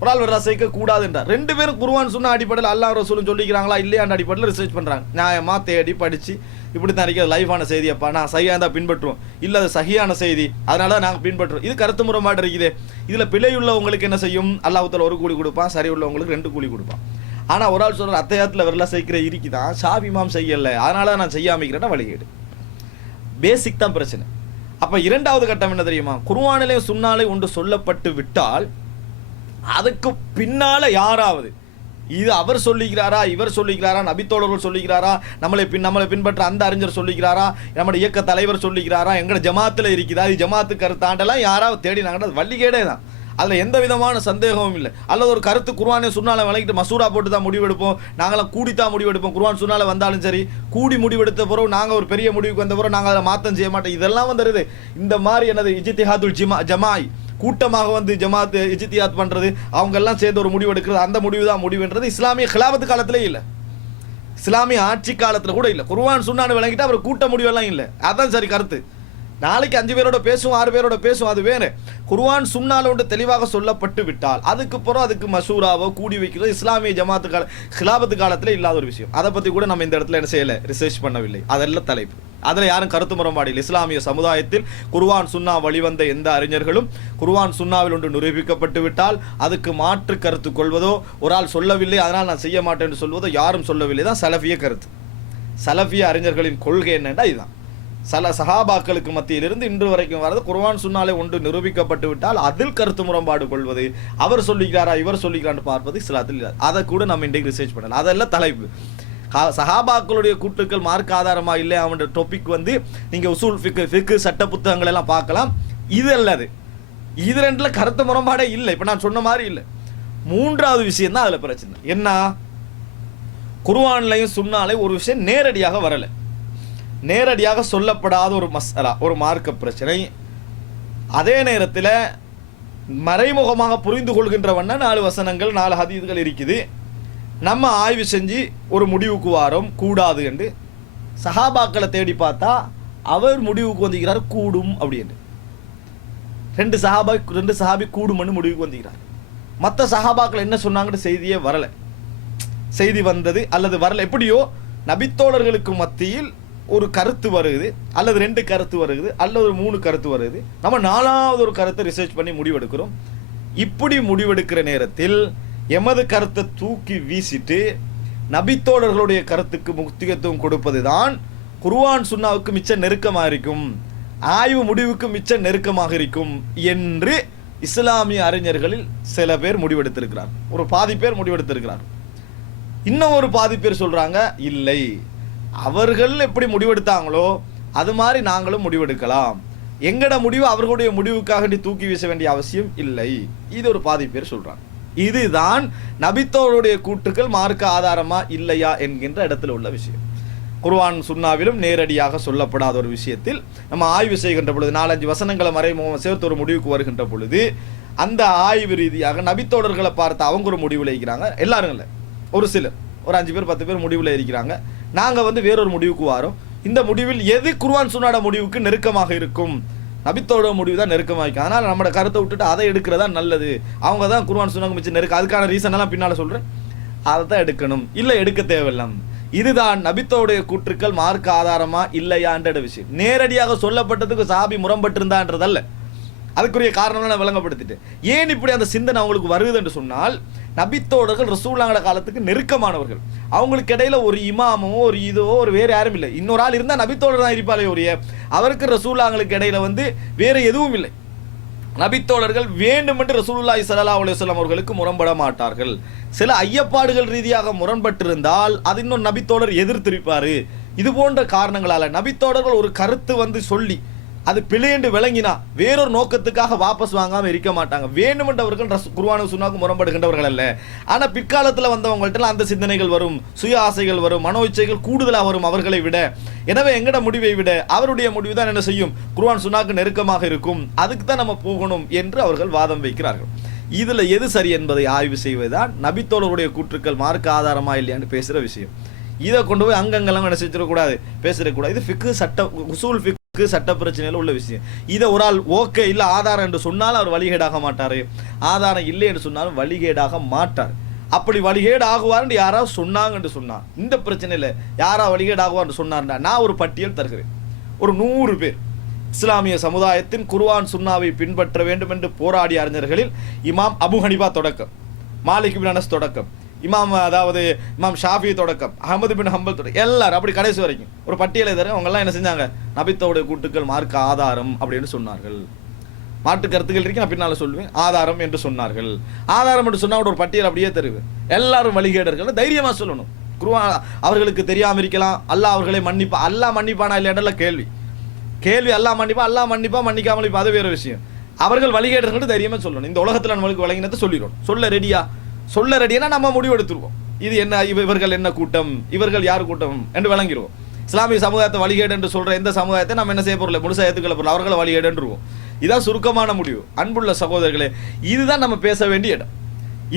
ஒரு ஆள் வரலா சேர்க்க கூடாதுன்றார். ரெண்டு பேரும் குர்ஆன் சுன்னா அடிப்படையில் அல்லாஹ் ரசூலும் சொல்லிக்கிறாங்களா இல்லையான்ற அடிப்படையில் ரிசர்ச் பண்ணுறாங்க. நியாயமாக தேடி படித்து இப்படி தான் இருக்கிறது லைஃபான செய்தியப்பா, நான் சரியாக தான் பின்பற்றுவோம், இல்லை அது சகியான செய்தி அதனால நாங்கள் பின்பற்றுவோம், இது கருத்து முறைமாட்டு இருக்குது. இதில் பிழை உள்ளவங்களுக்கு என்ன செய்யும், அல்லாஹ்வுத்தாலா ஒரு கூலி கொடுப்பான், சரி உள்ளவங்களுக்கு 2 கூலி கொடுப்பான். ஆனால் ஒரு ஆள் சொல்கிற அத்தையாத்தில் வரலாம் சேர்க்கிற இருக்குதான், ஷாஃபி இமாம் செய்யலை அதனால நான் செய்யாமிக்கிறேன்னா வழிகேடு. பேசிக் தான் பிரச்சனை. அப்போ இரண்டாவது கட்டம் என்ன தெரியுமா, குர்ஆனிலே சுன்னாலே ஒன்று சொல்லப்பட்டு விட்டால் அதுக்கு பின்னால யாராவது இது அவர் சொல்லிக்கிறாரா இவர் சொல்லிக்கிறாரா நபித்தோழர்கள் சொல்லிக்கிறாரா நம்மளை பின்பற்ற அந்த அறிஞர் சொல்லிக்கிறாரா நம்முடைய இயக்க தலைவர் சொல்லிக்கிறாரா எங்களோட ஜமாத்தில் இருக்கிறா இது ஜமாத்து கருத்தாண்டெல்லாம் யாராவது தேடினாங்கன்னா வள்ளிகேடே தான். அதில் எந்த விதமான சந்தேகமும் இல்லை. அல்லது ஒரு கருத்து குர்ஆனை சுன்னால விளக்கிட்டு மசூரா போட்டு தான் முடிவெடுப்போம், நாங்களாம் கூடித்தான் முடிவெடுப்போம், குர்ஆன் சுன்னால வந்தாலும் சரி கூடி முடிவெடுத்த பிறகு நாங்கள் ஒரு பெரிய முடிவுக்கு வந்த பிறகு நாங்கள் அதை மாற்றம் செய்ய மாட்டோம், இதெல்லாம் வந்துடுது. இந்த மாதிரி என்னது இஜ்திஹாதுல் ஜமாய் கூட்டமாக வந்து ஜமாத்து இஜ்திஹாத் பண்ணுறது, அவங்க எல்லாம் சேர்ந்து ஒரு முடிவு எடுக்கிறது, அந்த முடிவு தான் முடிவுன்றது இஸ்லாமிய கிலாபத்து காலத்திலே இல்லை, இஸ்லாமிய ஆட்சி காலத்தில் கூட இல்லை. குர்ஆன் சுன்னான்னு விளங்கிட்டு அப்புறம் கூட்ட முடிவெல்லாம் இல்லை, அதான் சரி கருத்து. நாளைக்கு 5 பேரோட பேசுவோம் 6 பேரோட பேசுவோம் அது வேறு. குர்ஆன் சுன்னால ஒன்று தெளிவாக சொல்லப்பட்டு விட்டால் அதுக்கு பிறகு அதுக்கு மசூராவோ கூடி வைக்கிறது இஸ்லாமிய ஜமாத்து கால கிலாபத்து காலத்தில் இல்லாத ஒரு விஷயம். அதை பற்றி கூட நம்ம இந்த இடத்துல என்ன செய்யலை, ரிசர்ச் பண்ணவில்லை. அதெல்லாம் தலைப்பு, அதில் யாரும் கருத்து முரண்பாடு இல்லை. இஸ்லாமிய சமுதாயத்தில் குர்ஆன் சுன்னா வழிவந்த எந்த அறிஞர்களும் குர்ஆன் சுன்னாவில் ஒன்று நிரூபிக்கப்பட்டு விட்டால் அதுக்கு மாற்று கருத்து கொள்வதோ, ஒரு ஆள் சொல்லவில்லை அதனால் நான் செய்ய மாட்டேன் என்று சொல்வதோ யாரும் சொல்லவில்லை. தான் சலஃபிய கருத்து. சலஃபிய அறிஞர்களின் கொள்கை என்னன்னா இதுதான். சஹாபாக்களுக்கு மத்தியிலிருந்து இன்று வரைக்கும் வரது குர்ஆன் சுன்னாலே ஒன்று நிரூபிக்கப்பட்டு விட்டால் அதில் கருத்து முரண்பாடு கொள்வது, அவர் சொல்லிக்கிறாரா இவர் சொல்லிக்கிறான்னு பார்ப்பது இஸ்லாத்தில் இல்லை. அதை கூட நம்ம இன்றைக்கு ரிசர்ச் பண்ணலாம். அதெல்லாம் தலைப்பு. சஹாபாக்களுடைய கூட்டுக்கள் மார்க் ஆதாரமா இல்லை அவனுடைய டாபிக் வந்து நீங்க உசூல் ஃபிக்கு சட்ட புத்தகங்கள் எல்லாம் பார்க்கலாம். இது அல்லது இது ரெண்டுல கருத்து முரண்பாடே இல்லை. இப்ப நான் சொன்ன மாதிரி இல்லை. மூன்றாவது விஷயம் தான் அதுல பிரச்சனை. என்ன, குர்ஆன்லையும் சுன்னாலையும் ஒரு விஷயம் நேரடியாக வரல, நேரடியாக சொல்லப்படாத ஒரு மஸ்அலா, ஒரு மார்க்க பிரச்சனை. அதே நேரத்தில் மறைமுகமாக புரிந்து கொள்கின்ற வண்ண 4 வசனங்கள் 4 ஹதீஸ்கள் இருக்குது. நம்ம ஆய்வு செஞ்சு ஒரு முடிவுக்கு வாரோம் கூடாது என்று. சஹாபாக்களை தேடி பார்த்தா அவர் முடிவுக்கு வந்துக்கிறார் கூடும் அப்படின்னு. 2 சஹாபி கூடும்னு முடிவுக்கு வந்துக்கிறார். மற்ற சஹாபாக்கள் என்ன சொன்னாங்கன்னு செய்தியே வரல. செய்தி வந்தது அல்லது வரல, எப்படியோ நபித்தோழர்களுக்கு மத்தியில் ஒரு கருத்து வருது அல்லது 2 கருத்து வருது அல்லது ஒரு 3 கருத்து வருது. நம்ம 4வது ஒரு கருத்தை ரிசர்ச் பண்ணி முடிவெடுக்கிறோம். இப்படி முடிவெடுக்கிற நேரத்தில் எமது கருத்தை தூக்கி வீசிட்டு நபித்தோழர்களுடைய கருத்துக்கு முக்கியத்துவம் கொடுப்பது தான் குர்ஆன் சுன்னாவுக்கு மிச்ச நெருக்கமாக இருக்கும், ஆய்வு முடிவுக்கு மிச்ச நெருக்கமாக இருக்கும் என்று இஸ்லாமிய அறிஞர்களில் சில பேர் முடிவெடுத்திருக்கிறார். ஒரு பாதி பேர் முடிவெடுத்திருக்கிறார். இன்னும் ஒரு பாதி பேர் சொல்றாங்க இல்லை, அவர்கள் எப்படி முடிவெடுத்தாங்களோ அது மாதிரி நாங்களும் முடிவெடுக்கலாம், எங்கட முடிவு அவர்களுடைய முடிவுக்காக தூக்கி வீச வேண்டிய அவசியம் இல்லை. இது ஒரு பாதி பேர் சொல்றாங்க. இதுதான் நபித்தோருடைய கூற்றுக்கள் மார்க்க ஆதாரமா இல்லையா என்கின்ற இடத்துல உள்ள விஷயம். குர்ஆன் சுன்னாவிலும் நேரடியாக சொல்லப்படாத ஒரு விஷயத்தில் நம்ம ஆய்வு செய்கின்ற பொழுது 4-5 வசனங்களை மறைமுகம் சேர்த்து ஒரு முடிவுக்கு வருகின்ற பொழுது அந்த ஆய்வு ரீதியாக நபித்தோழர்களை பார்த்து அவங்க ஒரு முடிவில் இருக்கிறாங்க. எல்லாரும் இல்லை, ஒரு சிலர், ஒரு 5 பேர் 10 பேர் முடிவில் இருக்கிறாங்க. நாங்கள் வந்து வேறொரு முடிவுக்கு வாரோம். இந்த முடிவில் எது குர்ஆன் சுன்னாட முடிவுக்கு நெருக்கமாக இருக்கும், நபித்தோட முடிவு தான் நெருக்கமாக இருக்கும், அதனால் நம்மளோட கருத்தை விட்டுட்டு அதை எடுக்கிறதா நல்லது, அவங்க தான் குர்ஆன் சுன்னாக்கு மிச்சம் நெருக்கம், அதுக்கான ரீசன் எல்லாம் பின்னால் சொல்கிறேன், அதை தான் எடுக்கணும், இல்லை எடுக்க தேவையில்லை. இதுதான் நபித்தோடைய கூற்றுக்கள் மார்க்க ஆதாரமா இல்லையான்ற விஷயம். நேரடியாக சொல்லப்பட்டதுக்கு சஹாபி முரண்பட்டிருந்தான்றதல்ல, அதுக்குரிய காரணம் விளங்கப்படுத்திட்டு ஏன் இப்படி அந்த சிந்தனை அவங்களுக்கு வருது என்று சொன்னால், நபித்தோடர்கள் ரசூலுல்லாஹ் காலத்துக்கு நெருக்கமானவர்கள். அவங்களுக்கு இடையில ஒரு இமாமோ ஒரு இதோ ஒரு வேற யாரும் இல்லை. இன்னொரு ஆள் இருந்தால் நபித்தோடர் தான் இருப்பாரே ஒழிய அவருக்கு ரசூலுல்லாஹ்களுக்கு இடையில வந்து வேற எதுவும் இல்லை. நபித்தோழர்கள் வேண்டுமென்று ரசூலுல்லாஹி ஸல்லல்லாஹு அலைஹி வஸல்லம் அவர்களுக்கு முரண்பட மாட்டார்கள். சில ஐயப்பாடுகள் ரீதியாக முரண்பட்டிருந்தால் அது இன்னொரு நபித்தோழர் எதிர்த்திருப்பாரு. இது போன்ற காரணங்களால நபித்தோழர்கள் ஒரு கருத்து வந்து சொல்லி அது பிழையென்று விளங்கினா வேறொரு நோக்கத்துக்காக வாபஸ் வாங்காம இருக்க மாட்டாங்க. வேண்டுமென்றவர்கள் குர்ஆன் சுன்னாவுக்கு முரண்படுகின்றவர்கள் அல்ல. ஆனா பிற்காலத்தில் வந்தவங்கள்ட்ட அந்த சிந்தனைகள் வரும், சுய ஆசைகள் வரும், மனோ இச்சைகள் கூடுதலாக வரும் அவர்களை விட. எனவே எங்கட முடிவை விட அவருடைய முடிவு தான் என்ன செய்யும், குர்ஆன் சுன்னாவுக்கு நெருக்கமாக இருக்கும், அதுக்கு தான் நம்ம போகணும் என்று அவர்கள் வாதம் வைக்கிறார்கள். இதுல எது சரி என்பதை ஆய்வு செய்வதுதான் நபித்தோழருடைய கூற்றுக்கள் மார்க்க ஆதாரமா இல்லையான்னு பேசுற விஷயம். இதை கொண்டு போய் அங்கங்கெல்லாம் என்ன செஞ்சிடக்கூடாது, பேசிடக்கூடாது. இது ஃபிக்கு சட்ட உசூல் ஃபிக் சட்ட பிரச்சனையில் உள்ள விஷயம். இதை ஒரு ஆள் ஓகே இல்லை ஆதாரம் என்று சொன்னாலும் அவர் வழிகேடாக மாட்டார், ஆதாரம் இல்லை என்று சொன்னாலும் வழிகேடாக மாட்டார். அப்படி வழிகேடு ஆகுவார்னு யாராவது சொன்னாங்க என்று சொன்னார், இந்த பிரச்சனையில் யாராவது வழிகேடு ஆகுவார்னு சொன்னார்னா நான் ஒரு பட்டியல் தருகிறேன். ஒரு 100 பேர் இஸ்லாமிய சமுதாயத்தின் குர்ஆன் சுன்னாவை பின்பற்ற வேண்டும் என்று போராடிய அறிஞர்களில் இமாம் அபு ஹனிஃபா தொடக்கம், மாலிக் இப்னு அனஸ் தொடக்கம், இமாம் ஷாஃபி தொடக்கம், அஹமது பின் ஹம்பல் தொடக்கம், எல்லாரும் அப்படி கடைசி வரைக்கும் ஒரு பட்டியலை தர அவங்கெல்லாம் என்ன செஞ்சாங்க, நபித்தோடைய கூட்டுக்கள் மார்க்க ஆதாரம் அப்படின்னு சொன்னார்கள். மாட்டு கருத்துக்கள் இருக்கு, நான் பின்னால் சொல்லுவேன், ஆதாரம் என்று சொன்னார்கள். ஆதாரம் என்று சொன்னால் ஒரு பட்டியல் அப்படியே தருவேன். எல்லாரும் வழிகேடர்கள் தைரியமாக சொல்லணும். குர்ஆன் அவர்களுக்கு தெரியாமல் இருக்கலாம், அல்லாஹ் அவர்களை அல்லாஹ் மன்னிப்பானா இல்லையாண்டல கேள்வி அல்லாஹ் மன்னிப்பா மன்னிக்காமல் இப்போ அது வேறு விஷயம். அவர்கள் வழிகேடர்கள் தைரியமாக சொல்லணும். இந்த உலகத்தில் நம்மளுக்கு வழங்கினதை சொல்லிடணும். சொல்ல ரெடியா நம்ம முடிவு எடுத்துருவோம். இது என்ன, இவர்கள் என்ன கூட்டம், இவர்கள் யார் கூட்டம் என்று விளங்கிடுவோம். இஸ்லாமிய சமுதாயத்தை வழிகேடு என்று சொல்ற எந்த சமுதாயத்தை நம்ம என்ன செய்ய போறோம், முழுசா ஏற்றுக்கொள்ள போறோம், அவர்களை வழிகேடுன்றுவோம். இதான் சுருக்கமான முடிவு. அன்புள்ள சகோதரர்களே, இதுதான் நம்ம பேச வேண்டிய இடம்.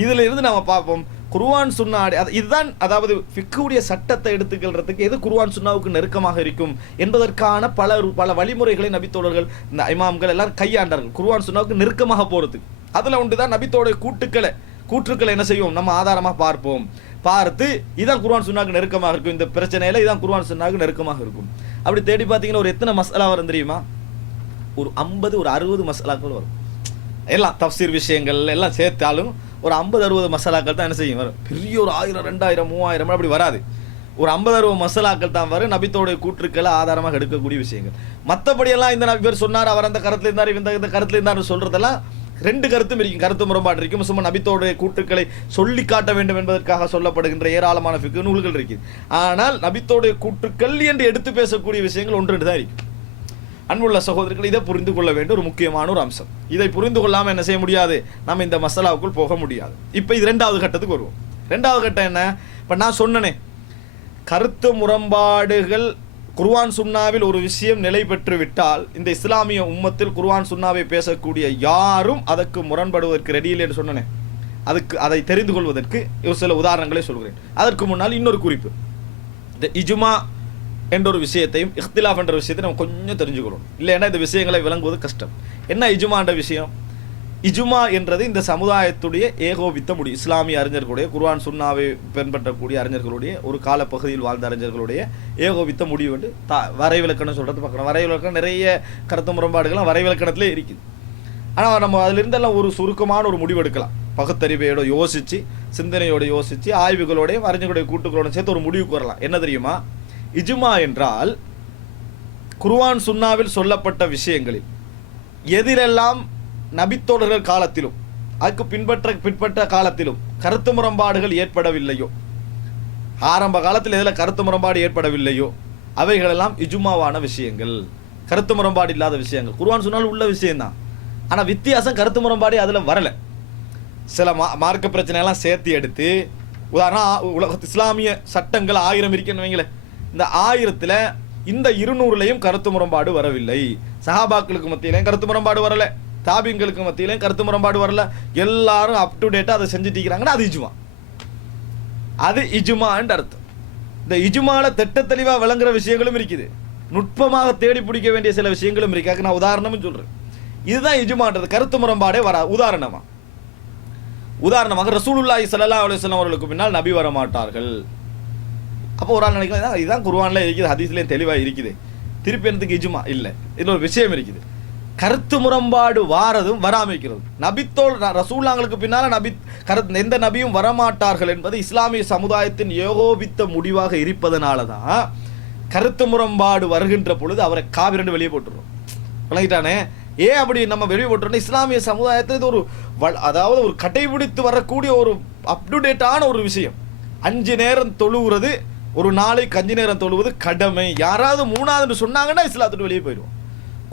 இதுல இருந்து நம்ம பார்ப்போம் குர்ஆன் சுன்னா, இதுதான் அதாவது ஃபிக்ஹுடைய சட்டத்தை எடுத்துக்கிறதுக்கு எது குர்ஆன் சுன்னாவுக்கு நெருக்கமாக இருக்கும் என்பதற்கான பல வழிமுறைகளை நபித்தோழர்கள் இந்த இமாம்கள் எல்லாரும் கையாண்டார்கள் குர்ஆன் சுன்னாவுக்கு நெருக்கமாக போறதுக்கு. அதுல ஒன்றுதான் நபித்தோடைய கூற்றுக்களை என்ன செய்வோம், நம்ம ஆதாரமாக பார்த்து இதான் குர்ஆன் சுன்னாவுக்கு நெருக்கமாக இருக்கும். இந்த பிரச்சனையில இதான் குர்ஆன் சுன்னாவுக்கு நெருக்கமாக இருக்கும். அப்படி தேடி பார்த்தீங்கன்னா ஒரு எத்தனை மசாலா வரும் தெரியுமா, ஒரு 50 ஒரு 60 மசாலாக்கள் வரும். எல்லாம் தஃப்சீர் விஷயங்கள் எல்லாம் சேர்த்தாலும் ஒரு 50-60 மசாலாக்கள் தான் என்ன செய்யும் வரும். பெரிய ஒரு 1000 2000 3000 அப்படி வராது. ஒரு 50-60 மசாலாக்கள் தான் வரும் நபித்தோடைய கூற்றுக்களை ஆதாரமாக எடுக்கக்கூடிய விஷயங்கள். மற்றபடியெல்லாம் இந்த நபி பேர் சொன்னார், அவர் அந்த கருத்துல இருந்தார், இந்த கருத்துல இருந்தார் சொல்றதெல்லாம் 2 கருத்தும் இருக்கும், கருத்து முரண்பாடு இருக்கும். சும்மா நபித்தோடைய கூற்றுக்களை சொல்லி காட்ட வேண்டும் என்பதற்காக சொல்லப்படுகின்ற ஏராளமான ஃபிக்ஹ் நூல்கள் இருக்குது. ஆனால் நபித்தோடைய கூற்றுக்கள் என்று எடுத்து பேசக்கூடிய விஷயங்கள் 1-2 தான் இருக்கு. அன்புள்ள சகோதரர்கள், இதை புரிந்து கொள்ள வேண்டிய ஒரு முக்கியமான ஒரு அம்சம். இதை புரிந்து கொள்ளாமல் என்ன செய்ய முடியாது, நம்ம இந்த மசாலாவுக்குள் போக முடியாது. இப்போ இது 2வது கட்டத்துக்கு வருவோம். 2வது கட்டம் என்ன, இப்போ நான் சொன்னனே கருத்து முரண்பாடுகள் குர்ஆன் சுன்னாவில் ஒரு விஷயம் நிலை பெற்று விட்டால் இந்த இஸ்லாமிய உம்மத்தில் குர்ஆன் சுன்னாவை பேசக்கூடிய யாரும் அதற்கு முரண்படுவதற்கு ரெடி இல்லை என்று சொன்னேன். அதை தெரிந்து கொள்வதற்கு ஒரு சில உதாரணங்களை சொல்கிறேன். அதற்கு முன்னால் இன்னொரு குறிப்பு, இந்த இஜ்மா என்ற ஒரு விஷயத்தையும் இஹ்திலாஃப் என்ற விஷயத்தை நம்ம கொஞ்சம் தெரிஞ்சுக்கணும். இல்லைன்னா இந்த விஷயங்களை விளங்குவது கஷ்டம். என்ன இஜ்மா என்ற விஷயம்? இஜ்மா என்றது இந்த சமுதாயத்துடைய ஏகோபித்த முடிவு. இஸ்லாமிய அறிஞர்களுடைய குர்ஆன் சுன்னாவை பின்பற்றக்கூடிய அறிஞர்களுடைய ஒரு காலப்பகுதியில் வாழ்ந்த அறிஞர்களுடைய ஏகோபித்த முடிவு வந்து வரைவிலக்கணம் சொல்றது பார்க்கணும். வரைவிலக்கணம் நிறைய கருத்து முரண்பாடுகள்லாம் வரைவிலக்கணத்திலே இருக்குது. ஆனால் நம்ம அதிலிருந்தெல்லாம் ஒரு சுருக்கமான ஒரு முடிவு எடுக்கலாம். பகுத்தறிவையோட யோசித்து, சிந்தனையோடு யோசித்து, ஆய்வுகளோடையும் அறிஞர்களுடைய கூட்டுகளோட சேர்த்து ஒரு முடிவுக்கு வரலாம். என்ன தெரியுமா, இஜ்மா என்றால் குர்ஆன் சுன்னாவில் சொல்லப்பட்ட விஷயங்களில் எதிரெல்லாம் நபித்தோழர்கள் காலத்திலும் அதுக்கு பின்பற்ற காலத்திலும் கருத்து முரண்பாடுகள் ஏற்படவில்லையோ, ஆரம்ப காலத்தில் எதில் கருத்து முரண்பாடு ஏற்படவில்லையோ அவைகளெல்லாம் இஜ்மாவான விஷயங்கள், கருத்து முரண்பாடு இல்லாத விஷயங்கள். குர்ஆன் சுன்னாவில் உள்ள விஷயம்தான், ஆனால் வித்தியாசம் கருத்து முரண்பாடு அதில் வரலை. சில மார்க்க பிரச்சனையெல்லாம் சேர்த்து எடுத்து, உதாரணம் இஸ்லாமிய சட்டங்கள் 1000 இருக்குன்னு வைங்களேன், இந்த 1000ல் இந்த 200லையும் கருத்து முரண்பாடு வரவில்லை. சஹாபாக்களுக்கு மத்தியிலையும் கருத்து முரண்பாடு வரலை, தாபிங்களுக்கு மத்தியிலையும் கருத்து முரண்பாடு வரல, எல்லாரும் அப் டு டேட்டா அதை செஞ்சுட்டீங்கிறாங்கன்னா அது இஜ்மா. அது இஜ்மான்னு அர்த்தம். இந்த இஜ்மால திட்ட தெளிவாக விளங்குற விஷயங்களும் இருக்குது, நுட்பமாக தேடி பிடிக்க வேண்டிய சில விஷயங்களும் இருக்கு. நான் உதாரணமும் சொல்றேன். இதுதான் இஜ்மான்றது, கருத்து முரண்பாடே வரா. உதாரணமாக ரசூலுல்லாஹி ஸல்லல்லாஹு அலைஹி வஸல்லம் அவர்களுக்கு பின்னால் நபி வர மாட்டார்கள். அப்போ ஒரு ஆள் நினைக்கலாம், இதுதான் குர்ஆன்ல இருக்குது, ஹதீஸ்லயும் தெளிவாக இருக்குது, திருப்பி என்னத்துக்கு இஜ்மா இல்லை. இன்னொரு விஷயம் இருக்குது, கருத்து முரண்பாடு வாரதும் வராமைக்கிறது. ரசூலுல்லாஹ்களுக்கு பின்னால எந்த நபியும் வரமாட்டார்கள் என்பது இஸ்லாமிய சமுதாயத்தின் ஏகோபித்த முடிவாக இருப்பதனால தான் கருத்து முரண்பாடு வருகின்ற பொழுது அவரை காவிரண்டு வெளியே போட்டுருவோம். விளங்கிட்டானே? ஏன் அப்படி நம்ம வெளியே போட்டுறோம்? இஸ்லாமிய சமுதாயத்தில் இது அதாவது ஒரு கடைபிடித்து வரக்கூடிய ஒரு அப்டுடேட்டான ஒரு விஷயம். 5 நேரம் தொழுகிறது, ஒரு நாளைக்கு 5 நேரம் தொழுவது கடமை. யாராவது 3வது சொன்னாங்கன்னா இஸ்லாத்துட்டு வெளியே போயிடுவோம்.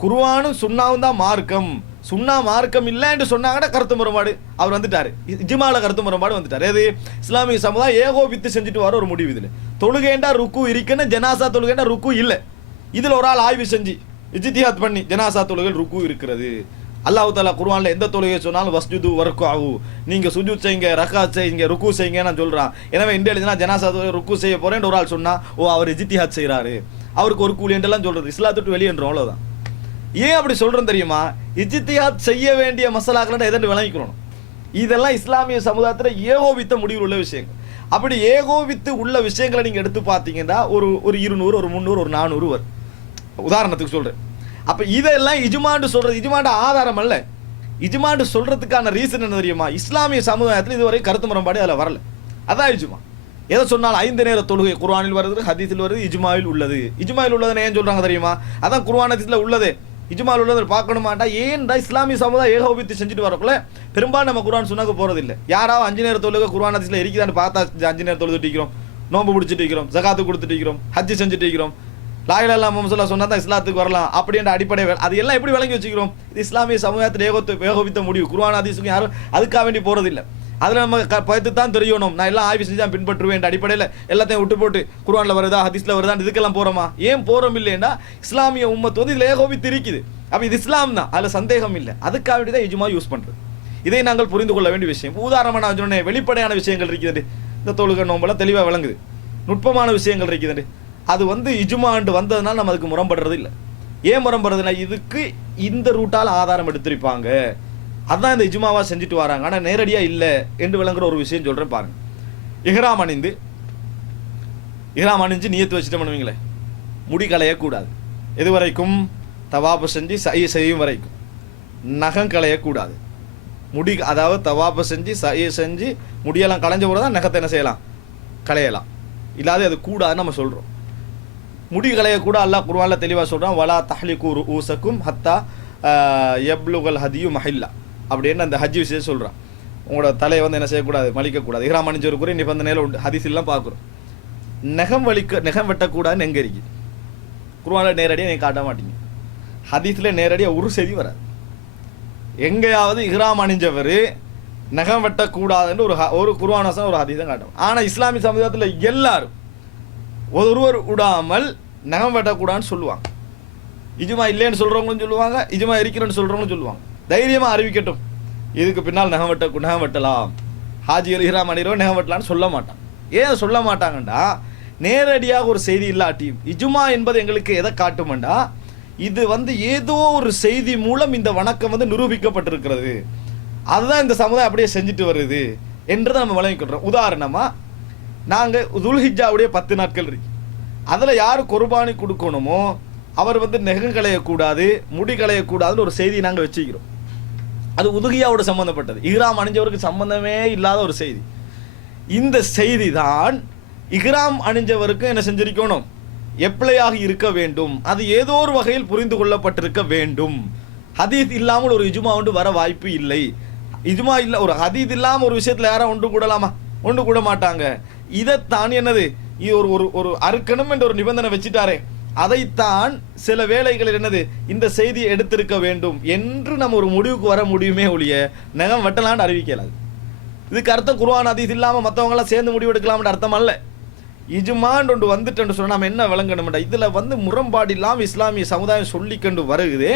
குர்ஆனும் சுன்னாவும் தான் மார்க்கம், சுன்னா மார்க்கம் இல்லை என்று சொன்னாங்கன்னா கருத்து முரண்பாடு அவர் வந்துட்டாரு. இஜ்மால கருத்து முரண்பாடு வந்துட்டாரு. எது? இஸ்லாமிய சமுதாயம் ஏகோபித்து செஞ்சுட்டு வர ஒரு முடிவு. இதுல தொழுகேண்டா ருக்கு இருக்குன்னு, ஜனாசா தொழுகேண்டா ருக்கு இல்லை. இதுல ஒரு ஆள் ஆய்வு செஞ்சு இஜ்திஹாத் பண்ணி ஜனாசா தொழுகை ருக்கு இருக்கிறது. அல்லாஹ் தஆலா குர்ஆன்ல எந்த தொழுகை சொன்னாலும் வஸ்ஜுது வர்குஉ, நீங்க சுஜூத் செய்யுங்க, ரக்காத் செய்யுங்க, ருக்கு செய்யுங்க நான் சொல்றான். எனவே இந்த எழுதினா ஜனாசா தொழுகை ருக்கு செய்ய போறேன்னு ஒரு ஆள் சொன்னா, ஓ அவர் இஜ்திஹாத் செய்யறாரு, அவருக்கு ஒரு கூலி என்றெல்லாம் சொல்றது, இஸ்லாத்துட்டு வெளியேன்றோம், அவ்வளவுதான். ஏன் அப்படி சொல்றோம் தெரியுமா? இஜ்திஹாத் செய்ய வேண்டிய மசாலாக்கள் எதென்று விளங்கிக்கிறோம். இதெல்லாம் இஸ்லாமிய சமுதாயத்தில் ஏகோபித்த முடிவில் உள்ள விஷயங்கள். அப்படி ஏகோபித்து உள்ள விஷயங்களை நீங்க எடுத்து பார்த்தீங்கன்னா ஒரு 200, ஒரு 300, ஒரு 400 வரும், உதாரணத்துக்கு சொல்றேன். அப்ப இதெல்லாம் இஜ்மான்னு சொல்றது இஜ்மாண்ட ஆதாரம் அல்ல. இஜ்மான்னு சொல்றதுக்கான ரீசன் என்ன தெரியுமா? இஸ்லாமிய சமுதாயத்தில் இதுவரை கருத்து முரண்பாடு அதில் வரல. அதான் இஜ்மா. எதை சொன்னால் 5 நேர தொழுகை குர்ஆனில் வருது, ஹதீஸில் வருது, இஜ்மாவில் உள்ளது. இஜ்மாவில் உள்ளதுன்னு ஏன் சொல்றாங்க தெரியுமா? அதான் குர்ஆன் ஹதீஸில் உள்ளது, இஜ்மாவில் உள்ளது பார்க்கணுமாட்டா. ஏன்டா இஸ்லாமிய சமுதாயம் ஏகோபித்து செஞ்சுட்டு வரக்குள்ள பெரும்பாலும் நம்ம குர்ஆன் சொன்னாக்க போறது இல்லை. யாராவது 5 நேர தொழுகை குர்ஆன் ஹதீஸில் இருக்குதான்னு பார்த்தா 5 நேரம் தொழுதுட்டு இருக்கிறோம், நோன்பு பிடிச்சிட்டு இருக்கிறோம், ஜகாத்து கொடுத்துட்டு இருக்கிறோம், ஹஜ்ஜி செஞ்சுட்டு இருக்கிறோம், லா இலாஹா இல்லல்லாஹ் முஹம்மது ரசூலுல்லாஹ் சொன்னா தான் இஸ்லாத்துக்கு வரலாம் அப்படின்ற அடிப்படை அது எல்லாம் எப்படி விளங்கி வச்சுக்கிறோம்? இது இஸ்லாமிய சமுதாயத்தில் ஏகோபித்த முடிவு. குர்ஆன் ஹதீஸுக்கு யாரும் அதுக்காக வேண்டி போறது இல்லை. அதில் நம்ம பார்த்து தான் தெரியணும். நான் எல்லாம் ஆய்வு செஞ்சு பின்பற்றுவேன் அடிப்படையில் எல்லாத்தையும் விட்டு போட்டு குர்ஆனில் வருதா ஹதீஸில் வருதா இதுக்கெல்லாம் போகிறோமா? ஏன் போகிறோம் இல்லைன்னா இஸ்லாமிய உம்மத்து வந்து இதில் ஏகோபித்து இருக்குது. அப்போ இது இஸ்லாம் தான், அதில் சந்தேகம் இல்லை. அதுக்காக வேண்டி தான் இஜ்மா யூஸ் பண்ணுறது. இதை நாங்கள் புரிந்து கொள்ள வேண்டிய விஷயம். உதாரணமாக நான் சொன்னேன், வெளிப்படையான விஷயங்கள் இருக்குது, இந்த தொழுகை நோம்பெல்லாம் தெளிவாக விளங்குது. நுட்பமான விஷயங்கள் இருக்குது, அது வந்து இஜ்மாண்டு வந்ததுனால நம்ம அதுக்கு முரண்படுறது இல்லை. ஏன் முரண்படுறதுனா இதுக்கு இந்த ரூட்டால் ஆதாரம் எடுத்திருப்பாங்க, அதான் இந்த இஜ்மாவா செஞ்சுட்டு வராங்க, ஆனால் நேரடியாக இல்லை என்று விளங்குற ஒரு விஷயம் சொல்கிறேன் பாருங்க. இஹ்ராம் அணிஞ்சு நியத்து வச்சுட்டு பண்ணுவீங்களே, முடி களையக்கூடாது. எது வரைக்கும்? தவாப்பு செஞ்சு சை செய்யும் வரைக்கும். நகம் களையக்கூடாது. முடி, அதாவது தவாப்பு செஞ்சு சை செஞ்சு முடியெல்லாம் களைஞ்ச போது தான் நகத்தை என்ன செய்யலாம்? களையலாம். இல்லாத அது கூடாதுன்னு நம்ம சொல்கிறோம். முடி களையக்கூட அல்லாஹ் குர்ஆன்ல தெளிவாக சொல்கிறான், வலா தஹ்லிகு ரூஸக்கும் ஹத்தா யப்லுகல் ஹதியு மஹில்லா அப்படின்னு அந்த ஹஜ் விஷயம் சொல்கிறான். உங்களோட தலையை வந்து என்ன செய்யக்கூடாது? மலிக்கக்கூடாது. இஹ்ராம் அணிஞ்சவருக்குரிய நிபந்தனையில் உண்டு, ஹதீஸ்லாம் பார்க்குறோம். நெகம் வெட்டக்கூடாதுன்னு எங்கே இருக்குது? குர்ஆன்ல நேரடியாக நீங்கள் காட்ட மாட்டீங்க, ஹதீஸில் நேரடியாக ஒரு செய்தி வராது. எங்கேயாவது இஹ்ராம் அணிஞ்சவர் நகம் வெட்டக்கூடாதுன்னு ஒரு குர்ஆன் வசனம் ஒரு ஹதீஸை காட்டும். ஆனால் இஸ்லாமிய சமுதாயத்தில் எல்லாரும் ஒருவர் விடாமல் நகம் வெட்டக்கூடாதுன்னு சொல்லுவாங்க. இஜ்மா இல்லைன்னு சொல்கிறவங்களும் சொல்லுவாங்க, இஜ்மா இருக்கிறேன்னு சொல்கிறவங்களும் சொல்லுவாங்க. தைரியமாக அறிவிக்கட்டும், இதுக்கு பின்னால் நகம் வெட்டலாம், ஹாஜிகள் இஹ்ராம் அணிகிறோம் நகம் வெட்டலான்னு சொல்ல மாட்டாங்க. ஏன் சொல்ல மாட்டாங்கண்டா, நேரடியாக ஒரு செய்தி இல்லாட்டியும் இஜ்மா என்பது எங்களுக்கு எதை காட்டுமெண்டா, இது வந்து ஏதோ ஒரு செய்தி மூலம் இந்த வணக்கம் வந்து நிரூபிக்கப்பட்டிருக்கிறது, அதுதான் இந்த சமுதாயம் அப்படியே செஞ்சுட்டு வருது என்றதை நம்ம வழங்கிக்கிறோம். உதாரணமாக நாங்கள் துல்ஹிஜ்ஜாவுடைய 10 நாட்கள் இருக்கு, அதில் யார் குர்பானி கொடுக்கணுமோ அவர் வந்து நெகம் களையக்கூடாது, முடி களையக்கூடாதுன்னு ஒரு செய்தி நாங்கள் வச்சுக்கிறோம். அது உதுகியாவோட சம்பந்தப்பட்டது, இஹ்ராம் அணிஞ்சவருக்கு சம்பந்தமே இல்லாத ஒரு செய்தி. இந்த செய்தி தான் இஹ்ராம் அணிஞ்சவருக்கு என்ன செஞ்சிருக்கணும்? எப்ளையாக இருக்க வேண்டும், அது ஏதோ ஒரு வகையில் புரிந்து கொள்ளப்பட்டிருக்க வேண்டும். ஹதீஸ் இல்லாமல் ஒரு இஜ்மா ஒன்று வர வாய்ப்பு இல்லை. இஜ்மா இல்லை, ஒரு ஹதீஸ் இல்லாமல் ஒரு விஷயத்தில் யாரும் ஒன்று கூடலாமா? ஒன்று கூட மாட்டாங்க. இதைத்தான் என்னது, இது ஒரு அறுக்கணும் என்ற ஒரு நிபந்தனை வச்சுட்டாரே, அதைத்தான் சில வேளைகளில் என்னது இந்த செய்தியை எடுத்திருக்க வேண்டும் என்று நம்ம ஒரு முடிவுக்கு வர முடியுமே ஒழிய நகம் வெட்டலான்னு அறிவிக்கலாது. இதுக்கு அர்த்தம் குர்ஆன் ஹதீஸ் இல்லாமல் மற்றவங்களாம் சேர்ந்து முடிவு எடுக்கலாம்னு அர்த்தம் அல்ல. இஜ்மான்னு ஒன்று வந்துட்டு சொன்னால் நம்ம என்ன விளங்கணும்டா, இதில் வந்து முரண்பாடு இல்லாமல் இஸ்லாமிய சமுதாயம் சொல்லிக்கொண்டு வருகுது,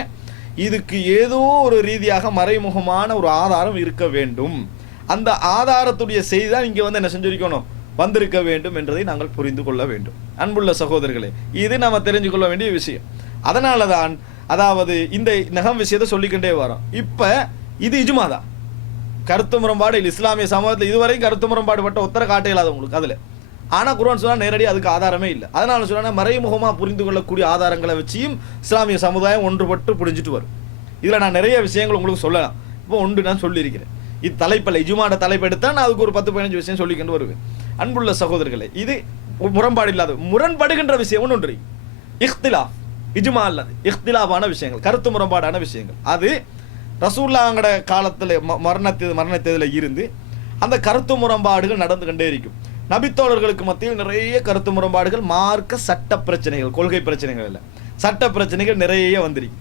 இதுக்கு ஏதோ ஒரு ரீதியாக மறைமுகமான ஒரு ஆதாரம் இருக்க வேண்டும். அந்த ஆதாரத்துடைய செய்தி தான் இங்கே வந்து என்ன செஞ்சிருக்கணும்? வந்திருக்க வேண்டும் என்றதை நாங்கள் புரிந்து கொள்ள வேண்டும். அன்புள்ள சகோதரர்களே, இது நம்ம தெரிஞ்சு கொள்ள வேண்டிய விஷயம். அதனால தான் அதாவது இந்த நகம் விஷயத்தை சொல்லிக்கிட்டே வரோம். இப்போ இது இஜ்மா தான், கருத்து முரண்பாடு இல்லை. இஸ்லாமிய சமூகத்தில் இதுவரைக்கும் கருத்து முரண்பாடு பட்ட உத்தர காட்ட இல்லாத உங்களுக்கு அதில். ஆனால் குர்ஆன் சொன்னால் நேரடியாக அதுக்கு ஆதாரமே இல்லை. அதனால சொன்னால் மறைமுகமாக புரிந்து கொள்ளக்கூடிய ஆதாரங்களை வச்சியும் இஸ்லாமிய சமுதாயம் ஒன்றுபட்டு புரிஞ்சுட்டு வரும். இதில் நான் நிறைய விஷயங்கள் உங்களுக்கு சொல்லலாம். இப்போ ஒன்று நான் சொல்லியிருக்கிறேன், இது தலைப்பில் இஜ்மாட தலைப்பு எடுத்தால் நான் அதுக்கு ஒரு 10-15 விஷயம் சொல்லிக்கிட்டு வருவேன். அன்புள்ள சகோதரர்களே, இது முரண்பாடு இல்லாத முரண்படுகின்ற விஷயம் ஒன்று இஹ்திலாஃப், இஜ்மா அல்லது இஹ்திலாஃபான விஷயங்கள், கருத்து முரண்பாடான விஷயங்கள். அது ரசூலுல்லாஹ்ங்கட காலத்தில் மரணத்தில் இருந்து அந்த கருத்து முரண்பாடுகள் நடந்து கொண்டே இருக்கும். நபித்தோழர்களுக்கு மத்தியில் நிறைய கருத்து முரண்பாடுகள், மார்க்க சட்ட பிரச்சனைகள், கொள்கை பிரச்சனைகள் இல்லை, சட்ட பிரச்சனைகள் நிறைய வந்திருக்கு.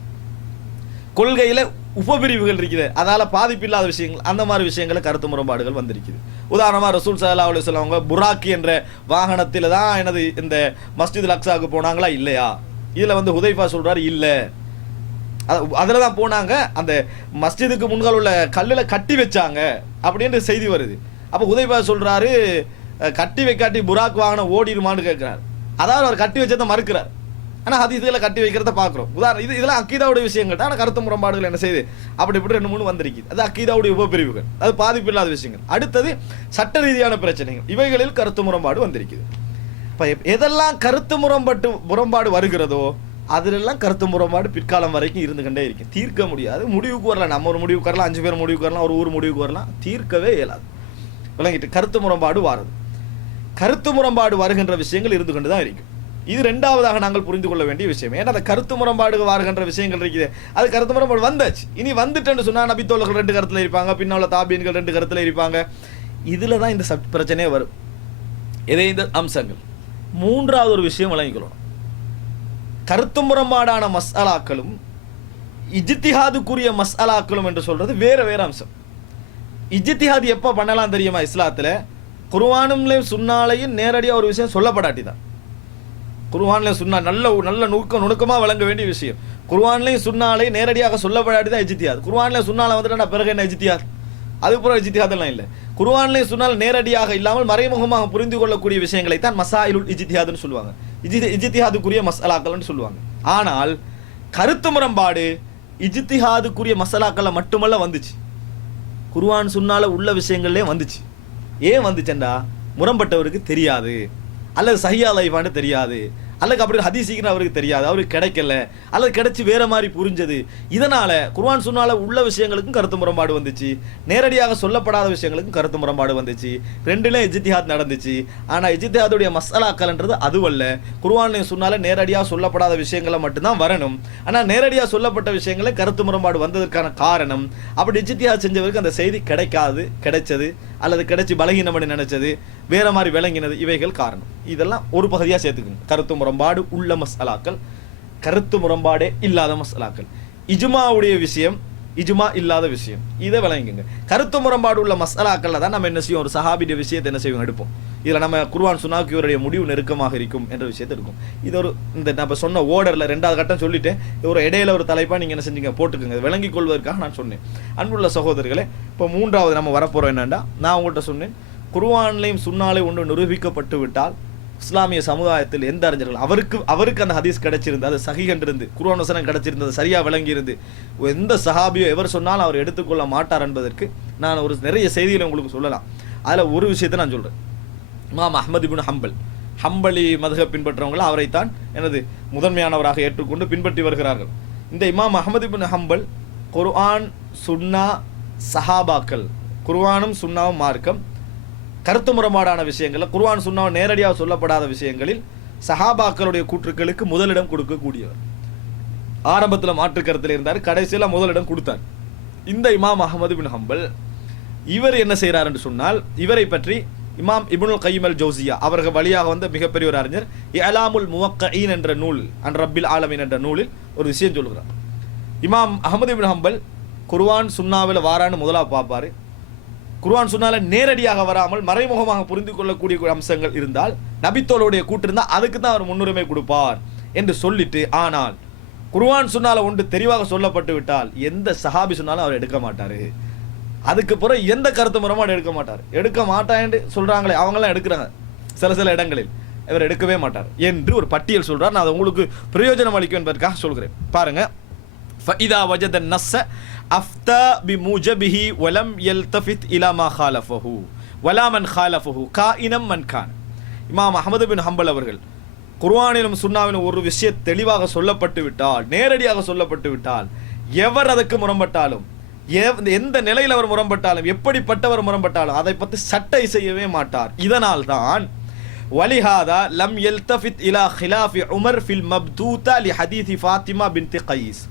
கொள்கையில் உபபிரிவுகள் இருக்குது, அதால் பாதிப்பில்லாத விஷயங்கள், அந்த மாதிரி விஷயங்கள கருத்து முரண்பாடுகள் வந்திருக்குது. உதாரணமாக ரசூல் ஸல்லல்லாஹு அலைஹி வஸல்லம் அவங்க புராக்கி என்ற வாகனத்தில் தான் எனது இந்த மஸ்ஜித் அக்ஸாவுக்கு போனாங்களா இல்லையா? இதில் வந்து ஹுதைஃபா சொல்கிறார் இல்லை, அதில் தான் போனாங்க, அந்த மஸ்ஜிதுக்கு முன்னால் உள்ள கல்லில் கட்டி வச்சாங்க அப்படின்ற செய்தி வருது. அப்போ ஹுதைஃபா சொல்கிறாரு, கட்டி வைக்காட்டி புராக் வாகனம் ஓடிடுமான்னு கேட்குறாரு. அதாவது அவர் கட்டி வச்சதை மறுக்கிறார். ஆனால் ஹதீஸ்களை கட்டி வைக்கிறத பார்க்குறோம். உதாரணம் இதெல்லாம் அக்கீதாவுடைய விஷயங்கள் தான். ஆனால் கருத்து முரண்பாடுகள் என்ன செய்யுது அப்படி இப்படி 2-3 வந்திருக்குது. அது அக்கீதாவுடைய உபபிரிவுகள், அது பாதிப்பு இல்லாத விஷயங்கள். அடுத்தது சட்ட ரீதியான பிரச்சனைகள், இவைகளில் கருத்து முரண்பாடு வந்திருக்குது. இப்போ எதெல்லாம் கருத்து முரண்பாடு வருகிறதோ அதிலெல்லாம் கருத்து முரண்பாடு பிற்காலம் வரைக்கும் இருந்து கொண்டே இருக்கு. தீர்க்க முடியாது, முடிவுக்கு வரலாம். நம்ம ஒரு முடிவுக்கு வரலாம், 5 பேர் முடிவுக்கு வரலாம், ஒரு ஊர் முடிவுக்கு வரலாம், தீர்க்கவே இயலாது. விளங்கிட்டு கருத்து முரண்பாடு வாருது. கருத்து முரண்பாடு வருகின்ற விஷயங்கள் இருந்து கொண்டு தான் இருக்கும். இது 2வதாக நாங்கள் புரிந்து கொள்ள வேண்டிய விஷயம். ஏன்னா அந்த கருத்து முரண்பாடு வருகின்ற விஷயங்கள் இருக்குது. அது கருத்து முரண்பாடு வந்தாச்சு. இனி வந்துட்டேன்னு சொன்னால் நபித்தோழர்கள் 2 கருத்தில் இருப்பாங்க, பின்னால் தாபீன்கள் 2 கருத்தில் இருப்பாங்க. இதில் தான் இந்த பிரச்சனையே வரும். இதே இந்த அம்சங்கள். 3வது ஒரு விஷயம் விளங்கிக்கொள்ளணும். கருத்து முரண்பாடான மஸ்அலாக்களும் இஜ்திஹாதுக்குரிய மஸ்அலாக்களும் என்று சொல்றது வேற வேற அம்சம். இஜ்திஹாது எப்போ பண்ணலாம் தெரியுமா? இஸ்லாத்தில் குர்ஆனும் சுன்னாலையும் நேரடியாக ஒரு விஷயம் சொல்லப்படாட்டி தான். குர்ஆனில் சுன்னா நல்ல நுணுக்கமாக வழங்க வேண்டிய விஷயம். குர்ஆன்லையும் சுன்னாலையும் நேரடியாக சொல்லப்படாட்டி தான் இஜ்திஹாத். குர்ஆனில் சுன்னால வந்துட்டு பிறகு என்ன இஜ்திஹாத்? அதுக்கப்புறம் இஜ்திஹாதெல்லாம் இல்லை. குர்ஆன்லையும் சுன்னால் நேரடியாக இல்லாமல் மறைமுகமாக புரிந்து கொள்ளக்கூடிய விஷயங்களை தான் மசாயிலுல் இஜ்திஹாதுன்னு சொல்லுவாங்க. இஜ்திஹாதுக்குரிய மசாலாக்கள்னு சொல்லுவாங்க. ஆனால் கருத்து முரண்பாடு இஜ்திஹாதுக்குரிய மசாலாக்களை மட்டுமல்ல வந்துச்சு, குர்ஆன் சுன்னால உள்ள விஷயங்கள்லேயே வந்துச்சு. ஏன் வந்துச்சேன்டா? முரண்பட்டவருக்கு தெரியாது, அல்லது சஹீஹா லைஃபான்னு தெரியாது, அல்லது அப்படி ஹதீஸிக்குன்னு அவருக்கு தெரியாது, அவருக்கு கிடைக்கல, அல்லது கிடைச்சி வேற மாதிரி புரிஞ்சது. இதனால குர்ஆன் சுன்னால உள்ள விஷயங்களுக்கும் கருத்து முரண்பாடு வந்துச்சு, நேரடியாக சொல்லப்படாத விஷயங்களுக்கும் கருத்து முரண்பாடு வந்துச்சு. 2லையும் இஜ்திஹாத் நடந்துச்சு. ஆனால் இஜ்திஹாதுடைய மஸ்அலாக்கள்ன்றது அதுவல்ல. குர்ஆன்லையும் சுன்னால நேரடியாக சொல்லப்படாத விஷயங்களை மட்டும்தான் வரணும். ஆனால் நேரடியாக சொல்லப்பட்ட விஷயங்களை கருத்து முரண்பாடு வந்ததற்கான காரணம் அப்படி இஜ்திஹாத் செஞ்சவருக்கு அந்த செய்தி கிடைச்சது அல்லது கிடைச்சி பலகீனம் பண்ணி நினைச்சது, வேற மாதிரி விளங்கினது, இவைகள் காரணம். இதெல்லாம் ஒரு பகுதியாக சேர்த்துக்கணும். கருத்து முரண்பாடு உள்ள மஸ்அலாக்கள், கருத்து முரண்பாடே இல்லாத மஸ்அலாக்கள், இஜ்மாவுடைய விஷயம், இஜ்மா இல்லாத விஷயம், இதை விளங்குங்க. கருத்து முரண்பாடு உள்ள மஸ்அலாக்கள்ல தான் நம்ம என்ன செய்வோம்? ஒரு சஹாபிய விஷயத்தை என்ன செய்வோம்? எடுப்போம். இதில் நம்ம குர்ஆன் சுன்னாக்கு இவருடைய முடிவு நெருக்கமாக இருக்கும் என்ற விஷயத்தை இருக்கும். இது ஒரு இந்த நம்ம சொன்ன ஓர்டரில் 2வது கட்டம் சொல்லிட்டு ஒரு இடையில ஒரு தலைப்பாக நீங்கள் என்ன செஞ்சீங்க போட்டுக்கோங்க, விளங்கிக் கொள்வதற்காக நான் சொன்னேன். அன்புள்ள சகோதரர்களே, இப்போ 3வது நம்ம வரப்போகிறோம். என்னென்னா, நான் உங்கள்கிட்ட சொன்னேன், குர்ஆன்லையும் சுன்னாலையும் ஒன்று நிரூபிக்கப்பட்டு விட்டால் இஸ்லாமிய சமுதாயத்தில் எந்த அறிஞர்கள் அவருக்கு அந்த ஹதீஸ் கிடைச்சிருந்து, அது சஹீஹ் இருந்து, குர்ஆன் வசனம் கிடைச்சிருந்தது, சரியா விளங்கி இருந்து, எந்த சஹாபியோ எவர் சொன்னாலும் அவர் எடுத்துக்கொள்ள மாட்டார் என்பதற்கு நான் ஒரு நிறைய செய்திகளை உங்களுக்கு சொல்லலாம். அதில் ஒரு விஷயத்தை நான் சொல்கிறேன். இமாம் அஹ்மத் இப்னு ஹம்பலி மதுஹப் பின்பற்றவங்களும் அவரைத்தான் எனது முதன்மையானவராக ஏற்றுக்கொண்டு பின்பற்றி வருகிறார்கள். இந்த இமாம் அஹ்மத் இப்னு ஹம்பல் குர்ஆன் சுன்னா சஹாபாக்கள், குர்ஆனும் சுன்னாவும் மார்க்கம், கருத்து முரண்பாடான விஷயங்களில் குர்ஆன் சுன்னாவை நேரடியாக சொல்லப்படாத விஷயங்களில் சஹாபாக்களுடைய கூற்றுக்களுக்கு முதலிடம் கொடுக்கக்கூடியவர். ஆரம்பத்தில் மாற்று கருத்தில் இருந்தார், கடைசியில் முதலிடம் கொடுத்தார். இந்த இமாம் அஹ்மத் இப்னு ஹம்பல் இவர் என்ன செய்கிறார் என்று சொன்னால், இவரை பற்றி இமாம் இப்னுல் கய்யிம் அல் ஜௌசியா அவர்கள் வழியாக வந்த மிகப்பெரிய ஒரு அறிஞர் இஅலாமுல் முவக்கஈன் என்ற நூல், அன் ரப்பில் ஆலமீன் என்ற நூலில் ஒரு விஷயம் சொல்கிறார். இமாம் அஹ்மத் இப்னு ஹம்பல் குர்ஆன் சுன்னாவில் வாரான்னு முதலாக பார்ப்பார். குர்ஆன் சுன்னால நேரடியாக வராமல் மறைமுகமாக புரிந்து கொள்ளக்கூடிய அம்சங்கள் இருந்தால், நபித்தோளுடைய கூட்டு இருந்தால் அதுக்கு தான் அவர் முன்னுரிமை கொடுப்பார் என்று சொல்லிட்டு, ஆனால் குர்ஆன் சுன்னால ஒன்று தெளிவாக சொல்லப்பட்டு விட்டால் எந்த சஹாபி சொன்னாலும் அவர் எடுக்க மாட்டார். அதுக்கு பிறகு எந்த கருத்து முரண்பாடு எடுக்க மாட்டான்னு சொல்றாங்களே, அவங்களாம் எடுக்கிறாங்க சில இடங்களில், இவர் எடுக்கவே மாட்டார் என்று ஒரு பட்டியல் சொல்றார். நான் அதை உங்களுக்கு பிரயோஜனம் அளிக்கும் என்பதற்காக சொல்கிறேன். பாருங்க, فإذا وجد النص أفتى بموجبه ولم يلتفت إلى ما خالفه ولا من خالفه كائنا من كان. இமாம் அஹ்மத் பின் ஹம்பல் அவர்கள் குர்ஆனிலும் சுன்னாவிலும் ஒரு விஷயம் தெளிவாக சொல்லப்பட்டு விட்டால், நேரடியாக சொல்லப்பட்டு விட்டால், எவர் அதற்கு முரண்பட்டாலும், எந்த நிலையில் அவர் முரண்பட்டாலும், எப்படிப்பட்டவர் முரண்பட்டாலும் அதை பற்றி சட்டை செய்யவே மாட்டார். இதனால் தான் வலிஹாதா லம் யல்தஃபித் இலா ஹிலாஃபி உமர் ஃபில் மப்தூதா லி ஹதீஸ் ஃபாத்திமா பின்த் கைஸ்.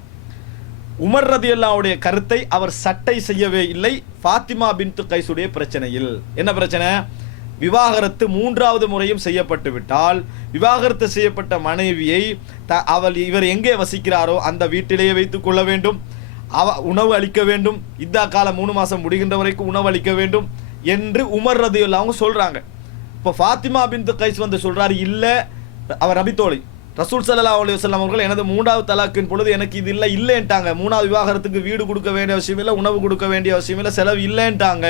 உமர் ரதியல்லாஹுடைய கருத்தை அவர் சட்டை செய்யவே இல்லை ஃபாத்திமா பின்த் கைஸுடைய பிரச்சனையில். என்ன பிரச்சனை? விவாகரத்து 3வது முறையும் செய்யப்பட்டு விட்டால், விவாகரத்து செய்யப்பட்ட மனைவியை இவர் எங்கே வசிக்கிறாரோ அந்த வீட்டிலேயே வைத்துக் கொள்ள வேண்டும், உணவு அளிக்க வேண்டும், இத்தா காலம் 3 மாதம் முடிகின்ற வரைக்கும் உணவு அளிக்க வேண்டும் என்று உமர் ரதியல்லாஹு அவங்க சொல்றாங்க. இப்போ ஃபாத்திமா பின்த் கைஸ் வந்து சொல்றாரு, இல்ல அவர் நபித்தோழி ரசூல் ஸல்லல்லாஹு அலைஹி வஸல்லம் அவர்கள் எனது 3வது தலாக்கின் பொழுது எனக்கு இது இல்லைன்ட்டாங்க, 3வது விவாகரத்துக்கு வீடு கொடுக்க வேண்டிய அவசியம் இல்லை, உணவு கொடுக்க வேண்டிய அவசியம் இல்லை, செலவு இல்லைன்ட்டாங்க,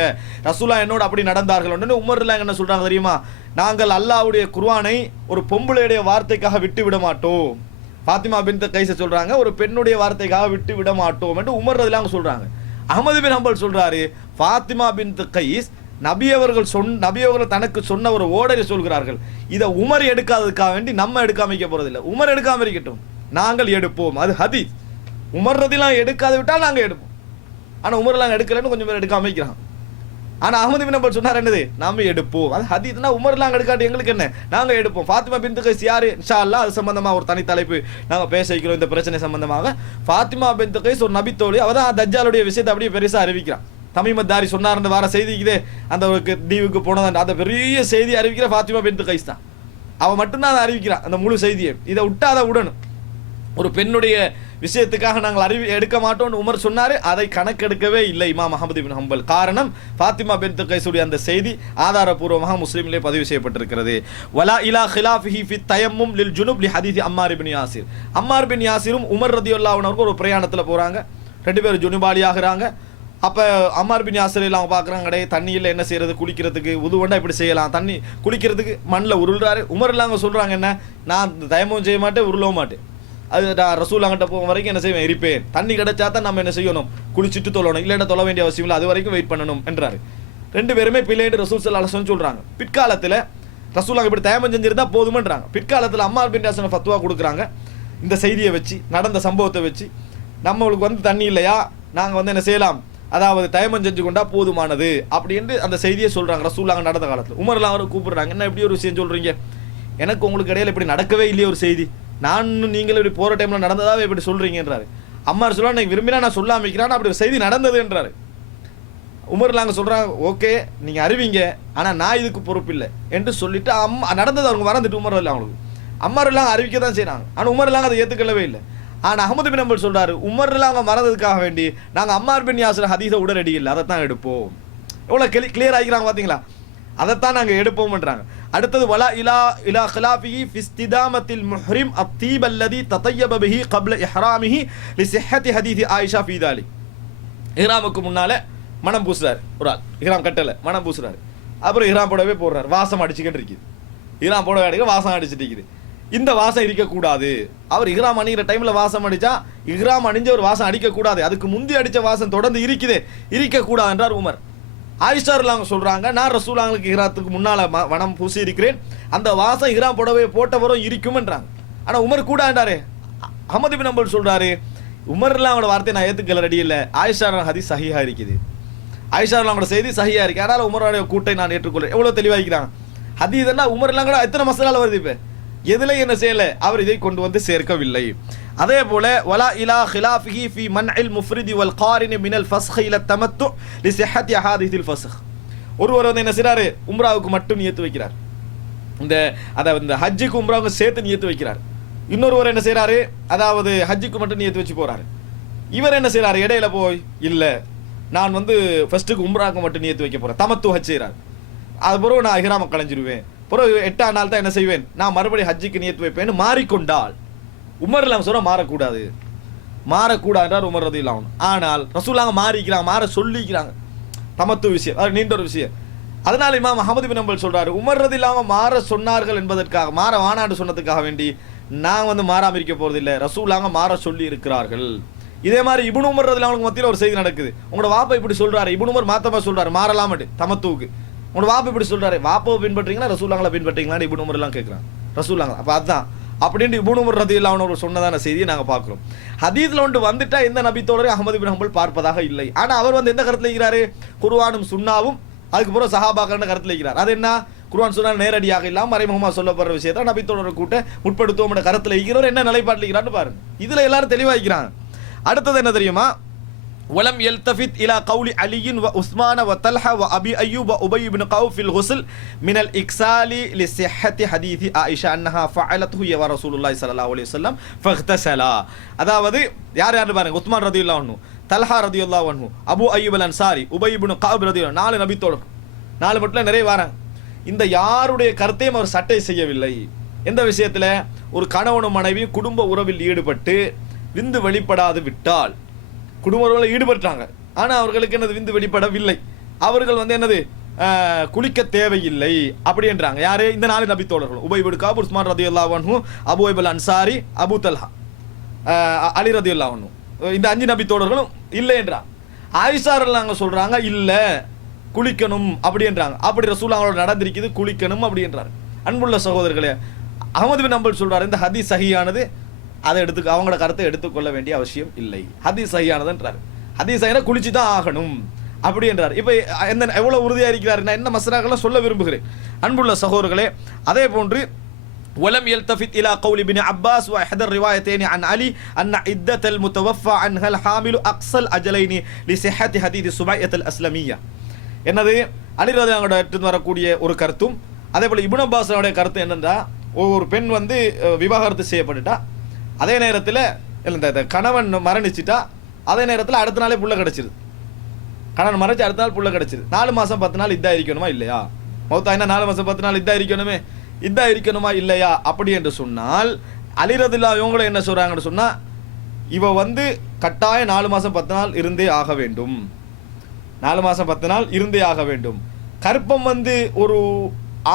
ரசூலா என்னோட அப்படி நடந்தார்கள். உமர்ல என்ன சொல்றாங்க தெரியுமா? நாங்கள் அல்லாஹ்வுடைய குர்ஆனை ஒரு பொம்பளையுடைய வார்த்தைக்காக விட்டு விட மாட்டோம், ஃபாத்திமா பின்த் கைஸ சொல்றாங்க ஒரு பெண்ணுடைய வார்த்தைக்காக விட்டு விட மாட்டோம் என்று உமர் ரலியல்லாஹு அன்ஹு சொல்றாங்க. அஹ்மது பின் ஹம்பல் சொல்றாரு ஃபாத்திமா பின்த் கைஸ் நபி அவர்கள் தனக்கு சொன்ன ஒரு ஓடரை சொல்கிறார்கள். இதை உமர் எடுக்காததுக்காக வேண்டி நம்ம எடுக்காம வைக்க போறதில்லை. உமர் எடுக்காம இருக்கட்டும், நாங்கள் எடுப்போம். அது ஹதீஸ். உமர் ரலியல்லாஹு எடுக்காத விட்டால் நாங்கள் எடுப்போம். ஆனா உமர் எல்லாம் எடுக்கலன்னு கொஞ்சம் பேர் எடுக்காம வைக்கிறான். ஆனா அஹ்மது பின் ஹம்பல் சொன்னார் என்னது, நாம எடுப்போம். அது ஹதீஸ்னா உமர் எல்லாம் எடுக்காட்டி எங்களுக்கு என்ன, நாங்க எடுப்போம். ஃபாத்திமா பின்த் கைஸ் யாரு, இன்ஷா அல்லாஹ் அது சம்பந்தமா ஒரு தனி தலைப்பு நாங்க பேச வைக்கிறோம். இந்த பிரச்சனை சம்பந்தமாக ஃபாத்திமா பின்த் கைஸ் ஒரு நபித்தோழி. அவதான் தஜ்ஜாலுடைய விஷயத்தை அப்படியே பெருசா அறிவிக்கிறான். தமீமத்தாரி சொன்னார் வார செய்திக்குதே, அந்த ஒரு தீவுக்கு போனது அந்த பெரிய செய்தி அறிவிக்கிற ஃபாத்திமா பின்த் கைஸ் தான். அவ மட்டும்தான் அதை அறிவிக்கிறான் அந்த முழு செய்தியை. இதை விட்டா அதை விடணும். ஒரு பெண்ணுடைய விஷயத்துக்காக நாங்கள் எடுக்க மாட்டோம்னு உமர் சொன்னாரு. அதை கணக்கெடுக்கவே இல்லை இமாம் அஹ்மது பின் ஹம்பல். காரணம் ஃபாத்திமா பின்த் கைஸுடைய அந்த செய்தி ஆதாரபூர்வமாக முஸ்லிமிலே பதிவு செய்யப்பட்டிருக்கிறது. வலா இலா ஹிலாஃபிஹி ஃபி தயம்மும் லில் ஜுனுப் லி ஹதீஸ் அம்மார் பின் யாசிர். அம்மார் பின் யாசிரும் உமர் ரலியல்லாஹு அன்ஹு ஒரு பிரயாணத்தில் போறாங்க. ரெண்டு பேரும் ஜுனுபாலி ஆகுறாங்க. அப்போ அம்மார் பின் யாசிர் எல்லாம் பார்க்குறாங்க, கடை தண்ணியில் என்ன செய்யறது, குளிக்கிறதுக்கு உதுவண்டா இப்படி செய்யலாம், தண்ணி குளிக்கிறதுக்கு மண்ணில் உருள்றாரு. உமர் எல்லாம் சொல்றாங்க என்ன, நான் தயமும் செய்ய மாட்டேன், உருளவும் மாட்டேன். அது நான் ரசூல் அங்கிட்ட போகும் வரைக்கும் என்ன செய்வேன், இருப்பேன். தண்ணி கிடைச்சா தான் நம்ம என்ன செய்யணும், குளிச்சுட்டு தொழணும், இல்லைன்னா தொழ வேண்டிய அவசியம் இல்லை, அது வரைக்கும் வெயிட் பண்ணணும் என்றாரு. ரெண்டு பேருமே பிள்ளைன்னு ரசூல் ஸல்லல்லாஹு அலைஹி வஸல்லம் சொல்றாங்க. பிற்காலத்தில் ரசூல் இப்படி தயமம் செஞ்சிருந்தா போதுமன்றாங்க. பிற்காலத்தில் அம்மார் பின் யாசிர் ஃபத்வா கொடுக்குறாங்க. இந்த செய்தியை வச்சு, நடந்த சம்பவத்தை வச்சு, நம்மளுக்கு தண்ணி இல்லையா, நாங்கள் என்ன செய்யலாம், அதாவது தயமம் செஞ்சு கொண்டா போதுமானது அப்படின்னு அந்த செய்தியை சொல்றாங்க ரசூலுல்லாஹ் நடந்த காலத்தில். உமர்லாம் அவரை கூப்பிடுறாங்க, என்ன இப்படி ஒரு விஷயம் சொல்றீங்க, எனக்கு உங்களுக்கு இடையில இப்படி நடக்கவே இல்லையே ஒரு செய்தி, நான் நீங்களும் இப்படி போற டைம்ல நடந்ததாவே இப்படி சொல்றீங்கன்றாரு. அம்மார் சொல்ல, நான் விரும்பினா நான் சொல்லாம வைக்கிறேன், அப்படி ஒரு செய்தி நடந்தது என்றாரு. உமர்லாங்க சொல்றாங்க, ஓகே நீங்க அறிவிங்க, ஆனா நான் இதுக்கு பொறுப்பு இல்லை என்று சொல்லிட்டு நடந்தது அவங்க மறந்துட்டு உமர் இல்லை அவங்களுக்கு. அம்மார் எல்லாம் அறிவிக்க தான் செய்யறாங்க. ஆனா உமர் எல்லாம் அதை ஏத்துக்கொள்ளவே இல்லை. ஆனா அஹ்மது பின் ஹம்பல் சொல்றாரு, உமர் எல்லாம் அவங்க மறந்ததுக்காக வேண்டி நாங்க அம்மார் பின் யாசிர் ஹதீஸை உடனடி இல்லை, அதைத்தான் எடுப்போம். எவ்வளவு கிளியர் ஆகிக்கிறாங்க பாத்தீங்களா, அதைத்தான் நாங்க எடுப்போம்ன்றாங்க. அடுத்தது வலா இலா இலா ഖിലാഫിഹി ஃபி இஸ்திதாமத்தில் முஹ்ரிம் அத்தீப் அல்லதி ததய்யப பிஹி قبل இஹ்ராமிஹி லிஸஹ்ஹதி ஹதீஸ் ஆயிஷா ஃபீ தாலிக். இஹ்ராமுக்கு முன்னால மனம் பூசுறாரு ஒரு ஆள், இஹ்ராம் கட்டல மனம் பூசுறாரு. அப்புறம் இஹ்ராம் போடவே போடுறாரு, வாசம் அடிச்சுக்கிட்டு இருக்குது. இஹ்ராம் போட வேண்டிய வாசம் அடிச்சுட்டு இருக்குது. இந்த வாசம் இருக்கக்கூடாது. அவர் இஹ்ராம் அணிகிற டைம்ல வாசம் அடிச்சா, இஹ்ராம் அணிஞ்ச ஒரு வாசம் அடிக்கக்கூடாது, அதுக்கு முந்தி அடிச்ச வாசம் தொடர்ந்து இருக்குது, இருக்கக்கூடாது என்றார் உமர். ஆயிஷா ரலியல்லாஹு சொல்றாங்க, நான் ரசூலுல்லாஹ்வுக்கு இஹ்ராத்துக்கு முன்னால வனம் பூசி இருக்கிறேன், அந்த வாசம் இஹ்ராம் போடவே போட்டவரும் இருக்கும் என்றாங்க. ஆனா உமர் கூட என்றாரு. அஹ்மது பின் ஹம்பல் சொல்றாரு, உமர்லாம் அவங்களோட வார்த்தையை நான் ஏத்துக்கல ரெடி இல்லை, ஆயிஷா ஹதீஸ் சஹீஹா இருக்குது, ஆயிஷா அவங்களோட செய்தி சஹீஹா இருக்கு, அதனால உமருடைய கூட்டை நான் ஏற்றுக்கொள்றேன். எவ்வளவு தெளிவா இருக்கிறாங்க. ஹதீஸ்னா உமர்லாம் கூட எத்தனை மசாலால வருது, இப்ப எதுல என்ன செய்யல, அவர் இதை கொண்டு வந்து சேர்க்கவில்லை. அதே போல வலா இலா ഖിലാഫിஹி ஃபீ மன்இல் முஃப்ரிதி வல் காரினி மினல் ஃபஸ்ஹ் இல தமத்து லிஸஹ்ஹதி அஹாதீஸில் ஃபஸ்ஹ். ஒருவர் என்ன செய்றாரு, உம்ராவுக்கு மட்டும் நியத்து வைக்கிறார், இந்த ஹஜ்ஜுக்கு உம்ராவுக்கு சேர்த்து நியத்து வைக்கிறார். இன்னொருவர் என்ன செய்றாரு, அதாவது ஹஜ்ஜுக்கு மட்டும் நியத்து வச்சு போறாரு. இவர் என்ன செய்றாரு, இடையில போய் இல்ல நான் ஃபர்ஸ்ட்டுக்கு உம்ராவுக்கு மட்டும் நியத்து வைக்க போறேன், தமத்து ஹஜ் செய்றாரு. அது பிறகு நான் இஹ்ராம கலைஞ்சிருவேன், பிறகு 8ஆம் நாள் தான் என்ன செய்வேன், நான் மறுபடியும் ஹஜ்ஜுக்கு நியத்து வைப்பேன்னு மாறிக்கொண்டால் உமர் எல்லாம் சொல்ற மாறக்கூடாது, மாறக்கூடாது உமர் ரலியல்லாஹு அன்ஹு. ஆனால் ரசூலுல்லாஹ் மாறிக்கிறாங்க, மாற சொல்லிக்கிறாங்க, தமத்து விஷயம், அது நீண்ட ஒரு விஷயம். அதனால இமாம் அஹ்மது பின் ஹம்பல் சொல்றாரு, உமர் ரலியல்லாஹு அன்ஹு மாற சொன்னார்கள் என்பதற்காக, மாற வானாண்டு சொன்னதுக்காக வேண்டி நான் மாறாம இருக்க போறது இல்லை, ரசூலுல்லாஹ் மாற சொல்லி இருக்கிறார்கள். இதே மாதிரி இப்னு உமர் ரலியல்லாஹு அன்ஹு மத்தியில ஒரு செய்தி நடக்குது. உங்களோட வாப்பா இப்படி சொல்றாரு, இப்னு உமர் மாத்தமா சொல்றாரு மாறலாமட்டு தமத்துவுக்கு, உங்களோட வாப்பா இப்படி சொல்றாரு, வாப்பாவை பின்பற்றீங்களா ரசூலுல்லாஹ்வை பின்பற்றீங்களான்னு இப்னு உமர் எல்லாம் கேட்கிறாங்க. ரசூலுல்லாஹ் அப்ப அதான் அப்படின்னு இப்னு உமர் ரலியல்லாஹு அன்ஹு சொன்னதான செய்தியை நாங்க பார்க்கிறோம். ஹதீஸ்ல வந்துட்டா எந்த நபித்தோடரை அஹ்மது பின் ஹம்பல் பார்ப்பதாக இல்லை. ஆனா அவர் எந்த கருத்துல இருக்கிறாரு, குர்ஆனும் சுன்னாவும் அதுக்கப்புறம் சஹாபாக்கள் கருத்துல இருக்கிறார். அது என்ன, குர்ஆன் சுன்னா நேரடியாக இல்லாம மறைமுகமா சொல்லப்படுற விஷயத்தை நபித்தோடரை கூட்ட முற்படுத்துவோம் கருத்துல இருக்கிறவர் என்ன நிலைப்பாட்டில் இருக்கிறான்னு பாருங்க. இதுல எல்லாரும் தெளிவா இருக்கிறாங்க. அடுத்தது என்ன தெரியுமா, ولم يلتفت إلى قول علي وعثمان وطلحة وأبي أيوب وأبي بن قوف في الغسل من الإكسال لصحة حديث عائشة أنها فعلته يا رسول الله صلى الله عليه وسلم فاغتسلا. அதாவது யார் பாருங்க, உஸ்மான் ரலியல்லாஹு அன்ஹு, தல்ஹா ரலியல்லாஹு அன்ஹு, அபு அய்யூப் அல் அன்சாரி, உபை இப்னு கஅப் ரலியல்லாஹு, 4 நபித்தோழர், 4 மட்டும் நிறைய வராங்க. இந்த யாருடைய கருத்தையும் அவர் சட்டை செய்யவில்லை. எந்த விஷயத்துல, ஒரு கணவனும் மனைவியும் குடும்ப உறவில் ஈடுபட்டு விந்து வெளிப்படாது விட்டால், குடும்ப உறவில் ஈடுபட்டாங்க ஆனா அவர்களுக்கு என்னது விந்து வெளிப்படவில்லை, அவர்கள் என்னது குளிக்க தேவையில்லை அப்படின்றாங்க. யாரு? இந்த 4 நபி தோழர்கள், உபை இப்னு கஅப், உஸ்மான் ரலியல்லாஹு அன்ஹு, Abu Ayyub Ansari, Abu Talha, Ali ரலியல்லாஹு அன்ஹு, இந்த 5 நபி தோழர்களும் இல்லை என்றாங்க. ஆயிஷா ரலியல்லாஹு சொல்றாங்க இல்ல குளிக்கணும் அப்படின்றாங்க. அப்படி ரசூலுல்லாஹ் நடந்திருக்குது, குளிக்கணும் அப்படின்றாங்க. அன்புள்ள சகோதரர்களே, அஹ்மத் பின் ஹம்பல் சொல்றாரு இந்த ஹதீஸ் சஹீஹானது, அதை அவங்களோட கருத்தை எடுத்துக்கொள்ள வேண்டிய அவசியம் இல்லை, ஹதீஸ் சஹீஹானதுன்றாரு. ஹதீஸ் சஹீஹா குளிச்சு தான் ஆகணும் அப்படி என்றார். இப்போ எவ்வளவு உறுதியா இருக்கிறார், நான் என்ன மஸ்ராக்களை சொல்ல விரும்புகிறேன். அன்புள்ள சகோதரர்களே, அதே போன்று ولم يلتفت إلى قول ابن عباس وإحدى الروايتين عن علي أن عدة المتوفى عنها الحامل أقصى الأجلين لصحة حديث سبيعة الأسلمية. என்னது அலி ரலியல்லாஹு அன்ஹு வரக்கூடிய ஒரு கருத்தும் அதே போல இப்னு அப்பாஸோட கருத்து என்னன்னா, ஒரு பெண் வந்து விவாகரத்து செய்யப்பட்டுட்டா, அதே நேரத்தில் இந்த கணவன் மரணிச்சிட்டா, அதே நேரத்தில் அடுத்த நாளே புள்ள கிடச்சிருது. கணவன் மறைச்சு அடுத்த நாள் புள்ள கிடச்சிருது. 4 மாதம் 10 நாள் இதா இருக்கணுமா இல்லையா? மௌத்தாயினா 4 மாதம் 10 நாள் இதா இருக்கணுமா இல்லையா? அப்படி என்று சொன்னால் அலி ரலியல்லாஹு இவங்களும் என்ன சொல்றாங்கன்னு சொன்னா, இவ வந்து கட்டாயம் 4 மாதம் 10 நாள் இருந்தே ஆக வேண்டும், 4 மாதம் 10 நாள் இருந்தே ஆக வேண்டும். கற்பம் வந்து ஒரு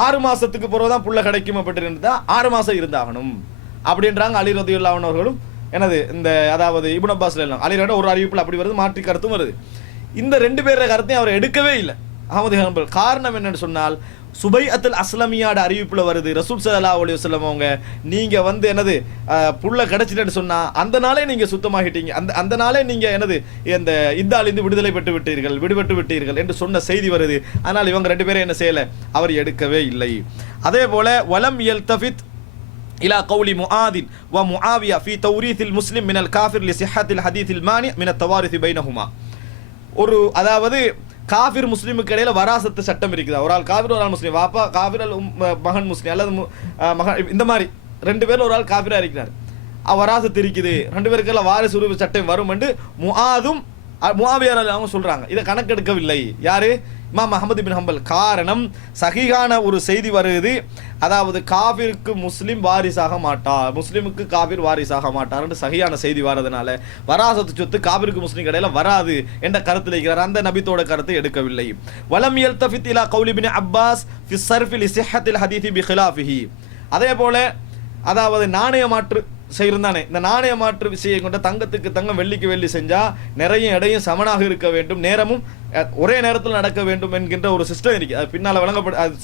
6 மாசத்துக்கு பிறகுதான் புள்ள கிடைக்கும் அப்படின்றதா 6 மாசம் இருந்தாகணும் அப்படின்றாங்க அலி ரலியல்லாஹு அன்ஹு அவர்களும். எனது இந்த அதாவது இப்னு அப்பாஸ் எல்லாம் அலியோட ஒரு அறிவிப்பில் அப்படி வருது, மாற்றி கருத்தும் வருது. இந்த 2 பேர கருத்தையும் அவர் எடுக்கவே இல்லை அஹ்மத் பின் ஹம்பல். காரணம் என்னன்னு சொன்னால், சுபைஅத்துல் அஸ்லமியாட அறிவிப்புல வருது, ரசூல் ஸல்லல்லாஹு அலைஹி வஸல்லம் அவங்க நீங்க வந்து என்னது புள்ள கிடைச்சிட்டேன்னு சொன்னா அந்த நாளே நீங்க சுத்தமாகிட்டீங்க, அந்த நாளே நீங்க என்னது இந்த இந்தாலிருந்து விடுதலை விடுபட்டு விட்டீர்கள் என்று சொன்ன செய்தி வருது. ஆனால் இவங்க 2 பேரும் என்ன செய்யல, அவர் எடுக்கவே இல்லை. அதே போல வலம் யல்தஃபித் இலா கௌலி முஆதின் வ முஆவியா ஃபீ தௌரீத்தில் முஸ்லிம் மினல் காஃபிர் லிஸிஹத்தில் ஹதீத்தில் மானி மினத் தவாரித் பைனஹுமா. ஒரு அதாவது காஃபிர் முஸ்லிமுக்கு இடையில வராசத்து சட்டம் இருக்குது. ஒரு ஆள் காஃபிர், ஒரு ஆள் முஸ்லீம், வாப்பா காஃபிர் மகன் முஸ்லீம், அல்லது மகன், இந்த மாதிரி 2 பேர்ல ஒரு ஆள் காஃபிரா இருக்கிறார், வராசத்து இருக்குது, 2 பேருக்கெல்லாம் வாரிசு உரிமை சட்டம் வரும் என்று முஆதும் முஆவியா அவங்க சொல்றாங்க. இதை கணக்கெடுக்கவில்லை யாரு? இமாம் அஹ்மத் பின் ஹம்பல். காரணம், சஹீஹான ஒரு செய்தி வருது, அதாவது காஃபிருக்கு முஸ்லிம் வாரிசாக மாட்டார், முஸ்லிமுக்கு காஃபிர் வாரிசாக மாட்டார் என்று சஹீஹான செய்தி வரதுனால வராசத்து சொத்து காஃபிருக்கு முஸ்லிம் இடையில வராது என்ற கருத்தில் இருக்கிறார். அந்த நபித்தோட கருத்தை எடுக்கவில்லை. வலம் யல்தஃபித் இலா கௌலி இப்னு அப்பாஸ் ஃபி ஸர்ஃபி லிஸிஹத்தில் ஹதீஸி பிகிலாஃபிஹி. அதே போல அதாவது நாணய மாற்று செய்யிருந்தானே, இந்த நாணய மாற்று விஷயம் கொண்ட தங்கத்துக்கு தங்கம் வெள்ளிக்கு வெள்ளி செஞ்சா நிறைய எடையும் சமனாக இருக்க வேண்டும், நேரமும் ஒரே நேரத்தில் நடக்க வேண்டும் என்கின்ற ஒரு சிஸ்டம் இருக்கு. அது பின்னால்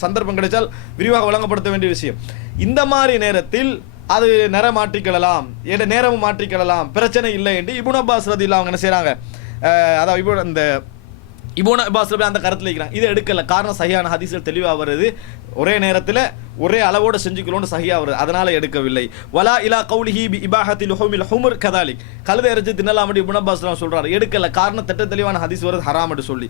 சந்தர்ப்பம் கிடைச்சால் விரிவாக வழங்கப்படுத்த வேண்டிய விஷயம். இந்த மாதிரி நேரத்தில் அது நேரம் மாற்றிக்கொள்ளலாம், நேரமும் மாற்றிக்கொள்ளலாம், பிரச்சனை இல்லை என்று இப்னு அப்பாஸ் ரலியல்லாஹு அவங்க என்ன செய்றாங்க, அதாவது இந்த இப்னு அப்பாஸ் அந்த கருத்தில் இருக்கிறாங்க. இதை எடுக்கல. காரணம், சஹீஹான ஹதீஸ்கள் தெளிவாக வருது, ஒரே நேரத்தில் ஒரே அளவோடு செஞ்சுக்கணும்னு சஹீஹா வருது, அதனால எடுக்கவில்லை. வலா இலா கௌலிஹி பி இபாஹத்தில் ஹுமில் ஹுமர் கதாலிக், கழுதை இறைச்சி தின்னலாம் அப்படி இப்னு அப்பாஸ் சொல்றாரு, எடுக்கல. காரணம், திட்ட தெளிவான ஹதீஸ் வருது ஹராம் என்று சொல்லி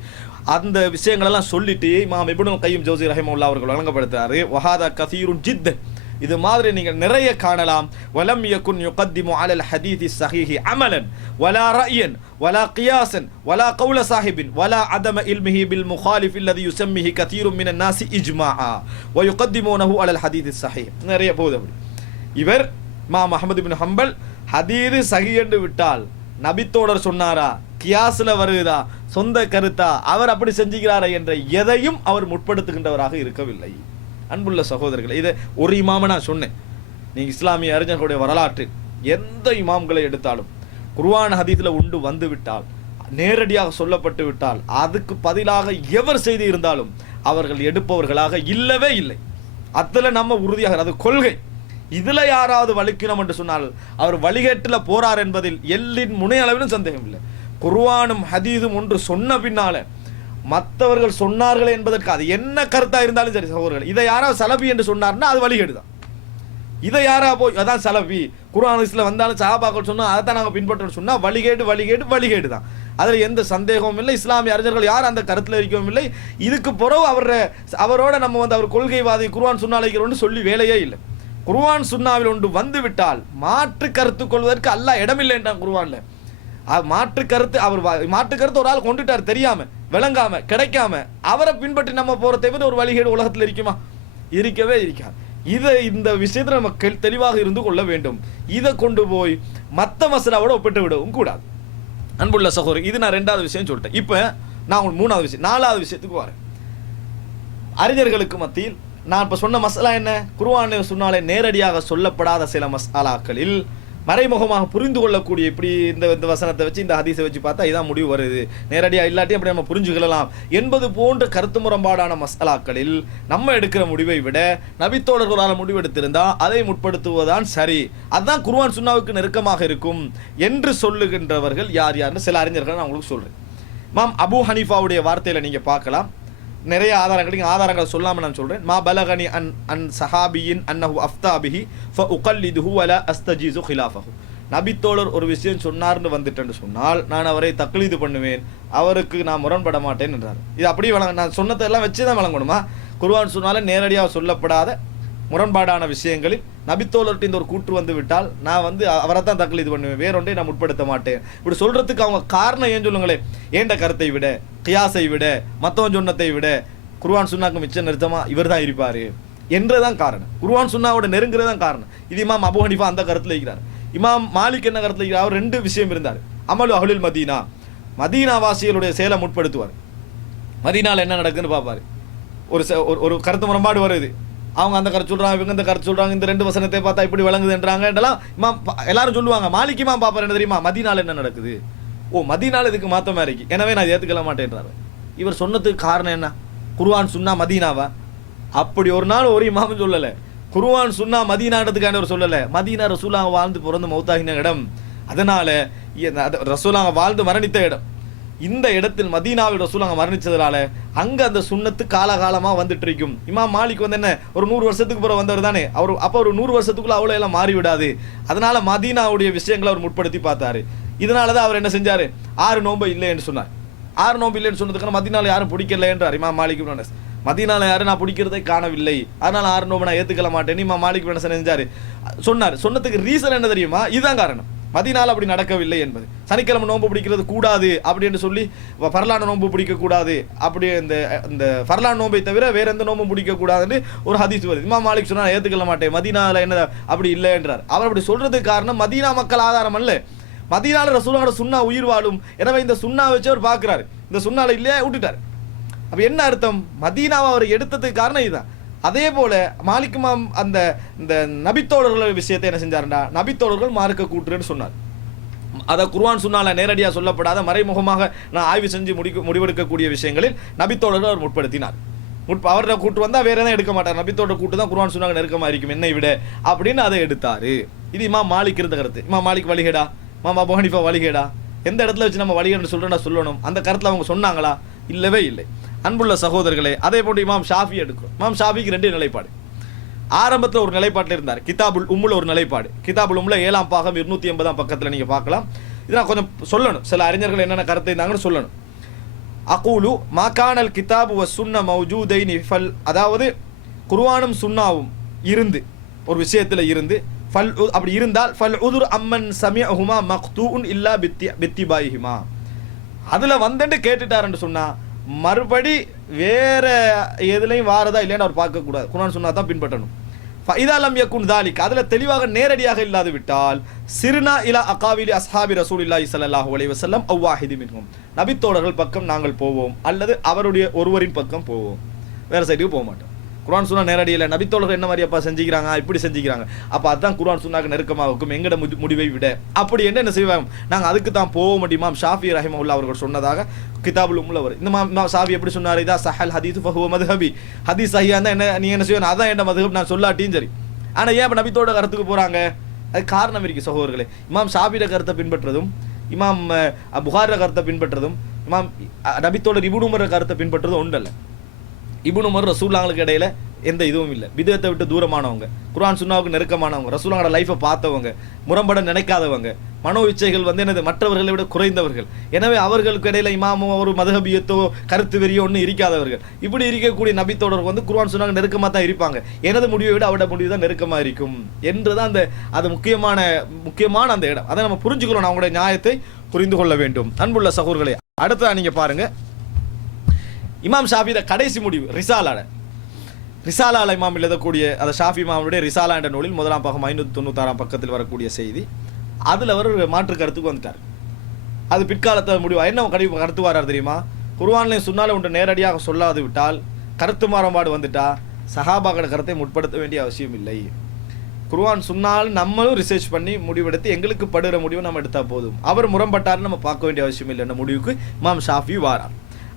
அந்த விஷயங்கள் எல்லாம் சொல்லிட்டு இமாம் இப்னுல் கய்யிம் ஜௌஸி ரஹிமஹுல்லாஹ் அவர்கள் வழங்கப்படுத்துறாரு, வஹாதா கஸீருன் ஜித்தன், இது மாதிரி நீங்கள் நிறைய காணலாம். வலம் யகுன் யுகத்திமு அலல் ஹதீஸி ஸஹீஹி அமலன் வலா ரஅயன் வலா கியாஸன் வலா கௌல சாஹிபின் வலா அதம இல்மிஹி பில் முகாலிஃப் அல்லதி யுஸம்மிஹி கதீரும் மினன் நாஸி இஜ்மாஆ வ யுகத்திமுனஹு அலல் ஹதீஸி ஸஹீஹ். நிறைய போகுது அப்படி. இவர் இமாம் அஹ்மத் பின் ஹம்பல் ஹதீஸ் சஹீஹ் என்று விட்டால் நபித்தோடர் சொன்னாரா, கியாஸ்ல வருதா, சொந்த கருத்தா, அவர் அப்படி செஞ்சுக்கிறாரா என்ற எதையும் அவர் முற்படுத்துகின்றவராக இருக்கவில்லை. அன்புள்ள சகோதரர்கள், இதை ஒரு இமாம நான் சொன்னேன். நீங்க இஸ்லாமிய அறிஞர்களுடைய வரலாற்று எந்த இமாம்களை எடுத்தாலும் குர்ஆன் ஹதீஸ்ல உண்டு வந்து விட்டால், நேரடியாக சொல்லப்பட்டு விட்டால், அதுக்கு பதிலாக எவர் செய்தி இருந்தாலும் அவர்கள் எடுப்பவர்களாக இல்லவே இல்லை. அதுல நம்ம உறுதியாக, அது கொள்கை. இதுல யாராவது வலிக்கணும் என்று சொன்னால் அவர் வழிகேட்டுல போறார் என்பதில் எல்லின் முனை அளவிலும் சந்தேகம் இல்லை. குர்ஆனும் ஹதீஸும் ஒன்று சொன்ன பின்னால மற்றவர்கள் சொன்னார்கள் என்பதற்கு அது என்ன கருத்தா இருந்தாலும் சரி சகோதரர்கள், இதை யாராவது சலபி என்று சொன்னார்னா அது வழிகேடுதான். இதை யாரா போய் அதான் சலபி குர்ஆன் ஹதீஸ்ல வந்தாலும் சஹாபாக்கள் சொன்னா அதை தான் நாங்கள் பின்பற்றோம்னு சொன்னா வழிகேடு தான். அதில் எந்த சந்தேகமும் இல்லை. இஸ்லாமிய அறிஞர்கள் யார் அந்த கருத்தில் இருக்கவும் இல்லை. இதுக்கு பிறகு அவரோட நம்ம வந்து அவர் கொள்கைவாதி குர்ஆன் சுன்னா அழைக்கிறோன்னு சொல்லி வேலையே இல்லை. குர்ஆன் சுன்னாவில் ஒன்று வந்து விட்டால் மாற்று கருத்து கொள்வதற்கு அல்லாஹ் இடமில்லை என்றான் குர்ஆன்ல. மாற்று கருத்து ஒரு ஆள் கொண்டுட்டார், தெரியாம விளங்காம கிடைக்காம, அவரை பின்பற்றி நம்ம போற தவிர ஒரு வழிகேடு உலகத்தில் இருக்குமா? இருக்கவே இருக்காது. இந்த விஷயத்துல நம்ம தெளிவாக இருந்து கொள்ள வேண்டும். இதை கொண்டு போய் மற்ற மசலாவோட ஒப்பிட்டு விடவும் கூடாது. அன்புள்ள சகோதரர், இது நான் 2வது விஷயம் சொல்லிட்டேன். இப்ப நான் உங்களுக்கு 3வது விஷயம் 4வது விஷயத்துக்கு வரேன். அறிஞர்களுக்கு மத்தியில் நான் இப்போ சொன்ன மசாலா என்ன, குர்ஆன் சுன்னாலே நேரடியாக சொல்லப்படாத சில மசாலாக்களில் மறைமுகமாக புரிந்து கொள்ளக்கூடிய, இப்படி இந்த வசனத்தை வச்சு இந்த ஹதீஸை வச்சு பார்த்தா இதான் முடிவு வருது, நேரடியாக இல்லாட்டி அப்படி நம்ம புரிஞ்சுக்கலாம் என்பது போன்ற கருத்து முரண்பாடான மசாலாக்களில் நம்ம எடுக்கிற முடிவை விட நபித்தோழர்களால் முடிவெடுத்திருந்தால் அதை முற்படுத்துவதுதான் சரி, அதுதான் குர்ஆன் சுன்னாவுக்கு நெருக்கமாக இருக்கும் என்று சொல்லுகின்றவர்கள் யார் யாருன்னு சில அறிஞர்கள் நான் உங்களுக்கு சொல்கிறேன். இமாம் அபூ ஹனீஃபாவுடைய வார்த்தையில் நீங்கள் பார்க்கலாம், நிறைய ஆதாரங்கள் சொல்லாமல் நான் சொல்கிறேன். மா பலகனி அன் சஹாபியின் அன்னஹு அஃப்தாபிஹி ஃபஉகல்லிதுஹு வலா அஸ்தஜீஸு ஹிலாஃபஹு. நபித்தோழர் ஒரு விஷயம் சொன்னார்னு வந்துட்டேன்னு சொன்னால் நான் அவரை தக்லீது பண்ணுவேன், அவருக்கு நான் முரண்பட மாட்டேன் என்றார். இது அப்படியே நான் சொன்னதை எல்லாம் வச்சு தான் வழங்கணுமா? குர்ஆன் சொன்னாலே நேரடியாக சொல்லப்படாத முரண்பாடான விஷயங்களில் நபித்தோழர்கிட்ட இந்த ஒரு கூற்று வந்து விட்டால் நான் அவரை தான் தக்லீது பண்ணுவேன், வேறொன்றை நான் முற்படுத்த மாட்டேன். இப்படி சொல்றதுக்கு அவங்க காரணம் ஏன் சொல்லுங்களேன், ஏண்ட கருத்தை விட, கியாஸை விட, மத்தவன் சொன்னத்தை விட குர்ஆன் சுன்னாக்கு மிச்சம் நிறுத்தமா இவர் தான் இருப்பாரு என்றதான் காரணம். குர்ஆன் சுன்னாவோட நெருங்குறதான் காரணம். இது இமாம் அபூ ஹனீஃபா அந்த கருத்துல இருக்கிறார். இமாம் மாலிக் என்ன கருத்துல இருக்கிறார்? அவர் ரெண்டு விஷயம் இருந்தார். அமலு அஹ்லுல் மதீனா, மதீனா வாசிகளுடைய செயலை முற்படுத்துவார். மதீனால என்ன நடக்குன்னு பார்ப்பாரு. ஒரு கருத்து முரண்பாடு வருது, அவங்க அந்த கருத்து சொல்றாங்க, இவங்க இந்த கருத்து சொல்றாங்க, இந்த ரெண்டு வசனத்தை பார்த்தா இப்படி விளங்குதுன்றாங்க என்றெல்லாம் இமாம் எல்லாரும் சொல்லுவாங்க. மாலிக் இமாம் பார்ப்பார், என்ன தெரியுமா, மதீனால என்ன நடக்குது, ஓ மதீனால இதுக்கு மாத்தமா இருக்கு, எனவே நான் ஏத்துக்கல மாட்டேன்றாரு. இவர் சொன்னதுக்கு காரணம் என்ன, குர்ஆன் சுன்னா மதீனாவா? அப்படி ஒரு நாள் ஒரு இமாமும் சொல்லல. குர்ஆன் சுன்னா மதீனான்றதுக்கான ஒரு சொல்லல, மதீனா ரசூலுல்லாஹ் வாழ்ந்து பிறந்து மௌத்தாகின இடம், அதனால ரசூலுல்லாஹ் வாழ்ந்து மரணித்த இடம். இந்த இடத்தில் மதீனாவில் ரசூலுல்லாஹ் மரணிச்சதுனால அங்க அந்த சுன்னத்து காலகாலமா வந்துட்டு இருக்கும். இமாம் மாலிக் என்ன ஒரு 100 வருஷத்துக்கு பிறகு வந்தவர் தானே, அப்போ ஒரு 100 வருஷத்துக்குள்ள அவ்வளோ எல்லாம் மாறிவிடாது. அதனால மதீனாவுடைய விஷயங்களை அவர் முற்படுத்தி பார்த்தாரு. இதனாலதான் அவர் என்ன செஞ்சாரு, 6 நோன்பு இல்லை என்று சொன்னார். 6 நோன்பு இல்லைன்னு சொன்னதுக்கான மதீனால யாரும் பிடிக்கல என்றார் இமாம் மாலிக் இப்னு அனஸ். மதீனால யாரும் நான் பிடிக்கிறதை காணவில்லை, அதனால 6 நோன்பு நான் ஏத்துக்கல மாட்டேன்னு இமாம் மாலிக் இப்னு அனஸ் செஞ்சாரு சொன்னார். சொன்னதுக்கு ரீசன் என்ன தெரியுமா, இதுதான் காரணம், மதீனால அப்படி நடக்கவில்லை என்பது. சனிக்கிழமை நோன்பு பிடிக்கிறது கூடாது அப்படின்னு சொல்லி ஃபர்லான நோன்பு பிடிக்க கூடாது, அப்படி இந்த ஃபர்லான் நோன்பை தவிர வேற எந்த நோன்பும் பிடிக்க கூடாதுன்னு ஒரு ஹதீஸ் வருது. இமாம் மாலிக் சொன்னா ஏத்துக்கல மாட்டேன், மதீனால என்ன அப்படி இல்லை என்றார். அவர் அப்படி சொல்றதுக்கு காரணம் மதீனா மக்கள் ஆதாரம் அல்ல, மதீனால ரசூலுல்லாஹ் சுன்னா உயிர் வாழும். எனவே இந்த சுன்னா வச்சு அவர் பார்க்கிறாரு, இந்த சுன்னால இல்லையா விட்டுட்டார். அப்ப என்ன அர்த்தம், மதீனாவை அவர் எடுத்ததுக்கு காரணம் இதுதான். அதே போல மாலிக் இமாம் அந்த இந்த நபித்தோழர்கள் விஷயத்தை என்ன செஞ்சாருண்டா, நபித்தோழர்கள் மார்க்க கூற்றுன்னு சொன்னார். அதை குர்ஆன் சுன்னால நேரடியாக சொல்லப்படாத மறைமுகமாக நான் ஆய்வு செஞ்சு முடிவெடுக்கக்கூடிய விஷயங்களில் நபித்தோழர்கள் அவர் முற்படுத்தினார். அவரோட கூட்டு வந்தா வேற எதாவது எடுக்க மாட்டார், நபித்தோட கூட்டு தான் குர்ஆன் சுன்னால நெருக்கமா இருக்கும் என்னை விட அப்படின்னு அதை எடுத்தாரு. இது இமாம் மாலிக் இருந்த கருத்து. இமாம் மாலிக் வழிகேடா, இமாம் அபூ ஹனீஃபா வழிகேடா? எந்த இடத்துல வச்சு நம்ம வழிகேடு சொல்றேன்னா சொல்லணும், அந்த கருத்துல அவங்க சொன்னாங்களா? இல்லவே இல்லை. அன்புள்ள சகோதரர்களே, அதே போன்று இமாம் ஷாஃபி எடுக்கும். இமாம் ஷாஃபிக்கு 2 நிலைப்பாடு. ஆரம்பத்தில் ஒரு நிலைப்பாட்டில் இருந்தார், கிதாபுல் உம்முல ஒரு நிலைப்பாடு. கிதாபுல் உம்முல 7ஆம் பாகம் 280ஆம் பக்கத்தில் நீங்க பார்க்கலாம். இதை நான் கொஞ்சம் சொல்லணும், சில அறிஞர்கள் என்னென்ன கருத்து இருந்தாங்கன்னு சொல்லணும். அகூலு மாகானல் கிதாபு வ சுன்ன மௌஜூதைனி ஃபல், அதாவது குர்ஆனும் சுன்னாவும் இருந்து ஒரு விஷயத்தில் இருந்து ஃபல் அப்படி இருந்தால் ஃபல் உதுர் அம்மன் சமிஅஹுமா மக்தூஉன் இல்லா பித்திபாயிஹிமா, அதில் வந்துட்டு கேட்டுட்டாருன்னு சொன்னா மறுபடி வேற எதுலையும் வாரதா இல்லைன்னு அவர் பார்க்கக்கூடாது, குர்ஆன் சுன்னா தான் பின்பற்றணும். ஃபைதாலம் யகுன் தாலிக், அதில் தெளிவாக நேரடியாக இல்லாது விட்டால் சிறுனா இலா அகாவிலி அஸ்ஹாபி ரசூலில்லாஹி ஸல்லல்லாஹு அலைஹி வஸல்லம் அவ் வாஹிதி மின்ஹும், நபித்தோழர்கள் பக்கம் நாங்கள் போவோம் அல்லது அவருடைய ஒருவரின் பக்கம் போவோம், வேற சைடுக்கு போக மாட்டோம். குர்ஆன் சுன்னா நேரடியில் நபித்தோழர்கள் என்ன மாதிரி அப்பா செஞ்சுக்கிறாங்க, இப்படி செஞ்சுக்கிறாங்க, அப்போ அதுதான் குர்ஆன் சுன்னாக்கு நெருக்கமாக இருக்கும் எங்கட முடிவை விட. அப்படி என்ன செய்வாங்க, நாங்கள் அதுக்கு தான் போக முடியுமா? ஷாஃபி ரஹிமஹுல்லாஹ் அவர்கள் சொன்னதாக கிதாபுல் உம்முல வரும். இந்த இமாம் ஷாஃபி எப்படி சொன்னார், இதா சஹல் ஹதீஸ் ஃபஹுவ மத்ஹபி, ஹதீஸ் சஹிஹா இருந்தால் என்ன நீ என்ன செய்யணும், அதான் என் மத்ஹப், நான் சொல்லாட்டியும் சரி. ஆனால் ஏன் இப்போ நபித்தோட கருத்துக்கு போகிறாங்க, அது காரணம் இருக்கு சகோதரர்களே. இமாம் ஷாஃபியோட கருத்தை பின்பற்றதும், இமாம் புகாரியோட கருத்தை பின்பற்றதும், இமாம் நபித்தோட இப்னு உமர் கருத்தை பின்பற்றதும் ஒன்றல்ல. இப்னு உமர் ரசூலுல்லாஹ்வுக்கு இடையில எந்த இதுவும் இல்லை, பிதத்தை விட்டு தூரமானவங்க, குர்ஆன் சுன்னாவுக்கு நெருக்கமானவங்க, ரசூலுல்லாஹோட லைஃபை பார்த்தவங்க, முரம்பட நினைக்காதவங்க, மனோ இச்சைகள் என்னது மற்றவர்களை விட குறைந்தவர்கள். எனவே அவர்களுக்கு இடையில இமாமோ ஒரு மதுஹபியத்தோ கருத்து வெறியோ ஒன்றும் இருக்காதவர்கள். இப்படி இருக்கக்கூடிய நபித்தோடர் குர்ஆன் சுன்னாவுக்கு நெருக்கமாக தான் இருப்பாங்க, எனது முடிவை விட அவரோட முடிவு தான் நெருக்கமாக இருக்கும் என்றுதான் அது முக்கியமான அந்த இடம். அதை நம்ம புரிஞ்சுக்கணும், அவங்களுடைய நியாயத்தை புரிந்து கொள்ள வேண்டும். அன்புள்ள சகோதரர்களே, அடுத்ததான் நீங்க பாருங்க, இமாம் ஷாஃபியோட கடைசி முடிவு ரிசாலால இமாம் எழுதக்கூடிய அந்த ஷாஃபி இமாமுடைய ரிசாலா என்ற நூலில் 1ஆம் பாகம் 596ஆம் பக்கத்தில் வரக்கூடிய செய்தி, அதில் அவர் மாற்று கருத்துக்கு வந்துட்டார். அது பிற்காலத்தை முடிவு என்ன கருத்து வரார் தெரியுமா, குர்ஆன்லையும் சுன்னால ஒன்று நேரடியாக சொல்லாது விட்டால் கருத்து மாறுபாடு வந்துட்டா சஹாபாக்களோட கருத்தை முற்படுத்த வேண்டிய அவசியம் இல்லை. குர்ஆன் சொன்னால் நம்மளும் ரிசர்ச் பண்ணி முடிவெடுத்து எங்களுக்கு படுகிற முடிவை நம்ம எடுத்தால் போதும். அவர் முரண்பட்டாருன்னு நம்ம பார்க்க வேண்டிய அவசியம் இல்லை என்ற முடிவுக்கு இமாம் ஷாஃபி வாரார்.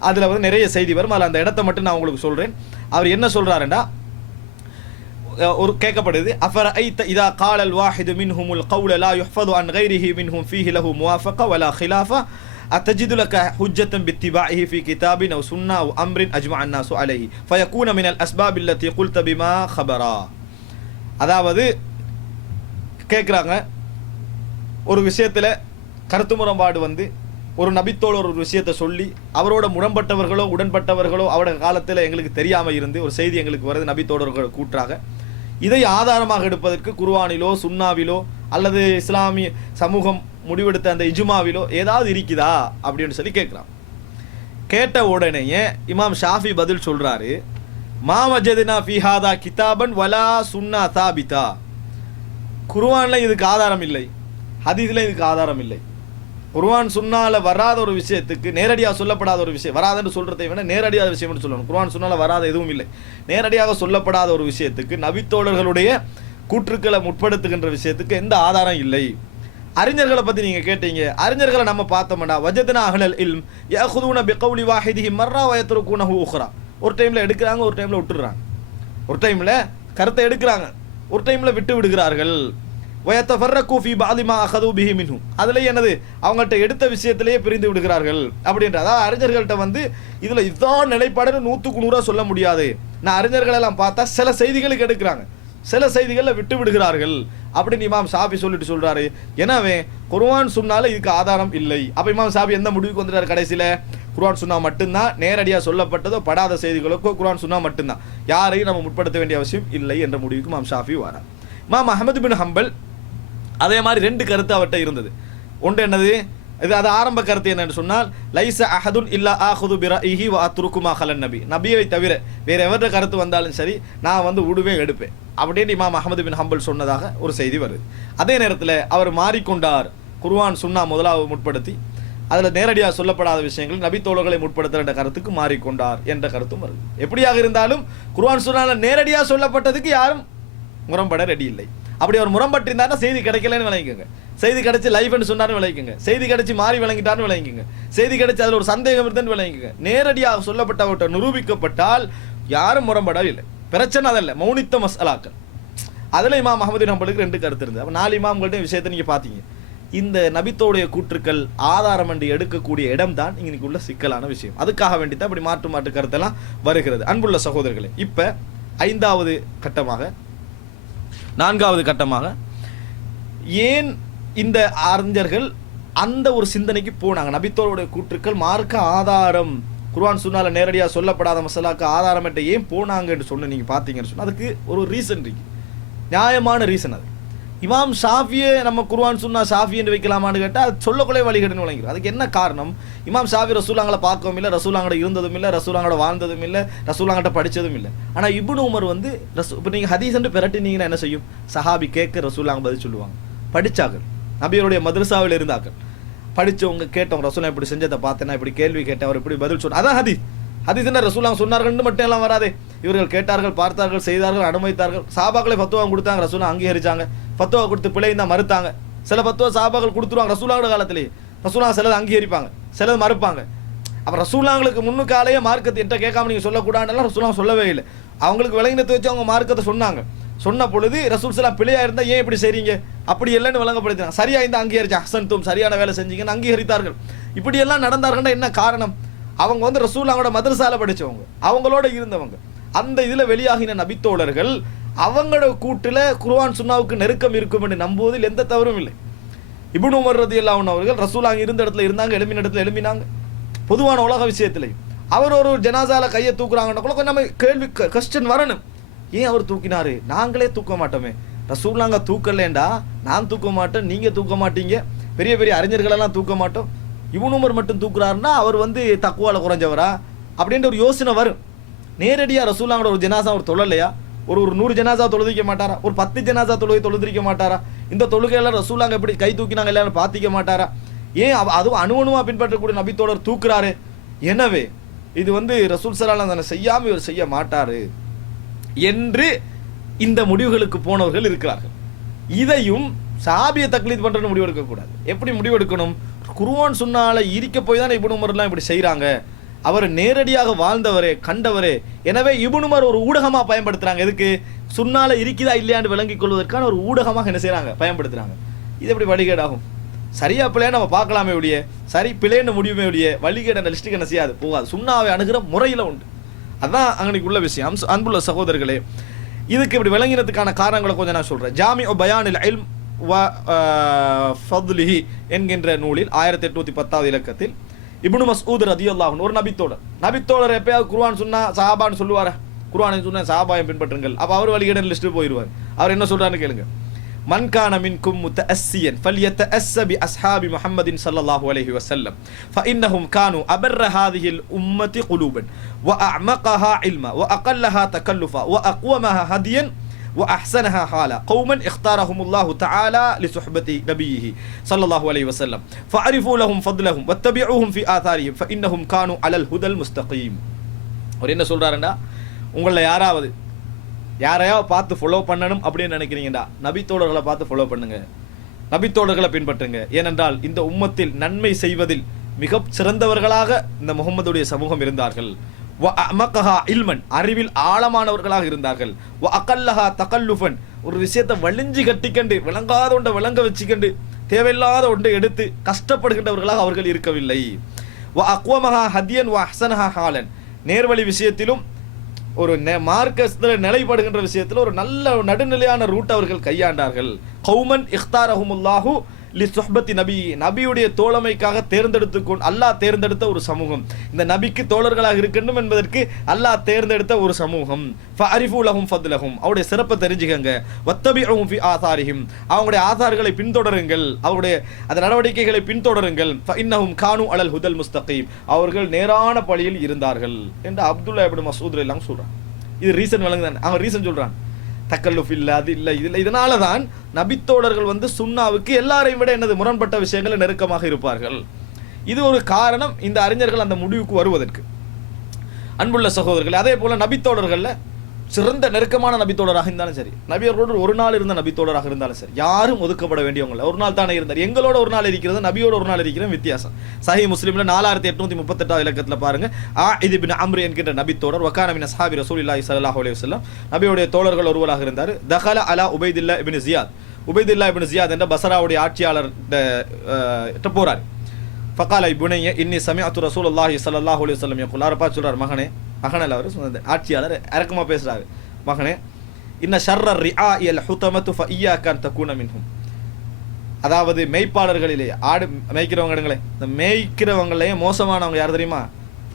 அதில் வந்து நிறைய செய்தி வரும். அதில் அந்த இடத்த மட்டும் நான் உங்களுக்கு சொல்கிறேன். அவர் என்ன சொல்கிறாருண்டா, ஒரு கேட்கப்படுது, அஃபரஐத இதா காலல் வாஹிது மின்ஹுமுல் கௌல லா யுஹ்ஃபது அன் கைரிஹி மின்ஹும் ஃபீஹி லஹு முவாஃபக வலா ஹிலாஃபா அத்தஜிது லக ஹுஜ்ஜத்தன் பித்திபாஇஹி ஃபீ கிதாபின் அவ் சுன்னா அவ் அம்ரின் அஜ்மஅ அன்னாஸு அலைஹி ஃபயகூன மினல் அஸ்பாப் அல்லதி குல்த பிமா ஹபரா. அதாவது கேட்குறாங்க, ஒரு விஷயத்தில் கருத்து முரண்பாடு வந்து ஒரு நபித்தோடு ஒரு விஷயத்தை சொல்லி அவரோட முரண்பட்டவர்களோ உடன்பட்டவர்களோ அவரோட காலத்தில் எங்களுக்கு தெரியாமல் இருந்து ஒரு செய்தி எங்களுக்கு வருது நபித்தோடர்கள் கூற்றாக, இதை ஆதாரமாக எடுப்பதற்கு குர்ஆனிலோ சுன்னாவிலோ அல்லது இஸ்லாமிய சமூகம் முடிவெடுத்த அந்த இஜ்மாவிலோ ஏதாவது இருக்குதா அப்படின்னு சொல்லி கேட்குறான். கேட்ட உடனேயே இமாம் ஷாஃபி பதில் சொல்கிறாரு, மா வஜத்னா ஃபீ ஹாதா கிதாபன் வலா சுன்னா தாபிதா. குர்ஆனில் இதுக்கு ஆதாரம் இல்லை, ஹதீஸில் இதுக்கு ஆதாரம் இல்லை. குர்ஆன் சுன்னால வராத ஒரு விஷயத்துக்கு, நேரடியாக சொல்லப்படாத ஒரு விஷயம், வராதுன்னு சொல்கிறதை விட நேரடியாக விஷயம்னு சொல்லணும். குர்ஆன் சுன்னால வராத எதுவும் இல்லை. நேரடியாக சொல்லப்படாத ஒரு விஷயத்துக்கு நபித்தோழர்களுடைய கூற்றுக்களை முற்படுத்துகின்ற விஷயத்துக்கு எந்த ஆதாரம் இல்லை. அறிஞர்களை பற்றி நீங்கள் கேட்டீங்க. அறிஞர்களை நம்ம பார்த்தோம்னா வஜத்னா அஹ்லல் இல்ம் யஅഖுதுன பிகௌலி வாஹிதிஹி மர்ரா வயத்ருகுனஹு உக்ரா. ஒரு டைமில் எடுக்கிறாங்க, ஒரு டைமில் விட்டுடுறாங்க. ஒரு டைமில் கருத்தை எடுக்கிறாங்க, ஒரு டைமில் விட்டு விடுகிறார்கள். வயத்தஃபர்ரகு ஃபீ பஅதி மா அഖது பிஹி மின்ஹு. அதுலேயே என்னது, அவங்கள்ட்ட எடுத்த விஷயத்திலேயே பிரிந்து விடுகிறார்கள் அப்படின்ற. அதாவது அறிஞர்கள்ட்ட வந்து இதில் இதான் நிலைப்பாடுன்னு 100க்கு 100 சொல்ல முடியாது. நான் அறிஞர்களெல்லாம் பார்த்தா சில செய்திகளுக்கு எடுக்கிறாங்க, சில செய்திகளில் விட்டு விடுகிறார்கள் அப்படின்னு இமாம் ஷாஃபி சொல்லிட்டு சொல்றாரு. எனவே குர்ஆன் சுன்னால இதுக்கு ஆதாரம் இல்லை. அப்போ இமாம் ஷாஃபி எந்த முடிவுக்கு வந்துட்டார் கடைசியில்? குர்ஆன் சுன்னா மட்டும்தான், நேரடியாக சொல்லப்பட்டதோ படாத செய்திகளுக்கோ குர்ஆன் சுன்னா மட்டும்தான், யாரையும் நம்ம முற்படுத்த வேண்டிய அவசியம் இல்லை என்ற முடிவுக்கு இமாம் ஷாஃபி வரார். இமாம் அஹ்மத் பின் ஹம்பல் அதே மாதிரி 2 கருத்து அவர்கிட்ட இருந்தது. ஒன்று என்னது, அது ஆரம்ப கருத்து என்னன்னு சொன்னால், லைஸ அஹதுன் இல்லா ஆஹுது பிரஇஹி வ அத்ருக்கு மா ஹலன் நபி. நபியை தவிர வேற எவരുടെ கருத்து வந்தாலும் சரி நான் வந்து விடுவே எடுப்பேன் அப்படின்னு இமாம் அஹ்மத் பின் ஹம்பல் சொன்னதாக ஒரு செய்தி வருது. அதே நேரத்தில் அவர் மாறிக்கொண்டார். குர்ஆன் சுன்னா முதலாவது முற்படுத்தி அதில் நேரடியாக சொல்லப்படாத விஷயங்கள் நபித்தோழர்களை முற்படுத்துகிற என்ற கருத்துக்கு மாறிக்கொண்டார் என்ற கருத்தும் வருது. எப்படியாக இருந்தாலும் குர்ஆன் சுன்னால நேரடியாக சொல்லப்பட்டதுக்கு யாரும் முரண்பட ரெடி இல்லை. அப்படி அவர் முரண்பட்டிருந்தாருன்னா செய்தி கிடைக்கலன்னு விளங்கிக்கோங்க, செய்தி கிடைச்சி லைஃப்னு சொன்னார்னு விளங்கிக்கோங்க, செய்தி கிடைச்சி மாறி விளங்கிட்டார்னு விளங்கிக்கோங்க, செய்தி கிடைச்சி அதில் ஒரு சந்தேகம் இருந்தேன்னு விளங்கிக்கோங்க. நேரடியாக சொல்லப்பட்டவற்றை நிரூபிக்கப்பட்டால் யாரும் முரண்படவில்லை. பிரச்சனை அதல்ல, மௌனித்த மசாலாக்கள். அதில் இமாம் அஹ்மத் பின் ஹம்பலுக்கு 2 கருத்து இருந்தது. அப்போ 4 இமாம்கள்ட்ட விஷயத்தை நீங்கள் பார்த்தீங்க. இந்த நபித்தோடைய கூற்றுக்கள் ஆதாரம் என்று எடுக்கக்கூடிய இடம் தான் இன்னைக்கு உள்ள சிக்கலான விஷயம். அதுக்காக வேண்டி தான் இப்படி மாற்று கருத்தெல்லாம் வருகிறது. அன்புள்ள சகோதரர்களே, இப்போ 5வது கட்டமாக 4வது கட்டமாக ஏன் இந்த அறிஞர்கள் அந்த ஒரு சிந்தனைக்கு போனாங்க? நபித்தோருடைய கூற்றுக்கள் மார்க்க ஆதாரம், குர்ஆன் சுன்னால நேரடியாக சொல்லப்படாத மசாலாக்கு ஆதாரம் என்ற ஏன் போனாங்கன்னு சொன்ன நீங்கள் பார்த்தீங்கன்னு சொன்னால் அதுக்கு ஒரு ரீசன் இருக்கு, நியாயமான ரீசன். அது இமாம் ஷாஃபியை நம்ம குர்ஆன் சுன்னா ஷாஃபி என்று வைக்கலாமான்னு கேட்டால் அது சொல்லக்குள்ளே வழிகேடுன்னு வழங்கிறோம். அதுக்கு என்ன காரணம்? இமாம் ஷாஃபி ரசூலாங்களை பார்க்கவும் இல்லை, ரசூலாங்கட இருந்ததும் இல்லை, ரசூலாங்கட வாழ்ந்ததும் இல்லை, ரசூலாங்கட்ட படித்ததும் இல்லை. ஆனால் இப்னு உமர் வந்து இப்போ நீங்கள் ஹதீஸ் என்று பிரட்டினீங்கன்னா என்ன செய்யும்? சஹாபி கேட்க ரசூலாங்க பதில் சொல்லுவாங்க. படித்தார்கள், நபியருடைய மதரசாவில் இருந்தார்கள், படித்தவங்க கேட்டவங்க ரசூலா இப்படி செஞ்சதை பார்த்தேன்னா இப்படி கேள்வி கேட்டேன், அவர் இப்படி பதில் சொன்னார். அதான் ஹதீஸ். ஹதீஸ் என்ன ரசூலாங்க சொன்னார்கள் மட்டும் எல்லாம் வராதே. இவர்கள் கேட்டார்கள், பார்த்தார்கள், செய்தார்கள், அனுமதித்தார்கள். சஹாபாக்களை ஃபத்வா கொடுத்தாங்க, ரசூலா அங்கீகரிச்சாங்க. ஃபத்வா கொடுத்து பிழை தான் மறுத்தாங்க. சில ஃபத்வா சஹாபாக்கள் கொடுத்துருவாங்க ரசூலாவோட காலத்திலேயே. ரசூலா சிலது அங்கீகரிப்பாங்க, சிலது மறுப்பாங்க. அப்போ ரசூலாங்களுக்கு முன்னுக்காலேயே மார்க்கத்தை என்கிட்ட கேட்காம நீங்கள் சொல்லக்கூடாதுலாம் ரசூலா சொல்லவே இல்லை. அவங்களுக்கு விளங்கினத்தை வச்சு அவங்க மார்க்கத்தை சொன்னாங்க. சொன்ன பொழுது ரசூல் சலாம் பிழையா இருந்தால் ஏன் இப்படி செய்றீங்க அப்படி இல்லைன்னு விளங்கப்படுத்தினாங்க. சரியா இருந்தால் அங்கீகரிச்சா ஹசன் தும் சரியான வேலை செஞ்சீங்கன்னு அங்கீகரித்தார்கள். இப்படியெல்லாம் நடந்தார்கள்னா என்ன காரணம்? அவங்க வந்து ரசூலாவோட மதரசால படித்தவங்க, அவங்களோட இருந்தவங்க. அந்த இதில் வெளியாகின நபித்தோழர்கள் அவங்களோட கூட்டில் குர்ஆன் சுன்னாவுக்கு நெருக்கம் இருக்கும் என்று நம்புவதில் எந்த தவறும் இல்லை. இப்னு உமர் ரலியல்லாஹு அன்ஹு அவர்கள் ரசூலாங்க இருந்த இடத்துல இருந்தாங்க, எழுப்பின இடத்துல எழுப்பினாங்க. பொதுவான உலக விஷயத்திலே அவர் ஒரு ஜனாசால கையை தூக்குறாங்கன்னா கூட கொஞ்சம் நம்ம கேள்வி கொஸ்டின் வரணும். ஏன் அவர் தூக்கினாரு? நாங்களே தூக்க மாட்டோமே. ரசூலாங்க தூக்கலேண்டா நான் தூக்க மாட்டேன், நீங்கள் தூக்க மாட்டீங்க, பெரிய பெரிய அறிஞர்களெல்லாம் தூக்க மாட்டோம், இப்னு உமர் மட்டும் தூக்குறாருன்னா அவர் வந்து தக்குவால குறைஞ்சவரா அப்படின்ற ஒரு யோசனை வரும். நேரடியாக ரசூலாங்கோட ஒரு ஜனாசா ஒரு தொழலையா? ஒரு 100 ஜனாசா தொழுதிக்க மாட்டாரா? ஒரு 10 ஜனாசா தொழுதிக்க மாட்டாரா? இந்த தொழுகையெல்லாம் ரசூலாங்க எப்படி கை தூக்கினாங்க எல்லாரும் பார்த்திக்க மாட்டாரா? ஏன் அதுவும் அணுவணுவா பின்பற்றக்கூடிய நபித்தோழர் தூக்குறாரு. எனவே இது ரசூல் ஸல்லல்லாஹு அலைஹி வஸல்லம் செய்யாம இவர் செய்ய மாட்டாரு என்று இந்த முடிவுகளுக்கு போனவர்கள் இருக்கிறார்கள். இதையும் சஹாபியை தக்லீத் பண்றன்னு முடிவு எடுக்க கூடாது. எப்படி முடிவு எடுக்கணும்? குர்ஆன் சுன்னால இருக்க போய் தான் இப்னு உமர்லாம் இப்படி செய்றாங்க. அவர் நேரடியாக வாழ்ந்தவரே, கண்டவரே. எனவே இப்னு உமர் ஒரு ஊடகமா பயன்படுத்துறாங்க. எதுக்கு? சுன்னால இருக்குதா இல்லையான்னு விளங்கிக் கொள்வதற்கான ஒரு ஊடகமாக என்ன செய்றாங்க? பயன்படுத்துறாங்க. இது எப்படி வழிகேடாகும்? சரியா பிள்ளையா நம்ம பார்க்கலாமே ஒழிய, சரி பிள்ளைன்னு முடியுமே ஒழிய வழிகேட லிஸ்ட்டுக்கு என்ன செய்யாது, போகாது. சுன்னாவை அணுகிற முறையில் உண்டு. அதுதான் அங்கனைக்கு உள்ள விஷயம். அன்புள்ள சகோதரர்களே, இதுக்கு இப்படி விளங்கினதுக்கான காரணங்களை கொஞ்சம் நான் சொல்றேன். ஜாமிஉ பயானில் இல்ம் வ ஃபத்லிஹி என்கின்ற நூலில் 1810 இலக்கத்தில் இப்னு மஸ்ஊத் ரலியல்லாஹு அன்ஹு ஒரு நபித்தோழர் எப்பயாவது குர்ஆன் சொன்னா சஹாபான்னு சொல்லுவாரா? குர்ஆனை சொன்னா சஹாபாயை பின்பற்றுங்கள். அப்ப அவர் வழிகேட லிஸ்ட் போயிடுவார். அவர் என்ன சொல்றாருன்னு கேளுங்க. மன் கான மின்கும் முத்தஅஸ்ஸியன் ஃபல்யத்தஅஸ்ஸ பி அஸ்ஹாபி முஹம்மதின் ஸல்லல்லாஹு அலைஹி வஸல்லம் ஃபஇன்னஹும் கானூ அபர்ர ஹாதிஹில் உம்மத்தி குலூபன் வ அஅமகஹா இல்மா வ அகல்லஹா தகல்லுஃபா வ அக்வமஹா ஹதியன் وأحسنها حالا قوما اختارهم الله تعالى لصحبة نبيه صلى الله عليه وسلم فعرفوا لهم فضلهم واتبعوهم في آثارهم فإنهم كانوا على الهدى المستقيم. அவர் என்ன சொல்றாருன்னா, உங்களை யாரையாவது பார்த்து ஃபாலோ பண்ணணும் அப்படின்னு நினைக்கிறீங்கடா, நபித்தோழர்களை பார்த்து ஃபாலோ பண்ணுங்க, நபித்தோழர்களை பின்பற்றுங்க. ஏனென்றால் இந்த உம்மத்தில் நன்மை செய்வதில் மிக சிறந்தவர்களாக இந்த முகமதுடைய சமூகம் இருந்தார்கள். வ அமகஹா இல்மன், அறிவில் ஆழமானவர்களாக இருந்தார்கள். வ அகல்லஹா தகல்லுஃபன், ஒரு விஷயத்தை வலிஞ்சு கட்டிக்கண்டு விளங்காத ஒன்றை விளங்க வச்சுக்கண்டு தேவையில்லாத ஒன்றை எடுத்து கஷ்டப்படுகின்றவர்களாக அவர்கள் இருக்கவில்லை. வ அக்வமஹா ஹதியன் வ அஹ்ஸனஹா ஹாலன், நேர்வழி விஷயத்திலும் ஒரு மார்க்கத்தில் நிலைப்படுகின்ற விஷயத்தில் ஒரு நல்ல நடுநிலையான ரூட் அவர்கள் கையாண்டார்கள். கௌமன் இஹ்தாரஹுமுல்லாஹு லிசுஹ்பத்தி நபி, நபியுடைய தோழமைக்காக அல்லாஹ் தேர்ந்தெடுத்த ஒரு சமூகம். இந்த நபிக்கு தோழர்களாக இருக்கணும் என்பதற்கு அல்லாஹ் தேர்ந்தெடுத்த ஒரு சமூகம். ஃபஅரிஃபு லஹும் ஃபத்லஹும், அவருடைய சிறப்பை தெரிஞ்சுக்கங்க. வத்தபிஉஹும் ஃபி ஆசாரிஹிம், அவங்களுடைய ஆசார்களை பின்தொடருங்கள், அவருடைய அந்த நடவடிக்கைகளை பின்தொடருங்கள். ஃபஇன்னஹும் கானூ அலல் ஹுதல் முஸ்தகீம், அவர்கள் நேரான பழியில் இருந்தார்கள் என்று அப்துல்லா இப்னு மஸ்ஊத் எல்லாம் சொல்றான். இது ரீசன் விளங்குதான். அவன் ரீசன் சொல்றான். தக்கல்லுஃப் இல்லை, அது இல்லை, இதில். இதனால தான் நபித்தோழர்கள் சுன்னாவுக்கு எல்லாரையும் விட என்னது முரண்பட்ட விஷயங்கள் நெருக்கமாக இருப்பார்கள். இது ஒரு காரணம் இந்த அறிஞர்கள் அந்த முடிவுக்கு வருவதற்கு. அன்புள்ள சகோதரர்கள், அதே போல நபித்தோழர்கள்ல சிறந்த நெருக்கமான நபித்தோழராக இருந்தாலும் சரி, நபியர்களோடு ஒரு நாள் இருந்த நபித்தோழராக இருந்தாலும் சரி, யாரும் ஒதுக்கப்பட வேண்டியவங்க. ஒரு நாள் தானே இருந்தார். எங்களோட ஒரு நாள் இருக்கிறது, நபியோட ஒரு நாள் இருக்கிற வித்தியாசம். சஹீஹ் முஸ்லிம்ல 4838 இலக்கத்தில் பாருங்க, ஆஇத் இப்னு அம்ர் என்கின்ற நபித்தோழர் வகான மின் அஸ்ஹாபி ரசூலில்லாஹி ஸல்லல்லாஹு அலைஹி வஸல்லம், நபியுடைய தோழர்கள் ஒருவராக இருந்தார். தகல அலா உபைதுல்லா இப்னு ஜியாத், உபைதுல்லா இப்னு ஜியாத் என்ற பஸ்ராவுடைய ஆட்சியாளர் போறார். ஃபகால இப்னுய இன்னி சமிஅத்து ரசூலுல்லாஹி ஸல்லல்லாஹு அலைஹி வஸல்லம் யகுல், அரபா சொல்றார், மகனல்ல அவர் சொன்னது, ஆட்சியாளர் இறக்கமா பேசுறாரு, மகனே இன்ன ஷர்ர ரிஆஇல் ஹுதமத்து ஃபஇய்யாக அன் தகுன மின்ஹும், அதாவது மேய்ப்பாளர்களிலே, ஆடு மேய்க்கிறவங்களே, இந்த மேய்க்கிறவங்களே மோசமானவங்க யார் தெரியுமா?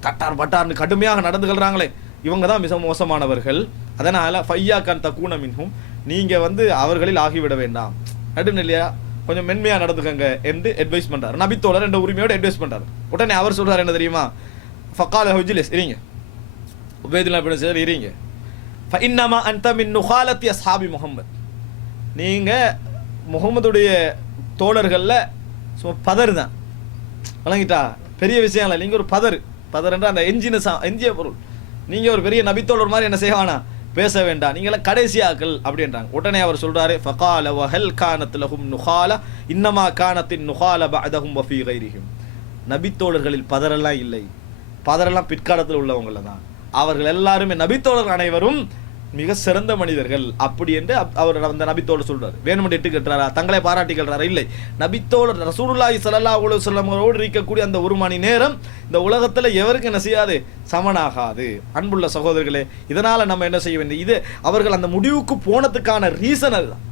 தட்டார் பட்டார்னு கடுமையாக நடந்துகள்றாங்களே, இவங்க தான் மிக மோசமானவர்கள். அதனால ஃபஇய்யாக அன் தகுன மின்ஹும், நீங்க அவர்களில் ஆகிவிட வேண்டாம், நடுநிலையா கொஞ்சம் மென்மையா நடந்துக்கங்க என்று அட்வைஸ் பண்றாரு. நபித்தோழர் என்ற உரிமையோட அட்வைஸ் பண்றாரு. உடனே அவர் சொல்றாரு என்ன தெரியுமா? ஃபகால ஹுஜ்லிஸ், இருங்க உபைதுல்லா இப்னு ஜியாத், இருங்க. ஃபஇன்னமா அன்த மின் நுகாலத்தி அஸ்ஹாபி முஹம்மத், நீங்க முகமதுடைய தோழர்கள்ல சும்மா பதர் தான், வழங்கிட்டா பெரிய விஷயம் இல்லை. நீங்க ஒரு பதர்ன்ற அந்த எஞ்சிய பொருள். நீங்க ஒரு பெரிய நபித்தோழர் மாதிரி என்ன செய்வானா பேச வேண்டாம், நீங்களாம் கடைசியாக்கள் அப்படின்றாங்க. உடனே அவர் சொல்றாரு, ஃபகால வஹல் கானத் லஹும் நுகால இன்னமா கானத்தின் நுகால பஅதஹும் வஃபீ கைரிஹிம், நபித்தோழர்களில் பதரெல்லாம் இல்லை, பதரெல்லாம் பிற்காலத்தில் உள்ளவங்கள தான். அவர்கள் எல்லாருமே நபித்தோழர் அனைவரும் மிக சிறந்த மனிதர்கள் அப்படி என்று அவர் அந்த நபித்தோழர் சொல்றாரு. வேணுமென்று இட்டு கட்டுறாரா, தங்களை பாராட்டி கட்டுறாரா? இல்லை. நபித்தோழர் ரசூலுல்லாஹி ஸல்லல்லாஹு அலைஹி வஸல்லம் அவரோடு இருக்கக்கூடிய அந்த ஒரு மணி நேரம் இந்த உலகத்துல எவருக்கு என்ன செய்யாது, சமனாகாது. அன்புள்ள சகோதரர்களே, இதனால நம்ம என்ன செய்ய வேண்டிய, இது அவர்கள் அந்த முடிவுக்கு போனதுக்கான ரீசன் அதுதான்.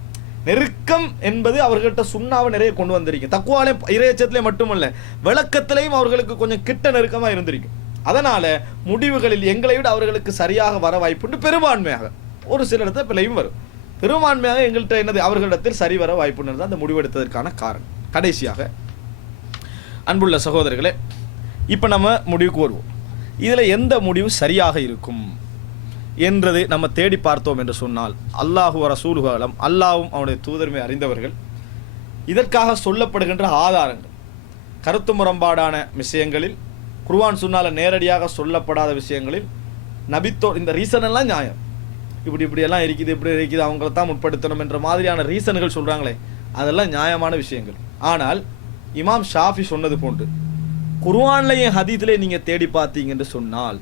நெருக்கம் என்பது அவர்கள்ட்ட சுண்ணாவை நிறைய கொண்டு வந்திருக்கு. தக்குவாலே இறையச்சத்திலே மட்டுமல்ல, விளக்கத்திலையும் அவர்களுக்கு கொஞ்சம் கிட்ட நெருக்கமா இருந்திருக்கு. அதனால முடிவுகளில் எங்களை விட அவர்களுக்கு சரியாக வர வாய்ப்புண்டு. பெரும்பான்மையாக, ஒரு சில இடத்துல பிழையும் வரும், பெரும்பான்மையாக எங்கள்கிட்ட என்னது அவர்களிடத்தில் சரி வர வாய்ப்புன்னு தான் அந்த முடிவெடுத்ததற்கான காரணம். கடைசியாக அன்புள்ள சகோதரர்களே, இப்போ நம்ம முடிவுக்கு வருவோம். இதில் எந்த முடிவு சரியாக இருக்கும் என்றது நம்ம தேடி பார்த்தோம் என்று சொன்னால், அல்லாஹு ரசூலுஹு, அல்லாஹ்வும் அவனுடைய தூதருமே அறிந்தவர்கள். இதற்காக சொல்லப்படுகின்ற ஆதாரங்கள், கருத்து முரண்பாடான விஷயங்களில் குர்ஆன் சுன்னால நேரடியாக சொல்லப்படாத விஷயங்களில் இந்த ரீசன் எல்லாம் நியாயம். இப்படியெல்லாம் இருக்குது, இப்படி இருக்குது, அவங்கள தான் முற்படுத்தணும் என்ற மாதிரியான ரீசன்கள் சொல்கிறாங்களே, அதெல்லாம் நியாயமான விஷயங்கள். ஆனால் இமாம் ஷாஃபி சொன்னது போன்று குர்ஆன்லையும் ஹதீஸ்லையும் நீங்கள் தேடி பார்த்தீங்க என்று சொன்னால்,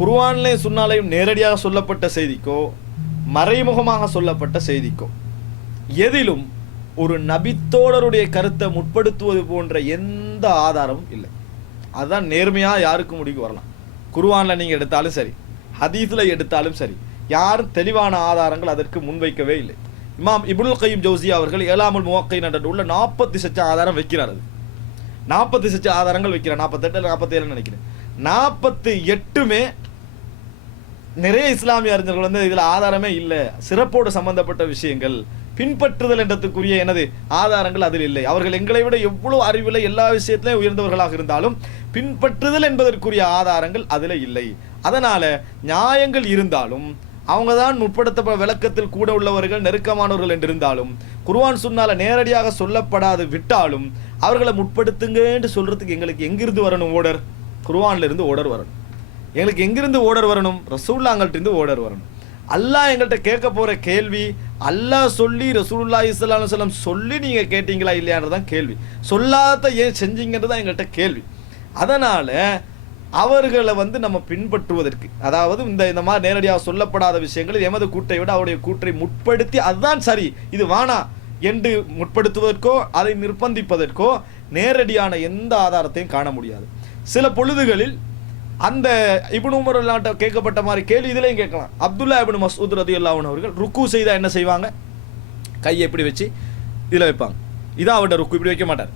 குர்ஆன்லையும் சுன்னாலையும் நேரடியாக சொல்லப்பட்ட செய்திக்கோ மறைமுகமாக சொல்லப்பட்ட செய்திக்கோ எதிலும் ஒரு நபித்தோழருடைய கருத்தை முற்படுத்துவது போன்ற எந்த ஆதாரமும் இல்லை. அதுதான் நேர்மையாக யாருக்கும் முடிவு வரலாம். குர்ஆனில் நீங்கள் எடுத்தாலும் சரி, ஹதீஸில் எடுத்தாலும் சரி, யாரும் தெளிவான ஆதாரங்கள் அதற்கு முன்வைக்கவே இல்லை. இமாம் இப்னுல் கய்யிம் ஜௌஸியா அவர்கள் இலாமுல் முவக்கீன் என்ற உள்ள 40 ஆதாரம் வைக்கிறார். அது 40 ஆதாரங்கள் வைக்கிறார். 48 47 நினைக்கிறேன். 48மே நிறைய இஸ்லாமிய அறிஞர்கள் வந்து இதில் ஆதாரமே இல்லை, சிறப்போடு சம்பந்தப்பட்ட விஷயங்கள், பின்பற்றுதல் என்றதுக்குரிய ஆதாரங்கள் அதில் இல்லை. அவர்கள் எங்களை விட எவ்வளவு அறிவில் எல்லா விஷயத்திலையும் உயர்ந்தவர்களாக இருந்தாலும் பின்பற்றுதல் என்பதற்குரிய ஆதாரங்கள் அதில் இல்லை. அதனால நியாயங்கள் இருந்தாலும் அவங்க தான் முற்படுத்த விளக்கத்தில் கூட உள்ளவர்கள், நெருக்கமானவர்கள் என்றிருந்தாலும் குர்ஆன் சுன்னால நேரடியாக சொல்லப்படாது விட்டாலும் அவர்களை முற்படுத்துங்க என்று சொல்றதுக்கு எங்களுக்கு எங்கிருந்து வரணும் ஓடர்? குர்ஆன்ல இருந்து ஓடர் வரணும். எங்களுக்கு எங்கிருந்து ஓடர் வரணும்? ரசூலுல்லாஹ்கிட்ட இருந்து ஓடர் வரணும். அல்லாஹ் எங்கள்கிட்ட கேட்க போற கேள்வி, அல்லாஹ் சொல்லி ரசூலுல்லாஹி ஸல்லல்லாஹு அலைஹி வஸல்லம் சொல்லி நீங்க கேட்டீங்களா இல்லையான்றதான் கேள்வி. சொல்லாத ஏன் செஞ்சீங்கன்றதான் எங்கள்கிட்ட கேள்வி. அதனால அவர்களை நம்ம பின்பற்றுவதற்கு, அதாவது இந்த மாதிரி நேரடியாக சொல்லப்படாத விஷயங்கள் எமது கூட்டை விட அவருடைய கூற்றை முற்படுத்தி அதுதான் சரி, இது வானா என்று முற்படுத்துவதற்கோ அதை நிர்பந்திப்பதற்கோ நேரடியான எந்த ஆதாரத்தையும் காண முடியாது. சில பொழுதுகளில் அந்த இப்னு உமர் ரலியல்லாஹு அன்ஹு கேட்கப்பட்ட மாதிரி கேள்வி இதிலையும் கேட்கலாம். அப்துல்லா இப்னு மஸ்ஊத் ரலியல்லாஹு அன்ஹு அவர்கள் ருக்கு செய்தா என்ன செய்வாங்க? கையை எப்படி வச்சு இதில் வைப்பாங்க. இதான் அவர்கிட்ட ருக்கு, இப்படி வைக்க மாட்டார்.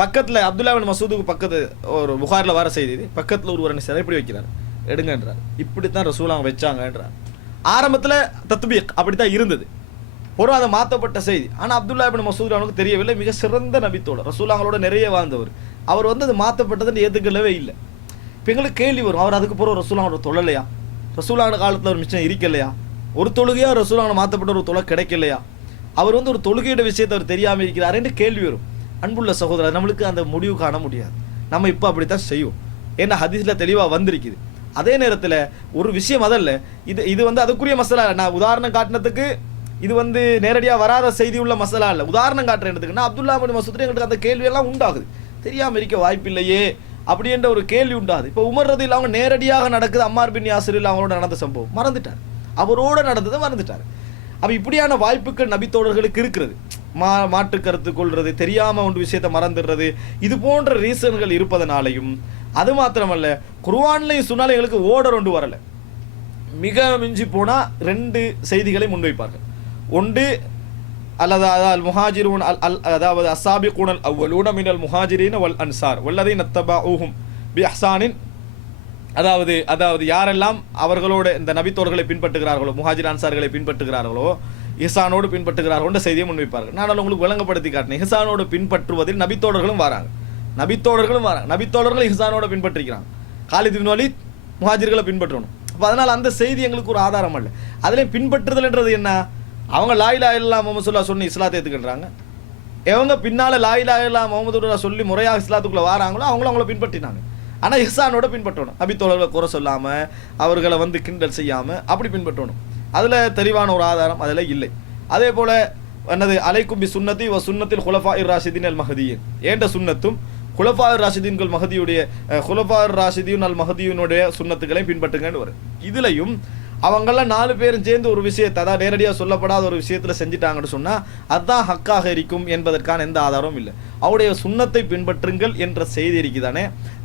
பக்கத்தில் அப்துல்லா இப்னு மஸ்ஊதுக்கு பக்கத்து ஒரு புகாரில் வர செய்தி, பக்கத்தில் ஒருவர் என்ன செய்யறார், இப்படி வைக்கிறார், எடுங்கன்றார். இப்படித்தான் ரசூலுல்லாஹ் வச்சாங்கன்றார். ஆரம்பத்தில் தத்பீக் அப்படித்தான் இருந்தது, ஒரு அதை மாற்றப்பட்ட செய்தி. ஆனால் அப்துல்லா இப்னு மஸ்ஊத் அவனுக்கு தெரியவில்லை, மிக சிறந்த நபித்தோட ரசூலுல்லாஹ்களோட நிறைய வாழ்ந்தவர். அவர் அது மாற்றப்பட்டதுன்னு ஏற்றுக்கொள்ளவே இல்லை. இப்போ எங்களுக்கு கேள்வி வரும், அவர் அதுக்கு போகிற ரசூலுல்லாஹோட தொழலையா? ரசூலுல்லாஹ் காலத்தில் ஒரு மிச்சம் இருக்கலையா? ஒரு தொழுகையாக ரசூலுல்லாஹ் மாற்றப்பட்ட ஒரு தொலை கிடைக்கலையா? அவர் ஒரு தொழுகையோட விஷயத்தை அவர் தெரியாமல் இருக்கிறார் என்று கேள்வி வரும். அன்புள்ள சகோதரர், நம்மளுக்கு அந்த முடிவு காண முடியாது. நம்ம இப்போ அப்படித்தான் செய்வோம். ஏன்னா ஹதீஸில் தெளிவாக வந்திருக்குது. அதே நேரத்தில் ஒரு விஷயம் அதல்ல, இது அதுக்குரிய மசாலா. நான் உதாரணம் காட்டினதுக்கு இது நேரடியாக வராத செய்தி உள்ள மசாலா இல்லை. உதாரணம் காட்டுறதுக்குன்னா அப்துல்லா இப்னு மஸ்ஊத் எங்களுக்கு அந்த கேள்வியெல்லாம் உண்டாகுது. தெரியாமல் இருக்க வாய்ப்பில்லையே அப்படின்ற ஒரு கேள்வி உண்டாகுது. இப்போ உமர் ரலியல்லாஹு அவங்க நேரடியாக நடக்குது, அம்மார் பின் யாசிர் அவங்களோட நடந்த சம்பவம் மறந்துட்டார், அவரோட நடந்ததை மறந்துட்டார். அப்போ இப்படியான வாய்ப்புகள் நபித்தோழர்களுக்கு இருக்கிறது. மாற்று கருத்து கொள்வது, தெரியாமல் ஒன்று விஷயத்தை மறந்துடுறது, இது போன்ற ரீசன்கள் இருப்பதனாலையும், அது மாத்திரமல்ல குர்ஆன்லையும் சுன்னாலையும் எங்களுக்கு ஓடர் ஒன்று வரலை. மிக மிஞ்சி போனால் 2 செய்திகளை முன்வைப்பார்கள். ஒன்று அல்லது அல் முஹாஜிரூன் அதாவது அஸ்ஸாபிகூன அல் அவ்வலூன மினல் முஹாஜிரீன வல் அன்சார் வல்லதீன தபஊஹும் பிஇஹ்சானின், அதாவது யாரெல்லாம் அவர்களோட இந்த நபித்தோர்களை பின்பற்றுகிறார்களோ, முஹாஜிர் அன்சார்களை பின்பற்றுகிறார்களோ, இஹ்சானோடு பின்பற்றுகிறார்கள்ன்ற செய்தியை முன்வைப்பார்கள். நான் உங்களுக்கு விளங்கப்படுத்தி காட்டினேன். இஹ்சானோடு பின்பற்றுவதில் நபித்தோழர்களும் வராங்க, நபித்தோழர்கள் இஹ்சானோட பின்பற்றிக்கிறாங்க. காலித் இப்னு வலீத் முஹாஜிர்களை பின்பற்றணும். அப்போ அதனால் அந்த செய்தி எங்களுக்கு ஒரு ஆதாரம் அல்ல. அதுலேயும் பின்பற்றுதல்ன்றது என்ன? அவங்க லா இலாஹ இல்லல்லாஹ் முஹம்மது ஸல்லல்லாஹு சொல்லி இஸ்லாத்தை ஏற்றுக்கின்றாங்க. எவங்க பின்னால் லா இலாஹ இல்லல்லாஹ் முஹம்மது சொல்லி முறையாக இஸ்லாத்துக்குள்ளே வராங்களோ அவங்கள பின்பற்றினாங்க. ஆனால் இஹ்சானோட பின்பற்றணும். நபித்தோழர்களை குறை சொல்லாமல், அவர்களை கிண்டல் செய்யாமல் அப்படி பின்பற்றணும். அதில் தெளிவான ஒரு ஆதாரம் அதில் இல்லை. அதே போல் அலைக்கும் பி சுன்னதி வ சுன்னத்தில் குலஃபாஇர் ராஷிதீன் அல் மஹதியின், ஏண்ட சுன்னத்தும் குலஃபாஇர் ராஷிதீன்கள் மஹதியுடைய குலஃபாஇர் ராஷிதீன் அல் மஹதியினுடைய சுன்னத்துக்களையும் பின்பற்றுங்கன்னு வரும். இதுலையும் அவங்கெல்லாம் 4 பேரும் சேர்ந்து ஒரு விஷயத்தை, அதாவது நேரடியாக சொல்லப்படாத ஒரு விஷயத்தில் செஞ்சுட்டாங்கன்னு சொன்னால் அதுதான் ஹக்காக இருக்கும் என்பதற்கான எந்த ஆதாரமும் இல்லை. அவருடைய சுன்னத்தை பின்பற்றுங்கள் என்ற செய்தி இருக்குதானே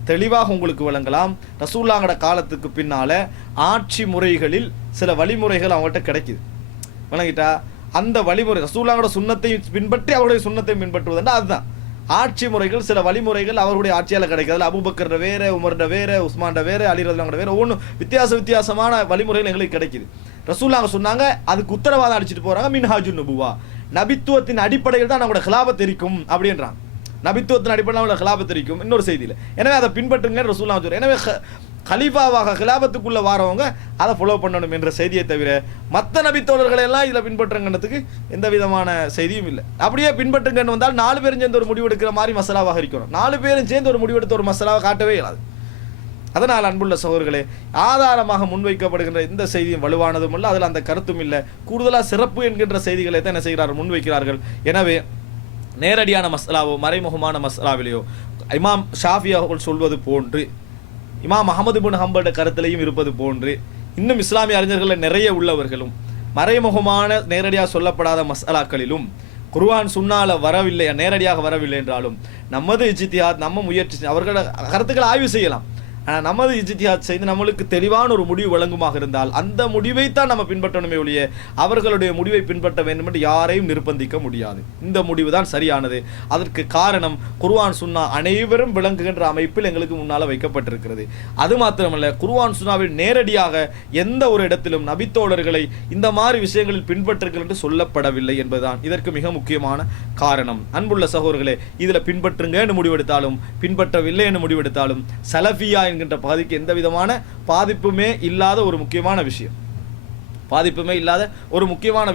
தெளிவாக உங்களுக்கு விளங்கலாம். ரசூலுல்லாஹ்வோட காலத்துக்கு பின்னால ஆட்சி முறைகளில் சில வழிமுறைகள் அவங்கள்ட்ட கிடைக்குது, விளங்கிட்டா? அந்த வழிமுறை ரசூலுல்லாஹ்வோட சுன்னத்தை பின்பற்றி அவருடைய சுன்னத்தை பின்பற்றுவதுன்னா அதுதான் ஆட்சி முறைகள். சில வழிமுறைகள் அவருடைய ஆட்சியால் கிடைக்காது. அபூபக்கர் வேற, உமர்ட வேற, உஸ்மான்ட வேற, அலி ரலியல்லாஹு வேற, ஒவ்வொன்றும் வித்தியாசமான வழிமுறைகள் எங்களுக்கு கிடைக்குது. ரசூலுல்லாஹ் சொன்னாங்க, அதுக்கு உத்தரவாதம் அடிச்சுட்டு போறாங்க. மின்ஹாஜுன் நபுவா, நபித்துவத்தின் அடிப்படையில் தான் நம்மளோட கிலாபத் இருக்கும் அப்படின்றாங்க. நபித்துவத்தின் அடிப்படையில் நம்மளோட கிலாபத் இருக்கும் இன்னொரு செய்தியில். எனவே அதை பின்பற்றுங்க ரசூலுல்லாஹ் சொல்றாங்க. எனவே கலீஃபாவாக கிலாபத்துக்குள்ள வாரவங்க அதை ஃபாலோ பண்ணணும் என்ற செய்தியை தவிர மற்ற நபித்தோழர்களை எல்லாம் இதில் பின்பற்றுங்கிறதுக்கு எந்த விதமான செய்தியும் இல்லை. அப்படியே பின்பற்றுங்கன்னு வந்தால் 4 பேரும் சேர்ந்து ஒரு முடிவெடுக்கிற மாதிரி மசாலாவாக இருக்கணும். 4 பேரும் சேர்ந்து ஒரு முடிவெடுத்த ஒரு மசாலாவை காட்டவே இயலாது. அதனால் அன்புள்ள சகோதரர்களே, ஆதாரமாக முன்வைக்கப்படுகின்ற இந்த செய்தியும் வலுவானதும் இல்லை, அதில் அந்த கருத்தும் இல்லை. கூடுதலாக சிறப்பு என்கின்ற செய்திகளை தான் என்ன செய்கிறார்கள், முன்வைக்கிறார்கள். எனவே நேரடியான மசாலாவோ மறைமுகமான மசாலாவிலேயோ இமாம் ஷாஃபி அவர்கள் சொல்வது போன்று இமாம் அஹமது பின் ஹம்பல் கருத்திலையும் இருப்பது போன்று இன்னும் இஸ்லாமிய அறிஞர்கள் நிறைய உள்ளவர்களும் மறைமுகமான நேரடியாக சொல்லப்படாத மசாலாக்களிலும் குர்ஆன் சுன்னால வரவில்லை, நேரடியாக வரவில்லை என்றாலும் நமது இஜ்திஹாத் நம்ம முயற்சி அவர்களோட கருத்துக்களை ஆய்வு செய்யலாம். ஆனால் நமது இஜ்திஹாத் செய்து நம்மளுக்கு தெளிவான ஒரு முடிவு வழங்குமாக இருந்தால் அந்த முடிவைத்தான் நம்ம பின்பற்றணுமே ஒழிய அவர்களுடைய முடிவை பின்பற்ற வேண்டும் என்று யாரையும் நிர்பந்திக்க முடியாது. இந்த முடிவு தான் சரியானது. அதற்கு காரணம் குர்ஆன் சுன்னா அனைவரும் விளங்குகின்ற அமைப்பில் எங்களுக்கு முன்னால் வைக்கப்பட்டிருக்கிறது. அது மாத்திரமல்ல, குர்ஆன் சுன்னாவில் நேரடியாக எந்த ஒரு இடத்திலும் நபித்தோழர்களை இந்த மாதிரி விஷயங்களில் பின்பற்றுங்கள் என்று சொல்லப்படவில்லை என்பதுதான் இதற்கு மிக முக்கியமான காரணம். அன்புள்ள சகோதரர்களே, இதில் பின்பற்றுங்க என்று முடிவெடுத்தாலும் பின்பற்றவில்லை என்று முடிவெடுத்தாலும் சலஃபியா என்கின்ற பாதிக்கு எந்த விதமான பாதிப்புமே இல்லாத ஒரு முக்கியமான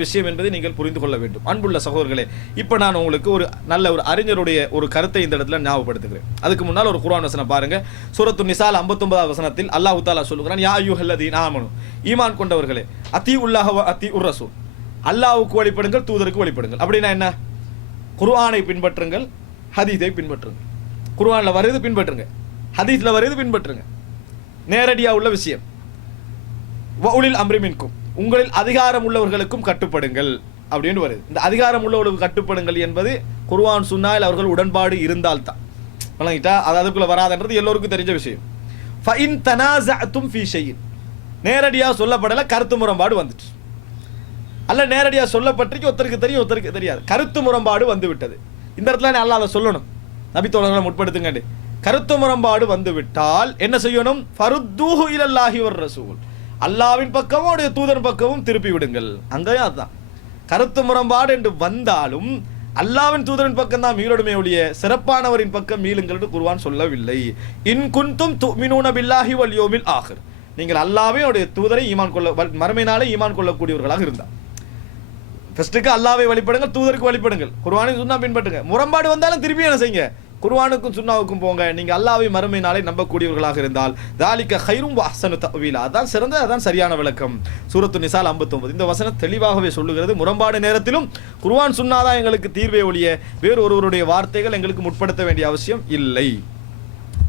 விஷயம் என்பதை நீங்கள் புரிந்து கொள்ள வேண்டும். அன்புள்ள சகோதரர்களே, இப்போ நான் உங்களுக்கு ஒரு நல்ல ஒரு அறிஞருடைய ஒரு கருத்தை இந்த இடத்துல ஞாபகப்படுத்துகிறேன். அதுக்கு முன்னால் ஒரு குர்ஆன் வசனம் பாருங்க. சூரத்து நிசால் 59வது வசனத்தில் அல்லாஹ் தஆலா சொல்லுகிறான், யா அய்யுஹல்லதீன ஆமனு, ஈமான் கொண்டவர்களே, அத்தீஉல்லாஹ வ அத்தீஉர் ரசூல், அல்லாஹ்வுக்கு வழிபடுங்கள், தூதருக்கு வழிபடுங்கள். அப்படின்னா என்ன? குர்ஆனை பின்பற்றுங்கள், ஹதீஸை பின்பற்றுங்கள். குர்ஆன்ல வருது பின்பற்றுங்க, ஹதீஸ்ல வருது பின்பற்றுங்க. நேரடியா உள்ள விஷயம். வஉலில் அம்ரி மின்கும், உங்களில் அதிகாரம் உள்ளவர்களுக்கும் கட்டுப்படுங்கள் அப்படின்னு வருது. இந்த அதிகாரம் உள்ளவர்களுக்கு கட்டுப்படுங்கள் என்பது குர்ஆன் சுன்னாவில் அவர்கள் உடன்பாடு இருந்தால் தான் வழங்கிட்டா, அது அதுக்குள்ள வராதுன்றது எல்லோருக்கும் தெரிஞ்ச விஷயம். ஃபஇன் தனாஸஅதும் ஃபீ ஷைஇன், நேரடியா சொல்லப்படல, கருத்து முரண்பாடு வந்துட்டு. அல்ல நேரடியா சொல்லப்பட்டிருக்கு, ஒருத்தருக்கு தெரியும் ஒருத்தருக்கு தெரியாது, கருத்து முரண்பாடு வந்து விட்டது. இந்த இடத்துல அல்லாஹ் அதை சொல்லணும், நபித்தோழர்களை முற்படுத்துங்க. கருத்து முரண்பாடு வந்து விட்டால் என்ன செய்யணும்? ஃபருத்தூஹு இலல்லாஹி வர் ரசூல், அல்லாஹ்வின் பக்கமும் அவருடைய தூதர் பக்கமும் திருப்பி விடுங்கள். அங்கேயும் அதுதான். கருத்து முரண்பாடு என்று வந்தாலும் அல்லாஹ்வின் தூதரின் பக்கம் தான் மீளுமே ஒழிய சிறப்பானவரின் பக்கம் மீளுங்கள் என்று குர்ஆன் சொல்லவில்லை. இன் குன்தும் துமினூன பில்லாஹி வல் யௌமில் ஆகிர், நீங்கள் அல்லாஹ்வை அவருடைய தூதரை ஈமான் கொள்ள மறுமை நாளை ஈமான் கொள்ளக்கூடியவர்களாக இருந்தால் ஃபர்ஸ்ட்டுக்கு அல்லாஹ்வை வழிபடுங்கள், தூதருக்கு வழிபடுங்கள், குர்ஆனை சுன்னா பின்பற்றுங்க. முரண்பாடு வந்தாலும் திருப்பி என்ன செய்யுங்க? குர்ஆனுக்கும் சுன்னாவுக்கும் போங்க. நீங்கள் அல்லாஹ்வை மறுமை நாளை நம்பக்கூடியவர்களாக இருந்தால் தாலிக கைரும் வ அஹ்ஸனு தஅவீலா, அதான் சிறந்த, அதான் சரியான விளக்கம். சூரத்து நிசால் 59 இந்த வசனம் தெளிவாகவே சொல்லுகிறது. முரண்பாடு நேரத்திலும் குர்ஆன் சுன்னா தான் எங்களுக்கு தீர்வே ஒழிய வேறு ஒருவருடைய வார்த்தைகள் எங்களுக்கு முற்படுத்த வேண்டிய அவசியம் இல்லை.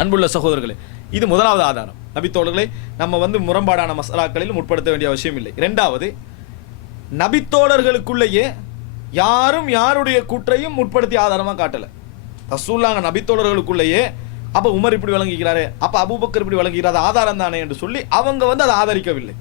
அன்புள்ள சகோதரர்களே, இது முதலாவது ஆதாரம். நபித்தோழர்களை நம்ம முரண்பாடான மசாலாக்களில் முற்படுத்த வேண்டிய அவசியம் இல்லை. இரண்டாவது, நபித்தோழர்களுக்குள்ளேயே யாரும் யாருடைய கூற்றையும் முற்படுத்தி ஆதாரமாக காட்டலை. ரசூலுல்லாஹ் நபித்தோழர்களுக்குள்ளேயே அப்ப உமர் இப்படி வழங்குகிறாரே, அப்ப அபூபக்கர் இப்படி வழங்குகிறார், ஆதாரம் தானே என்று சொல்லி அவங்க அதை ஆதரிக்கவில்லை.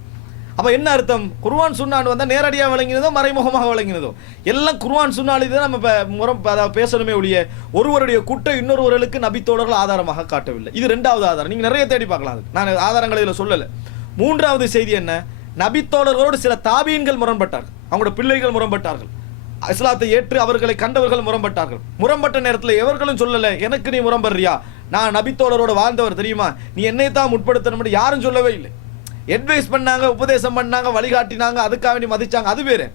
அப்ப என்ன அர்த்தம்? குர்ஆன் சுன்னான் நேரடியாக வழங்கினதோ மறைமுகமாக வழங்கினதோ எல்லாம் குர்ஆன் சுன்னாலி தான் நம்ம பேசணுமே ஒழிய ஒருவருடைய குற்றம் இன்னொருவர்களுக்கு நபித்தோழர்கள் ஆதாரமாக காட்டவில்லை. இது இரண்டாவது ஆதாரம். நீங்க நிறைய தேடி பார்க்கலாம், நான் ஆதாரங்களை இதில் சொல்லலை. மூன்றாவது செய்தி என்ன? நபித்தோழர்களோடு சில தாபீன்கள் முரண்பட்டார்கள், அவங்களோட பிள்ளைகள் முரண்பட்டார்கள், இஸ்லாத்தை ஏற்று அவர்களை கண்டவர்கள் முரண்பட்டார்கள். முரண்பட்ட நேரத்தில் எவர்களும் சொல்லலை எனக்கு நீ முரண்படுறியா, நான் நபித்தோழரோட வாழ்ந்தவர் தெரியுமா, நீ என்னை தான் முற்படுத்தணும் யாரும் சொல்லவே இல்லை. அட்வைஸ் பண்ணாங்க, உபதேசம் பண்ணாங்க, வழிகாட்டினாங்க, அதுக்காக வேண்டி மதிச்சாங்க, அது வேறு.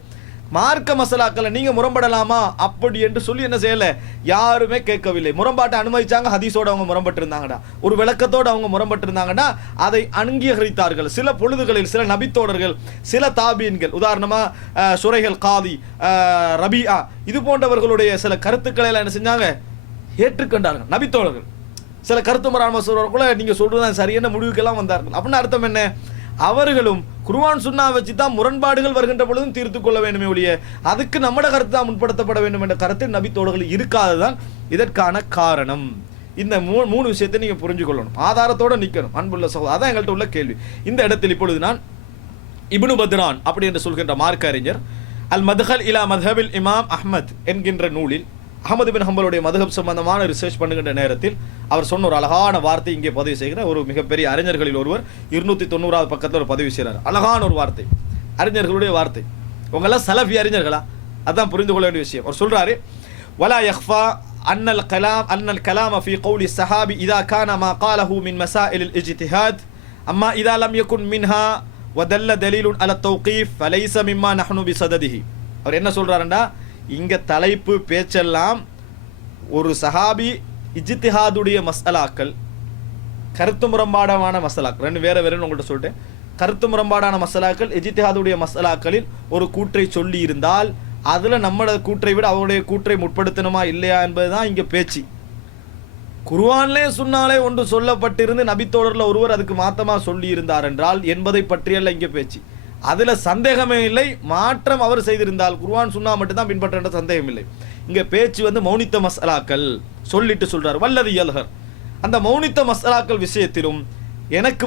மார்க்க மசாலாக்களை நீங்க முரண்படலாமா அப்படி என்று சொல்லி என்ன செய்யல, யாருமே கேட்கவில்லை. முரண்பாட்டை அனுமதிச்சாங்க, ஹதீஸோடு அவங்க முரண்பட்டு இருந்தாங்கடா, ஒரு விளக்கத்தோடு அவங்க முரண்பட்டு இருந்தாங்கன்னா அதை அங்கீகரித்தார்கள். சில பொழுதுகளில் சில நபித்தோழர்கள், சில தாபீன்கள், உதாரணமா சுரைகள் காதி, ரபியா, இது போன்றவர்களுடைய சில கருத்துக்களை எல்லாம் என்ன செஞ்சாங்க, ஏற்றுக்கொண்டார்கள். நபித்தோழர்கள் சில கருத்து முராமசோட நீங்க சொல்றதுதான் சரியான முடிவுக்கெல்லாம் வந்தார்கள். அப்படின்னு அர்த்தம் என்ன? அவர்களும் குர்ஆன் சுன்னா வச்சு தான் முரண்பாடுகள் வருகின்ற பொழுதும் தீர்த்து கொள்ள வேண்டுமே ஒழிய அதுக்கு நம்மட கருத்து தான் முன்படுத்தப்பட வேண்டும் என்ற கருத்தில் நபித்தோழர்கள் இருக்காததான் இதற்கான காரணம். இந்த மூணு விஷயத்தை நீங்க புரிஞ்சு கொள்ளணும், ஆதாரத்தோட நிற்கணும். அன்புள்ள சகோதரர், அதான் எங்கள்கிட்ட உள்ள கேள்வி. இந்த இடத்தில் இப்பொழுது நான் இப்னு பத்ரான் அப்படி என்று சொல்கின்ற மார்க்க அறிஞர் அல் மத்ஹல் இலா மத்ஹபில் இமாம் அஹ்மத் என்கின்ற நூலில் அஹமது பின் ஹம்பலுடைய மதுஹப் சம்பந்தமான ரிசர்ச் பண்ணுகின்ற நேரத்தில் அவர் சொன்ன ஒரு அழகான வார்த்தை இங்கே பதிவு செய்கிற ஒரு மிகப்பெரிய அறிஞர்களில் ஒருவர் 290வது பக்கத்தில் ஒரு பதிவு செய்கிறார். அழகான ஒரு வார்த்தை, அறிஞர்களுடைய வார்த்தை. உங்களாம் சலஃபி அறிஞர்களா? அதான் புரிந்து கொள்ள வேண்டிய விஷயம். அவர் சொல்றாரு, வலா யக்ஃபா அன்னல் கலாம் ஃபீ கௌலி ஸஹாபி இதா கான மா காலஹு மின் மசாயில் இல் இஜ்திஹாத் அம்மா இதாலம் யகுன் மின்ஹா வதல்ல தலீலுன் அல தௌகீஃப் ஃபலைஸ மிம்மா நஹ்னு பிஸததிஹி. அவர் என்ன சொல்றாருண்டா, இங்க தலைப்பு பேச்செல்லாம் ஒரு சஹாபி இஜ்திஹாதுடைய மஸ்அலாக்கள், கருத்து முரண்பாடான மஸ்அலாக்கள், ரெண்டு வேற வேறன்னு உங்கள்கிட்ட சொல்லிட்டேன். கருத்து முரண்பாடான மஸ்அலாக்கள் இஜ்திஹாதுடைய மஸ்அலாக்களில் ஒரு கூற்றை சொல்லி இருந்தால் அதில் நம்மளோட கூற்றை விட அவருடைய கூற்றை முற்படுத்தணுமா இல்லையா என்பதுதான் இங்கே பேச்சு. குர்ஆன்லே சுன்னாலே ஒன்று சொல்லப்பட்டிருந்து நபித்தோழரில் ஒருவர் அதுக்கு மாத்தமாக சொல்லி இருந்தார் என்றால் என்பதை பற்றியல்ல இங்கே பேச்சு. அதில் சந்தேகமே இல்லை, மாற்றம் அவர் செய்திருந்தால் குர்ஆன் சுன்னா மட்டும்தான் பின்பற்ற சந்தேகம் இல்லை. இங்கே பேச்சு மௌனித்த மஸ்அலாக்கள் சொல்லிட்டு சொல்றார் வல்லதி யல்ஹர். அந்த மௌனித்த மஸ்அலாக்கள் விஷயத்திலும் எனக்கு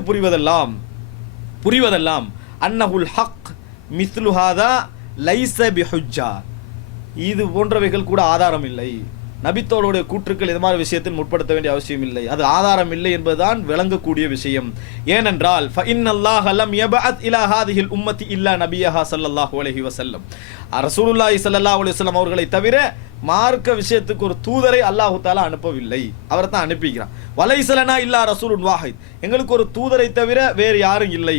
புரிவதெல்லாம் அன்னஹுல் ஹக் மிஸ்லு ஹாதா லைஸ பிஹுஜ்ஜா, இது போன்றவைகள் கூட ஆதாரம் இல்லை. நபித்தோளுடைய கூற்றுக்கள் இது மாதிரி விஷயத்தில் முற்படுத்த வேண்டிய அவசியம் இல்லை, அது ஆதாரம் இல்லை என்பதுதான் விளங்கக்கூடிய விஷயம். ஏனென்றால் ஃபஇன்னல்லாஹ லம் யபஅத் இலா ஹாதிஹில் உம்மத்தி இல்லா நபியஹா ஸல்லல்லாஹு அலைஹி வஸல்லம். ரசூலுல்லாஹி ஸல்லல்லாஹு அலைஹி வஸல்லம் அவர்களை தவிர மார்க்க விஷயத்துக்கு ஒரு தூதரை அல்லாஹு தஆலா அனுப்பவில்லை, அவரை தான் அனுப்பிக்கிறான். வலைஸலனா இல்லா ரசூலுன் வாஹித், எங்களுக்கு ஒரு தூதரை தவிர வேறு யாரும் இல்லை.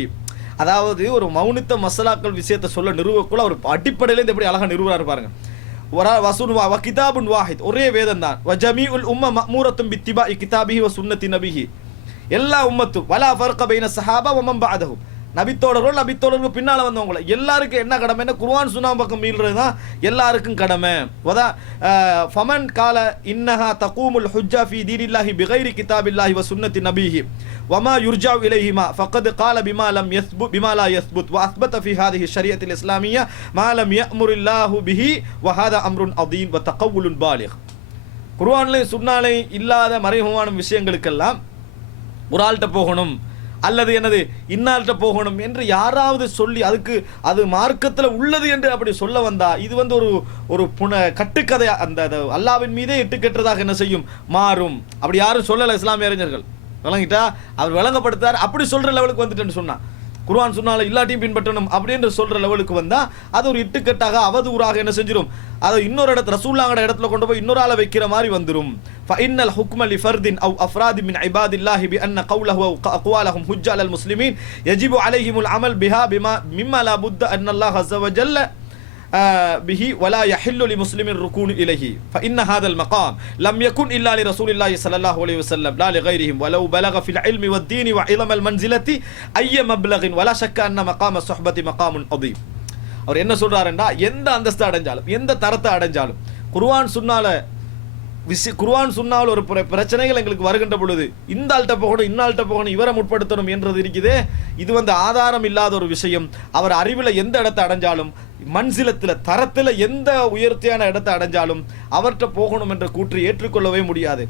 அதாவது ஒரு மௌனித்த மஸ்அலாக்கள் விஷயத்தை சொல்ல நிறுவக்குள்ள ஒரு அடிப்படையில எப்படி அழகா நிறுவறாரு பாருங்க. கிதாபுன் வாஹித், ஒரே வேதம் தான். வஜமீஉல் உம்ம மஅமூரத்துன் பித்திபாஇ கிதாபிஹி வ சுன்னத்தி நபிஹி, எல்லா உம்மத்தும் வலா ஃபர்க பைன ஸஹாபா வ மன் பஅதஹும், நபித்தோழர்கள் பின்னால வந்தவங்க எல்லாருக்கும் என்ன கடமை, குர்ஆன் சுன்னா பக்கம் மீள்றது தான் எல்லாருக்கும் கடமை. வதா ஃபமன் கால இன்னஹா தகூமுல் ஹுஜ்ஜா ஃபீ தீனில்லாஹி பிகைரி கிதாபில்லாஹி வ சுன்னத்தி நபிஹி وما يرجع إليهما فقد قال بما لا يثبت وأثبت في هذه الشريعة الإسلامية ما لم يأمر الله به وهذا أمر عظيم وتقول بالغ. குர்ஆன்ல சுன்னால இல்லாத மறைமுகமான விஷயங்களுக்கெல்லாம் ஒரு ஆள்கிட்ட போகணும் அல்லது இன்னால்கிட்ட போகணும் என்று யாராவது சொல்லி அதுக்கு அது மார்க்கத்தில் உள்ளது என்று அப்படி சொல்ல வந்தா இது ஒரு கட்டுக்கதை, அந்த அல்லாஹ்வின் மீதே இட்டுக்கட்டுறதாக என்ன செய்யும், மாறும். அப்படி யாரும் சொல்லலை இஸ்லாமிய அறிஞர்கள், விளங்கிட்டா அவர் விளங்கப்படுத்தார். அப்படி சொல்ற லெவலுக்கு வந்துட்டேன்னு சொன்னா குர்ஆன் சுன்னால இல்லாட்டியும் பின்பற்றணும் அப்படின்னு சொல்ற லெவலுக்கு வந்தா அது ஒரு இட்டுக்கட்டாக அவதூறாக என்ன செஞ்சிடும், அதை இன்னொரு இடத்துல ரசூலுல்லாஹ்வோட இடத்துல கொண்டு போய் இன்னொரு ஆளை வைக்கிற மாதிரி வந்துடும். ஃபஇன்னல் ஹுக்ம லிஃபர்தின் அவ் அஃப்ராதி மின் இபாதில்லாஹி பிஅன்ன கௌலஹு வ அக்வாலஹும் ஹுஜ்ஜ அலல் முஸ்லிமீன் யஜிபு அலைஹிமுல் அமல் பிஹா மிம்மா லா புத்த அன்னல்லாஹ் அஸ்ஸ வ ஜல்ல به ولا يحل لمسلم الركون إليه فإن هذا المقام لم يكن إلا لرسول الله صلى الله عليه وسلم لا لغيرهم ولو بلغ في العلم والدين وعلم المنزلة أي مبلغ ولا شك أن مقام الصحبة مقام عظيم. அவர் என்ன சொல்றாருன்னா, எந்த அந்தஸ்து அடைஞ்சாலும் எந்த தரத்தை அடைஞ்சாலும் குர்ஆன் சுன்னால ஒரு பிரச்சனைகள் எங்களுக்கு வருகின்ற பொழுது இந்த ஆள்கிட்ட போகணும் இன்னாள்கிட்ட போகணும் இவரை முற்படுத்தணும் என்றது இருக்குதே, இது ஆதாரம் இல்லாத ஒரு விஷயம். அவர் அறிவில் எந்த இடத்தை அடைஞ்சாலும், மன்சிலத்தில் தரத்தில் எந்த உயர்த்தியான இடத்தை அடைஞ்சாலும் அவர்கிட்ட போகணும் என்ற கூற்று ஏற்றுக்கொள்ளவே முடியாது,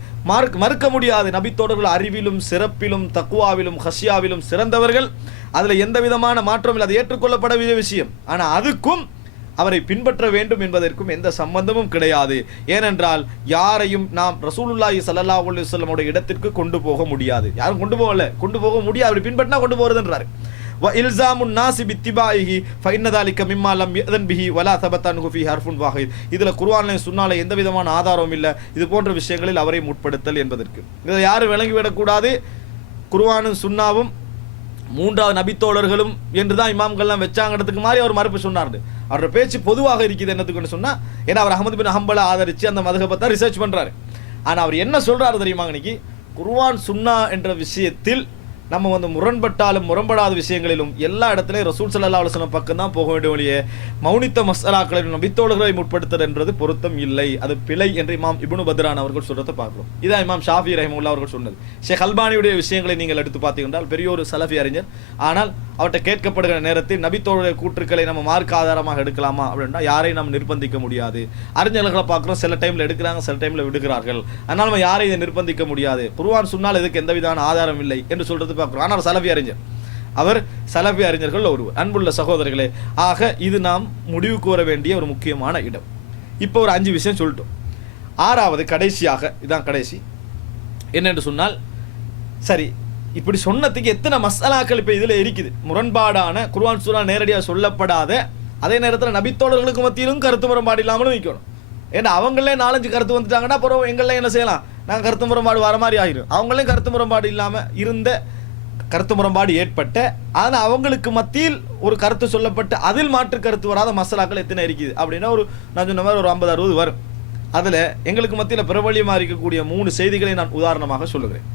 மறுக்க முடியாது. நபித்தோழர்கள் அறிவிலும் சிறப்பிலும் தக்குவாவிலும் ஹஷியாவிலும் சிறந்தவர்கள், அதில் எந்த விதமான மாற்றம் இல்லை, அது ஏற்றுக்கொள்ளப்பட வேண்டிய விஷயம். ஆனால் அதுக்கும் அவரை பின்பற்ற வேண்டும் என்பதற்கும் எந்த சம்பந்தமும் கிடையாது. ஏனென்றால் யாரையும் நாம் ரசூலுல்லாஹி ஸல்லல்லாஹு அலைஹி வஸல்லம் உடைய இடத்திற்கு கொண்டு போக முடியாது, யாரும் கொண்டு போக முடியாது. அப்படி பின்பற்றினா கொண்டு போறதுன்றாரு. வ இல்ஸாமுன் நாஸி பித்திபாஇஹி ஃபஇன்ன ذلك மிம்மா லம் யதன் பிஹி வலா தபத அன்ஹு ஃபீ ஹர்ஃபுன் வாஹித். இதுல குர்ஆன்ல சுன்னால எந்த விதமான ஆதாரமும் இல்லை இது போன்ற விஷயங்களில் அவரை முற்படுத்தல் என்பதற்கு. இதை யாரும் விளங்கிவிடக் கூடாது. குர்ஆனும் சுன்னாவும் மூன்றாவது நபித்தோழர்களும் என்றுதான் இமாம்கள்லாம் வச்சாங்கிறதுக்கு மாதிரி அவர் மறுப்பு சொன்னார். அவரோட பேச்சு பொதுவாக இருக்குது என்னத்துக்குன்னு சொன்னா, ஏன்னா அவர் அஹ்மத் பின் ஹம்பலை ஆதரிச்சு அந்த மதுஹபை தான் ரிசர்ச் பண்றாரு. ஆனா அவர் என்ன சொல்றாரு தெரியுமா, இன்னைக்கு குர்ஆன் சுன்னா என்ற விஷயத்தில் நம்ம முரண்பட்டாலும் முரண்படாத விஷயங்களிலும் எல்லா இடத்துலையும் ரசூல் ஸல்லல்லாஹு அலைஹி வஸல்லம் பக்கம் தான் போக வேண்டிய ஒழிய மௌனித்த மஸ்அலாக்களில் நபித்தோழர்களை முற்படுத்தல் என்றது பொருத்தம் இல்லை, அது பிழை என்று இமாம் இப்னு பத்ரான் அவர்கள் சொல்றதை பார்க்கிறோம். இதான் இமாம் ஷாஃபி ரஹிமஹுல்லாஹ் அவர்கள் சொன்னது. ஷேக் அல்பானியுடைய விஷயங்களை நீங்கள் எடுத்து பார்த்தீங்கன்றால் பெரிய ஒரு சலஃபி அறிஞர். ஆனால் அவர்கிட்ட கேட்கப்படுகிற நேரத்தில் நபித்தோழருடைய கூற்றுக்களை நம்ம மார்க்க ஆதாரமாக எடுக்கலாமா அப்படின்னா யாரையும் நம்ம நிர்பந்திக்க முடியாது. அறிஞர்களை பார்க்குறோம், சில டைமில் எடுக்கிறாங்க, சில டைமில் விடுகிறார்கள். அதனால் நம்ம யாரையும் இதை நிர்பந்திக்க முடியாது. குர்ஆன் சுன்னால் இதுக்கு எந்த விதமான ஆதாரம் இல்லை என்று சொல்றது பார்க்குறோம். ஆனால் சலஃபி அறிஞர், அவர் சலஃபி அறிஞர்கள் ஒருவர். அன்புள்ள சகோதரர்களே, ஆக இது நாம் முடிவுக்கு வர வேண்டிய ஒரு முக்கியமான இடம். இப்போ ஒரு 5 விஷயம் சொல்லிட்டோம். 6வது கடைசியாக, இதான் கடைசி என்னென்று சொன்னால், சரி இப்படி சொன்னதுக்கு எத்தனை மசாலாக்கள் இப்போ இதில் இருக்குது, முரண்பாடான குர்ஆன் சுன்னா நேரடியாக சொல்லப்படாத, அதே நேரத்தில் நபித்தோழர்களுக்கு மத்தியிலும் கருத்து முரண்பாடு இல்லாமலும் நிற்கணும். ஏன்னா அவங்களே 4-5 கருத்து வந்துட்டாங்கன்னா அப்புறம் எங்களே என்ன செய்யலாம், நாங்கள் கருத்து முரண்பாடு வர மாதிரி ஆகிடும். அவங்களே கருத்து முரண்பாடு இல்லாமல் இருந்த கருத்து முரண்பாடு ஏற்பட்ட, ஆனால் அவங்களுக்கு மத்தியில் ஒரு கருத்து சொல்லப்பட்டு அதில் மாற்று கருத்து வராத மசாலாக்கள் எத்தனை இருக்குது அப்படின்னா நான் சொன்ன மாதிரி ஒரு 50-60 வரும். அதில் எங்களுக்கு மத்தியில் பிரபலியமாக இருக்கக்கூடிய 3 செய்திகளை நான் உதாரணமாக சொல்லுகிறேன்.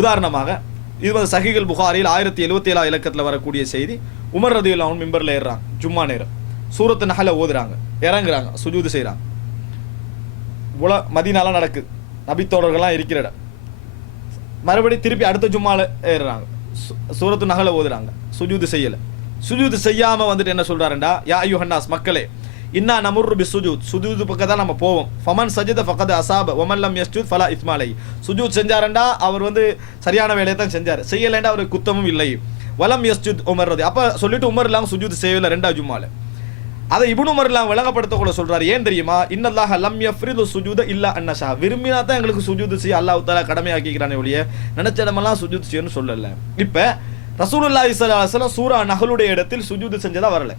உதாரணமாக இது வந்து சஹீஹுல் புகாரியில் 1077 இலக்கத்தில் வரக்கூடிய செய்தி. உமர் ரலியல்லாஹு அன்ஹு மிம்பரில் ஏறுறாங்க, ஜும்மா நேரம், சூரத்து நஹல ஓதுறாங்க, இறங்குறாங்க, சுஜூது செய்கிறாங்க. மதீனாலாம் நடக்குது, நபித்தோழர்கள்லாம் இருக்கிற இடம். மறுபடியும் திருப்பி அடுத்த ஜும்மால ஏறுறாங்க, சூரத்து நஹல ஓதுறாங்க, சுஜூது செய்யலை. சுஜூது செய்யாமல் வந்துட்டு என்ன சொல்கிறாருண்டா, யா அய்யுஹன்னாஸ், மக்களே, இன்னா நமுர்ரு பி சுஜூத், சுஜூது பக்கம் தான் நம்ம போவோம். ஃபமன் சஜத ஃபகத் அசாப வமன் லம் யஸ்ஜுத் ஃபலா இஸ்மா அலைஹி. சுஜூத் செஞ்சாரண்டா அவர் வந்து சரியான வேலையை தான் செஞ்சார், செய்யலைண்டா அவருக்கு குத்தமும் இல்லை. வலம் யஸ்ஜுத் உமர் ரதி, அப்போ சொல்லிட்டு உமர் இல்லாமல் சுஜூத் செய்யலை 2வது ஜும்மால. அதை இப்னு உமர் இல்லாமல் விளங்கப்படுத்த கூட சொல்றாரு. ஏன் தெரியுமா, இன்னல்லாஹ லம் யஃப்ரிது சுஜூத இல்லா அன்னஷா, விரும்பினா தான் எங்களுக்கு சுஜூத் செய்ய அல்லாஹ் தஆலா கடமையாக்கிக்கிறானே ஒழிய நினைச்ச இடமெல்லாம் சுஜூத் செய்யணும்னு சொல்லல. இப்போ ரசூலுல்லாஹி ஸல்லல்லாஹு அலைஹி வஸல்லம் சூரா நஹலுடைய இடத்தில் சுஜூத் செஞ்சதா வரல,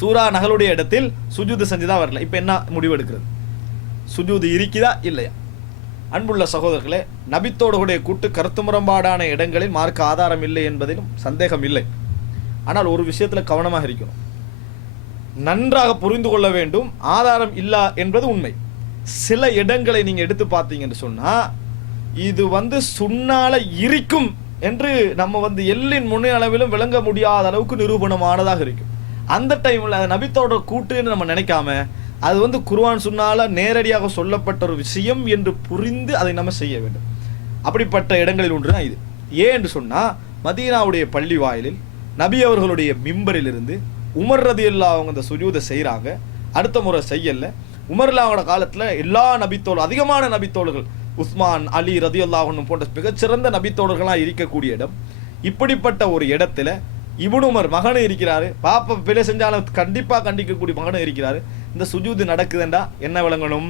சூரா நஹலுடைய இடத்தில் சுஜூது செஞ்சுதான் வரல. இப்போ என்ன முடிவு எடுக்கிறது, சுஜூது இருக்குதா இல்லையா? அன்புள்ள சகோதரர்களே, நபித்தோடைய கூட்டு கருத்து முரண்பாடான இடங்களில் மார்க்க ஆதாரம் இல்லை என்பதிலும் சந்தேகம் இல்லை. ஆனால் ஒரு விஷயத்தில் கவனமாக இருக்கணும், நன்றாக புரிந்து கொள்ள வேண்டும். ஆதாரம் இல்லா என்பது உண்மை. சில இடங்களை நீங்கள் எடுத்து பார்த்தீங்கன்னு சொன்னால் இது வந்து சுன்னால இருக்கும் என்று நம்ம வந்து எல்லின் முன்னே அளவிலும் விளங்க முடியாத அளவுக்கு நிரூபணமானதாக இருக்கும். அந்த டைமில் அது நபித்தோட கூட்டுன்னு நம்ம நினைக்காம அது வந்து குர்ஆன் சுன்னால நேரடியாக சொல்லப்பட்ட ஒரு விஷயம் என்று புரிந்து அதை நம்ம செய்ய வேண்டும். அப்படிப்பட்ட இடங்களில் ஒன்று தான் இது. ஏன் என்று சொன்னால், மதீனாவுடைய பள்ளி வாயிலில் நபி அவர்களுடைய மிம்பரிலிருந்து உமர் ரலியல்லாஹு அவங்க அந்த சுஜூதை செய்கிறாங்க, அடுத்த முறை செய்யலை. உமர்லாவோட காலத்தில் எல்லா நபித்தோழர்கள், அதிகமான நபித்தோழர்கள், உஸ்மான், அலி ரலியல்லாஹு அன்ஹு போன்ற மிகச்சிறந்த நபித்தோழர்களாக இருக்கக்கூடிய இடம். இப்படிப்பட்ட ஒரு இடத்துல இப்னு உமர் மகனும் இருக்கிறாரு, பாப்பா பிழை செஞ்சாலும் கண்டிப்பாக கண்டிக்கக்கூடிய மகனும் இருக்கிறாரு. இந்த சுஜூது நடக்குதுண்டா என்ன விளங்கணும்,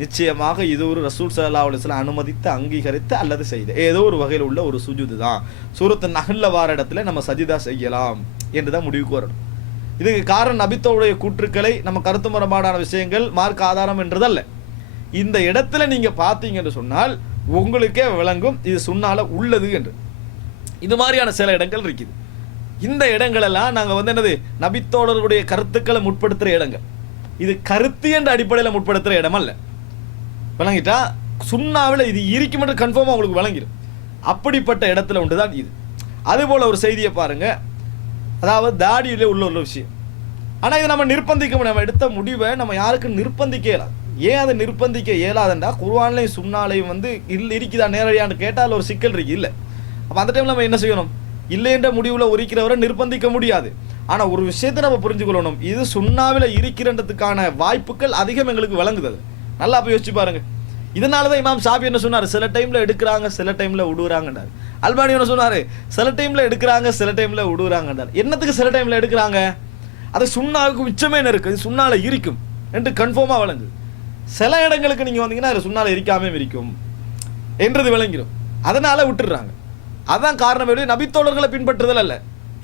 நிச்சயமாக இது ஒரு ரசூல் ஸல்லல்லாஹு அலைஹி வஸல்லம் அனுமதித்து அங்கீகரித்து அல்லது செய்த ஏதோ ஒரு வகையில் உள்ள ஒரு சுஜூது தான். சூரத்து நஹ்ல்ல வார இடத்துல நம்ம சஜிதா செய்யலாம் என்று தான் முடிவுக்கு வரணும். இதுக்கு காரணம் நபித்தோடைய கூற்றுக்களை நம்ம கருத்து முரண்பாடான விஷயங்கள் மார்க்க ஆதாரம் என்றதல்ல. இந்த இடத்துல நீங்க பார்த்தீங்கன்னு சொன்னால் உங்களுக்கே விளங்கும் இது சுன்னால உள்ளது என்று. இது மாதிரியான சில இடங்கள் இருக்குது. இந்த இடங்களெல்லாம் நாங்கள் வந்து என்னது, நபித்தோழர்களுடைய கருத்துக்களை முற்படுத்துகிற இடங்கள். இது கருத்து என்ற அடிப்படையில் முற்படுத்துகிற இடம் அல்ல. விளங்கிட்டா, சுன்னாவில் இது இருக்கும் என்று கன்ஃபார்மாக உங்களுக்கு விளங்கிடும். அப்படிப்பட்ட இடத்துல உண்டு தான் இது. அதுபோல் ஒரு செய்தியை பாருங்க, அதாவது தாடியிலே உள்ள ஒரு விஷயம். ஆனால் இதை நம்ம நிர்பந்திக்க முடியும். நம்ம எடுத்த முடிவை நம்ம யாருக்கும் நிர்பந்திக்க இயலாது. ஏன் அதை நிர்பந்திக்க இயலாதுண்டா, குர்ஆன்லையும் சுன்னாலையும் வந்து இருக்குதா நேரடியான்னு கேட்டால் ஒரு சிக்கல் இருக்கு. இல்லை, அப்போ அந்த டைமில் நம்ம என்ன செய்யணும், இல்லை என்ற முடிவில் இருக்கிறவரை நிர்பந்திக்க முடியாது. ஆனால் ஒரு விஷயத்தை நம்ம புரிஞ்சுக்கொள்ளணும், இது சுன்னாவில் இருக்கிறதுக்கான வாய்ப்புகள் அதிகம் எங்களுக்கு விளங்குது. நல்லா போய் யோசிச்சு பாருங்க. இதனால தான் இமாம் ஷாஃபி என்ன சொன்னார், சில டைமில் எடுக்கிறாங்க சில டைமில் விடுறாங்கன்றார். அல்பானி என்ன சொன்னார், சில டைமில் எடுக்கிறாங்க சில டைமில் விடுறாங்கன்றார். என்னத்துக்கு சில டைமில் எடுக்கிறாங்க, அது சுன்னாவுக்கு மிச்சமே இருக்குது, இது சுன்னால இருக்கும் என்று கன்ஃபார்மாக விளங்குது. சில இடங்களுக்கு நீங்கள் வந்தீங்கன்னா அது சுன்னால இருக்காமே இருக்கும் என்றது விளங்கிடும், அதனால விட்டுடுறாங்க. அதான் காரணம். நபித்தோழர்களை பின்பற்றுதல் அல்ல.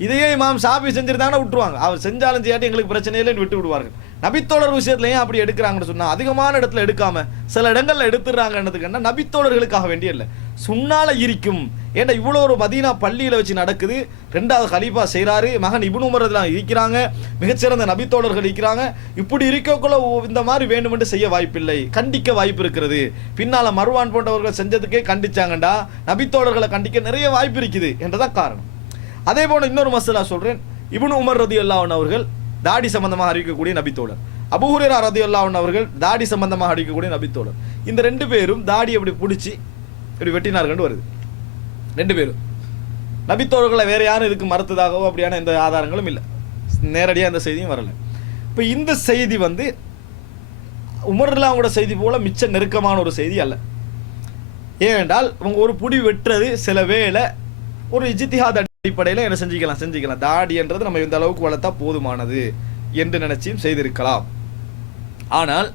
இதையே இமாம் ஷாஃபி செஞ்சிருந்தாங்கன்னா விட்டுருவாங்க, அவர் செஞ்சாலும் செய்யாட்டி எங்களுக்கு பிரச்சனை இல்லைன்னு விட்டு விடுவார்கள். நபித்தோழர் விஷயத்துல ஏன் அப்படி எடுக்கிறாங்கன்னு சொன்னா, அதிகமான இடத்துல எடுக்காம சில இடங்கள்ல எடுத்துடுறாங்கன்றதுக்குன்னா நபித்தோழர்களுக்காக வேண்டிய இல்லை, சுன்னால இருக்கும். ஏன்னா இவ்வளோ ஒரு மதீனா பள்ளியில் வச்சு நடக்குது, 2வது கலீஃபா செய்கிறாரு, மகன் இப்னு உமர் இருக்கிறாங்க, மிகச்சிறந்த நபித்தோழர்கள் இருக்கிறாங்க. இப்படி இருக்கக்குள்ள இந்த மாதிரி வேண்டுமென்று செய்ய வாய்ப்பில்லை, கண்டிக்க வாய்ப்பு இருக்கிறது. பின்னால் மர்வான் போன்றவர்கள் செஞ்சதுக்கே கண்டிச்சாங்கண்டா நபித்தோழர்களை கண்டிக்க நிறைய வாய்ப்பு இருக்குது என்றதான் காரணம். அதே போல இன்னொரு மசலா சொல்றேன். இப்னு உமர் ரலியல்லாஹு அன்ஹு அவர்கள் தாடி சம்பந்தமாக அறிவிக்கக்கூடிய நபித்தோழர், அபூ ஹுரைரா ரலியல்லாஹு அன்ஹு அவர்கள் தாடி சம்பந்தமாக அறிவிக்கக்கூடிய நபித்தோழர். இந்த 2 பேரும் தாடி அப்படி பிடிச்சி இப்படி வெட்டினார்கள் வருது. 2 பேரும் நபித்தோழர்களை வேற யாரும் இதுக்கு மறுத்ததாகவோ அப்படியான எந்த ஆதாரங்களும் இல்லை, நேரடியாக இந்த செய்தியும் வரல. இப்போ இந்த செய்தி வந்து உமர்லாவோட செய்தி போல மிச்ச நெருக்கமான ஒரு செய்தி அல்ல. ஏனென்றால் அவங்க ஒரு புடி வெட்டுறது சில வேளை ஒரு இஜ்திஹாத் அடிப்படையில் என்ன செஞ்சுக்கலாம், தாடி என்றது நம்ம இந்த அளவுக்கு வளர்த்தா போதுமானது என்று நினைச்சியும் செய்திருக்கலாம். ஆனால்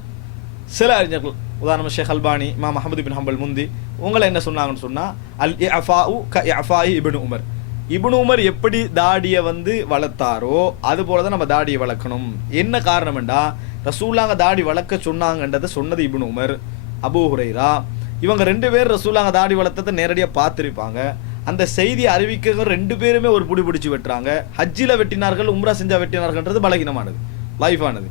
சில அறிஞர்கள், உதாரணமாக ஷேக் அல்பானி, இமாம் அஹ்மது பின் ஹம்பல் முந்தி, உங்களை என்ன சொன்னாங்கன்னு சொன்னால், அல் இஃபாஉ க இஃபாஇ இப்னு உமர், இப்னு உமர் எப்படி தாடியை வந்து வளர்த்தாரோ அது போல தான் நம்ம தாடியை வளர்க்கணும். என்ன காரணம்டா, ரசூலாங்க தாடி வளர்க்க சொன்னாங்கன்றதை சொன்னது இப்னு உமர், அபூ ஹுரைரா, இவங்க 2 பேர் ரசூலாங்க தாடி வளர்த்ததை நேரடியாக பார்த்துருப்பாங்க. அந்த செய்தியை அறிவிக்க 2 பேருமே ஒரு புடி பிடிச்சி வெட்டுறாங்க. ஹஜ்ஜில் வெட்டினார்கள், உம்ரா செஞ்சா வெட்டினார்கள்ன்றது பலகீனமானது, லைஃபானது.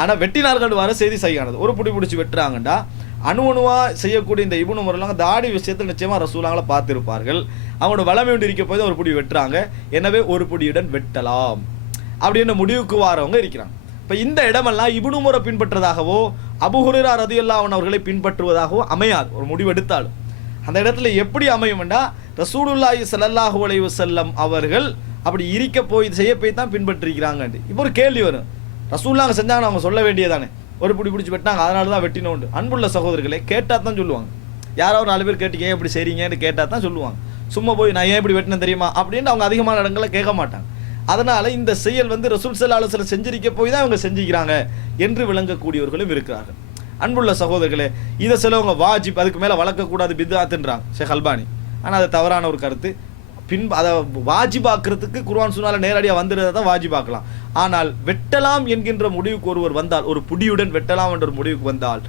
ஆனால் வெட்டினார்கள் வர செய்தி சரியானது. ஒரு புடி பிடிச்சி வெட்டுறாங்கண்டா அணுவா செய்யக்கூடிய இந்த இப்னு உமர்லாம் தாடி விஷயத்தில் நிச்சயமாக ரசூலாங்களை பார்த்திருப்பார்கள். அவங்களோட வளமை ஒன்று இருக்க போய் தான் ஒரு புடி வெட்டுறாங்க. எனவே ஒரு புடியுடன் வெட்டலாம் அப்படின்னு முடிவுக்கு வாரவங்க இருக்கிறாங்க. இப்போ இந்த இடமெல்லாம் இப்னு உமரை பின்பற்றதாகவோ அபூ ஹுரைரா ரலியல்லாஹு அன்ஹு அவர்களை பின்பற்றுவதாகவோ அமையாது. ஒரு முடிவு எடுத்தாலும் அந்த இடத்துல எப்படி அமையும்னா ரசூலுல்லாஹி ஸல்லல்லாஹு அலைஹி வஸல்லம் அவர்கள் அப்படி இருக்க போய் செய்ய போய் தான் பின்பற்றிருக்கிறாங்க. இப்போ ஒரு கேள்வி வரும், ரசூலுல்லாஹ் செஞ்சாங்கன்னு அவங்க சொல்ல வேண்டியதானே, ஒரு பிடி பிடிச்சி வெட்டினாங்க அதனால தான் வெட்டினோண்டு. அன்புள்ள சகோதரர்களே, கேட்டால் தான் சொல்லுவாங்க. யாரோ ஒரு 4 பேர் கேட்டு ஏன் இப்படி செய்றீங்கன்னு கேட்டால் தான் சொல்லுவாங்க. சும்மா போய் நான் ஏன் இப்படி வெட்டினேன் தெரியுமா அப்படின்னு அவங்க அதிகமான இடங்களில் கேட்க மாட்டாங்க. அதனால இந்த செயல் வந்து ரசூல் ஸல்லல்லாஹு அலைஹி வஸல்லம் செஞ்சிருக்க போய் தான் அவங்க செஞ்சுக்கிறாங்க என்று விளங்கக்கூடியவர்களும் இருக்கிறார்கள். அன்புள்ள சகோதரர்களே, இதை சிலவங்க வாஜிப், அதுக்கு மேலே வளர்க்கக்கூடாது, பித்ஆத்துன்றாங்க ஷேக் அல்பானி. ஆனால் அது தவறான ஒரு கருத்து. அதை வாஜிபாக்குறதுக்கு குர்ஆன் சுன்னால நேரடியாக வந்துடுறதை தான் வாஜிபாக்கலாம். ஆனால் வெட்டலாம் என்கின்ற முடிவுக்கு ஒருவர் வந்தால், ஒரு புடியுடன் வெட்டலாம் என்ற ஒரு முடிவுக்கு வந்தால்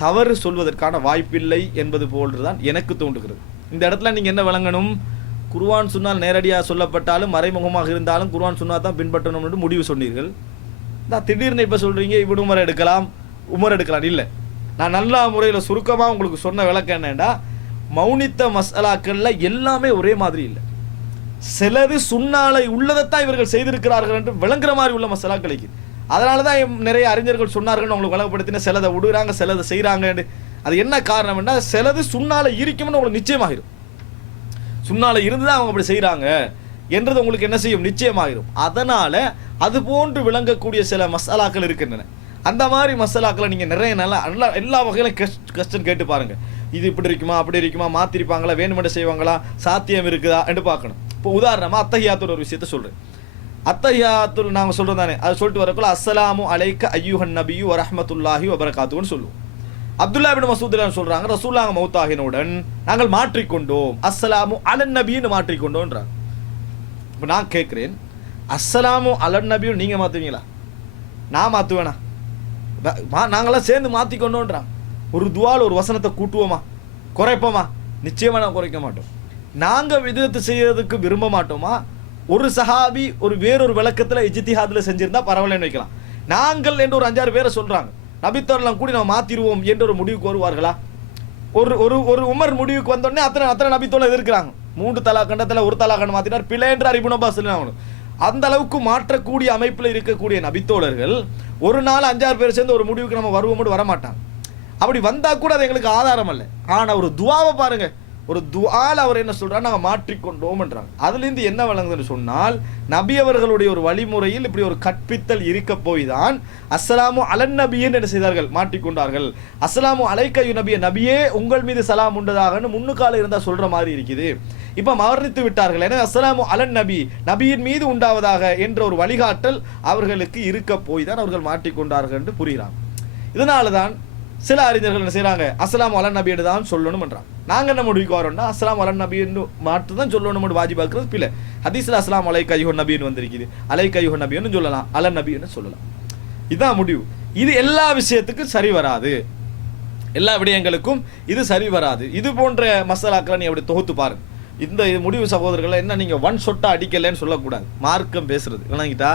தவறு சொல்வதற்கான வாய்ப்பில்லை என்பது போன்றுதான் எனக்கு தோன்றுகிறது. இந்த இடத்துல நீங்கள் என்ன விளங்கணும், குர்ஆன் சுன்னால் நேரடியாக சொல்லப்பட்டாலும் மறைமுகமாக இருந்தாலும் குர்ஆன் சுன்னா தான் பின்பற்றணும் என்று முடிவு சொன்னீர்கள். நான் திடீர்னு இப்போ சொல்கிறீங்க இப்னு உமர் எடுக்கலாம், உமர் எடுக்கலாம். இல்லை, நான் நல்ல முறையில் சுருக்கமாக உங்களுக்கு சொன்ன விளக்கம் என்னன்னா, மௌனித்த மசாலாக்களில் எல்லாமே ஒரே மாதிரி இல்லை. சிலது சுன்னாலை உள்ளதைத்தான் இவர்கள் செய்திருக்கிறார்கள் என்று விளங்குற மாதிரி உள்ள மசாலாக்களுக்கு. அதனால தான் நிறைய அறிஞர்கள் சொன்னார்கள், உங்களுக்கு வழங்கப்படுத்தின சிலதை விடுறாங்க சிலதை செய்கிறாங்க. அது என்ன காரணம்னா, சிலது சுன்னாலை இருக்கும்னு உங்களுக்கு நிச்சயமாகிடும். சுன்னாலை இருந்து தான் அவங்க அப்படி செய்கிறாங்க என்றது உங்களுக்கு என்ன செய்யும், நிச்சயமாகிடும். அதனால அது போன்று விளங்கக்கூடிய சில மசாலாக்கள் இருக்கின்றன. அந்த மாதிரி மசாலாக்களை நீங்கள் நிறைய நல்லா எல்லா வகையிலும் கஷ்டம் கேட்டு பாருங்க. இது இப்படி இருக்குமா அப்படி இருக்குமா, மாற்றிருப்பாங்களா, வேணுமென்று செய்வாங்களா, சாத்தியம் இருக்குதா என்று பார்க்கணும். இப்போ உதாரணமாக அத்தஹியாத்துல் ஒரு விஷயத்த சொல்கிறேன். அத்தஹியாத்துல் நாங்கள் சொல்கிறோம் தானே, அதை சொல்லிட்டு வரக்குள்ள அஸ்ஸலாமு அலைக்க ஐயுஹன் நபியு வரஹ்மத்துல்லாஹி வபரகாத்துன்னு சொல்லுவோம். அப்துல்லா இப்னு மஸ்ஊத் சொல்கிறாங்க, ரசூலுல்லாஹ் மௌத்தாகினவுடன் நாங்கள் மாற்றிக்கொண்டோம், அஸ்ஸலாமு அலன் நபின்னு மாற்றிக்கொண்டோன்றாங்க. இப்போ நான் கேட்குறேன், அஸ்ஸலாமு அலன் நபியும் நீங்கள் மாற்றுவீங்களா? நான் மாற்றுவேனா? நாங்களாம் சேர்ந்து மாற்றிக்கொண்டோன்றான். ஒரு துவால் ஒரு வசனத்தை கூட்டுவோமா, குறைப்போமா? நிச்சயமாக நான் குறைக்க மாட்டோம். நாங்கள் விதத்து செய்யறதுக்கு விரும்ப மாட்டோமா? ஒரு சஹாபி ஒரு வேறொரு விளக்கத்தில் இஜ்திஹாதில் செஞ்சிருந்தா பரவாயில்லன்னு வைக்கலாம். நாங்கள் என்று ஒரு 5-6 பேரை சொல்கிறாங்க, நபித்தோரெல்லாம் கூடி நம்ம மாற்றிடுவோம் என்ற ஒரு முடிவுக்கு வருவார்களா? ஒரு ஒரு உமர் முடிவுக்கு வந்தோடனே அத்தனை நபித்தோலை எதிர்க்கிறாங்க. 3 தலா கண்டத்தில் 1 தலா கண்டு மாற்றினார், பிழை என்றார் இப்னு அப்பாஸ். அந்த அளவுக்கு மாற்றக்கூடிய அமைப்பில் இருக்கக்கூடிய நபித்தோழர்கள் ஒரு நாள் 5-6 பேர் சேர்ந்து ஒரு முடிவுக்கு நம்ம வருவோம் வரமாட்டாங்க. அப்படி வந்தால் கூட அது எங்களுக்கு ஆதாரம் அல்ல. ஆனால் ஒரு துவாவை பாருங்க, ஒரு துஆல அவர் என்ன சொல்றாரு, நாங்கள் மாற்றிக்கொண்டோம் என்றாங்க. அதுலேருந்து என்ன வழங்குதுன்னு சொன்னால், நபி அவர்களுடைய ஒரு வழிமுறையில் இப்படி ஒரு கற்பித்தல் இருக்க போய் தான் அஸ்ஸலாமு அலன் நபியின் என்ன செய்தார்கள், மாற்றிக்கொண்டார்கள். அஸ்ஸலாமு அலைக்க நபிய, நபியே உங்கள் மீது சலாம் உண்டதாகன்னு முன்னுக்கால இருந்தால் சொல்ற மாதிரி இருக்குது. இப்போ மரணித்து விட்டார்கள், எனவே அஸ்ஸலாமு அலன் நபி, நபியின் மீது உண்டாவதாக என்ற ஒரு வழிகாட்டல் அவர்களுக்கு இருக்க போய் தான் அவர்கள் மாற்றிக்கொண்டார்கள் என்று புரிகிறாங்க. இதனால தான் சில அறிஞர்கள் என்ன செய்கிறாங்க, அஸ்ஸலாமு அலன் நபின்னு தான் சொல்லணும் என்றாங்க. நாங்கள் என்ன முடிவுக்கு வரோம்னா, அஸ்ஸலாமு அலன் நபின்னு மாற்று தான் சொல்லணும் வாஜிபாக்குறது பிள்ளை. ஹதீஸ்ல அஸ்ஸலாமு அலைக்க ஐயுஹன் நபின்னு வந்திருக்குது, அலைக்க ஐயுஹன் நபின்னு சொல்லலாம், அலன் நபின்னு சொல்லலாம். இதுதான் முடிவு. இது எல்லா விஷயத்துக்கும் சரி வராது, எல்லா விடயங்களுக்கும் இது சரி வராது. இது போன்ற மசாலாக்களை நீ அப்படி தொகுத்து பாருங்க. இந்த முடிவு சகோதரர்களை என்ன நீங்கள் ஒன் ஷொட்டா அடிக்கலைன்னு சொல்லக்கூடாது. மார்க்கம் பேசுறது இல்லைங்கிட்டா,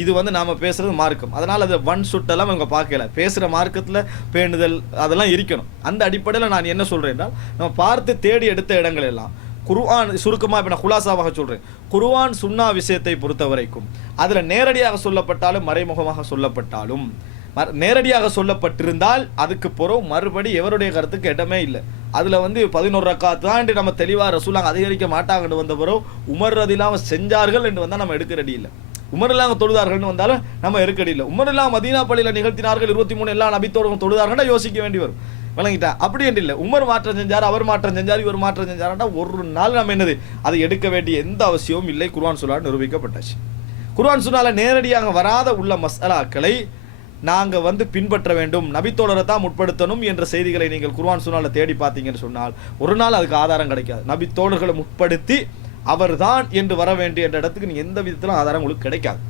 இது வந்து நாம் பேசுறது மார்க்கம். அதனால் அதை ஒன் ஷொட்டெல்லாம் இவங்க பார்க்கல. பேசுகிற மார்க்கத்தில் பேணுதல் அதெல்லாம் இருக்கணும். அந்த அடிப்படையில் நான் என்ன சொல்கிறேன்னா, நம்ம பார்த்து தேடி எடுத்த இடங்கள் எல்லாம் குர்ஆன் சுருக்கமாக இப்போ நான் குலாசாவாக சொல்கிறேன். குர்ஆன் சுன்னா விஷயத்தை பொறுத்த வரைக்கும் அதில் நேரடியாக சொல்லப்பட்டாலும் மறைமுகமாக சொல்லப்பட்டாலும், நேரடியாக சொல்லப்பட்டிருந்தால் அதுக்கு பிறகு மறுபடி எவருடைய கருத்துக்கு இடமே இல்லை. அதில் வந்து 11 ரக்காத் தான் நம்ம தெளிவாக ரசூலாங்க அதிகரிக்க மாட்டாங்கன்னு வந்த பிறகு உமர் ரதில்லாமல் செஞ்சார்கள் என்று வந்தால் நம்ம எடுக்கிறடி இல்லை. உமர் இல்லாமல் தொழுதார்கள்னு வந்தாலும் நம்ம எடுக்கடி இல்லை. உமர் இல்லாமல் மதீனா பள்ளியில் நிகழ்த்தினார்கள் 23 எல்லா நபித்தோடும் தொழுதார்கள்னா யோசிக்க வேண்டி வரும். விளங்கிட்டா? அப்படி என்று இல்லை. உமர் மாற்றம் செஞ்சார், அவர் மாற்றம் செஞ்சார், இவர் மாற்றம் செஞ்சார்னா ஒரு நாள் நம்ம என்னது அதை எடுக்க வேண்டிய எந்த அவசியமும் இல்லை. குர்ஆன் சுன்னால நிரூபிக்கப்பட்டாச்சு. குர்ஆன் சுன்னால நேரடியாக வராத உள்ள மஸ்அலாக்களை நாங்கள் வந்து பின்பற்ற வேண்டும், நபித்தோழரை தான் முற்படுத்தணும் என்ற செய்திகளை நீங்கள் குர்ஆன் சுன்னால தேடி பார்த்தீங்கன்னு சொன்னால் ஒரு நாள் அதுக்கு ஆதாரம் கிடைக்காது. நபித்தோழர்களை முற்படுத்தி அவர் தான் என்று வர வேண்டிய என்ற இடத்துக்கு நீங்கள் எந்த விதத்திலும் ஆதாரம் உங்களுக்கு கிடைக்காது.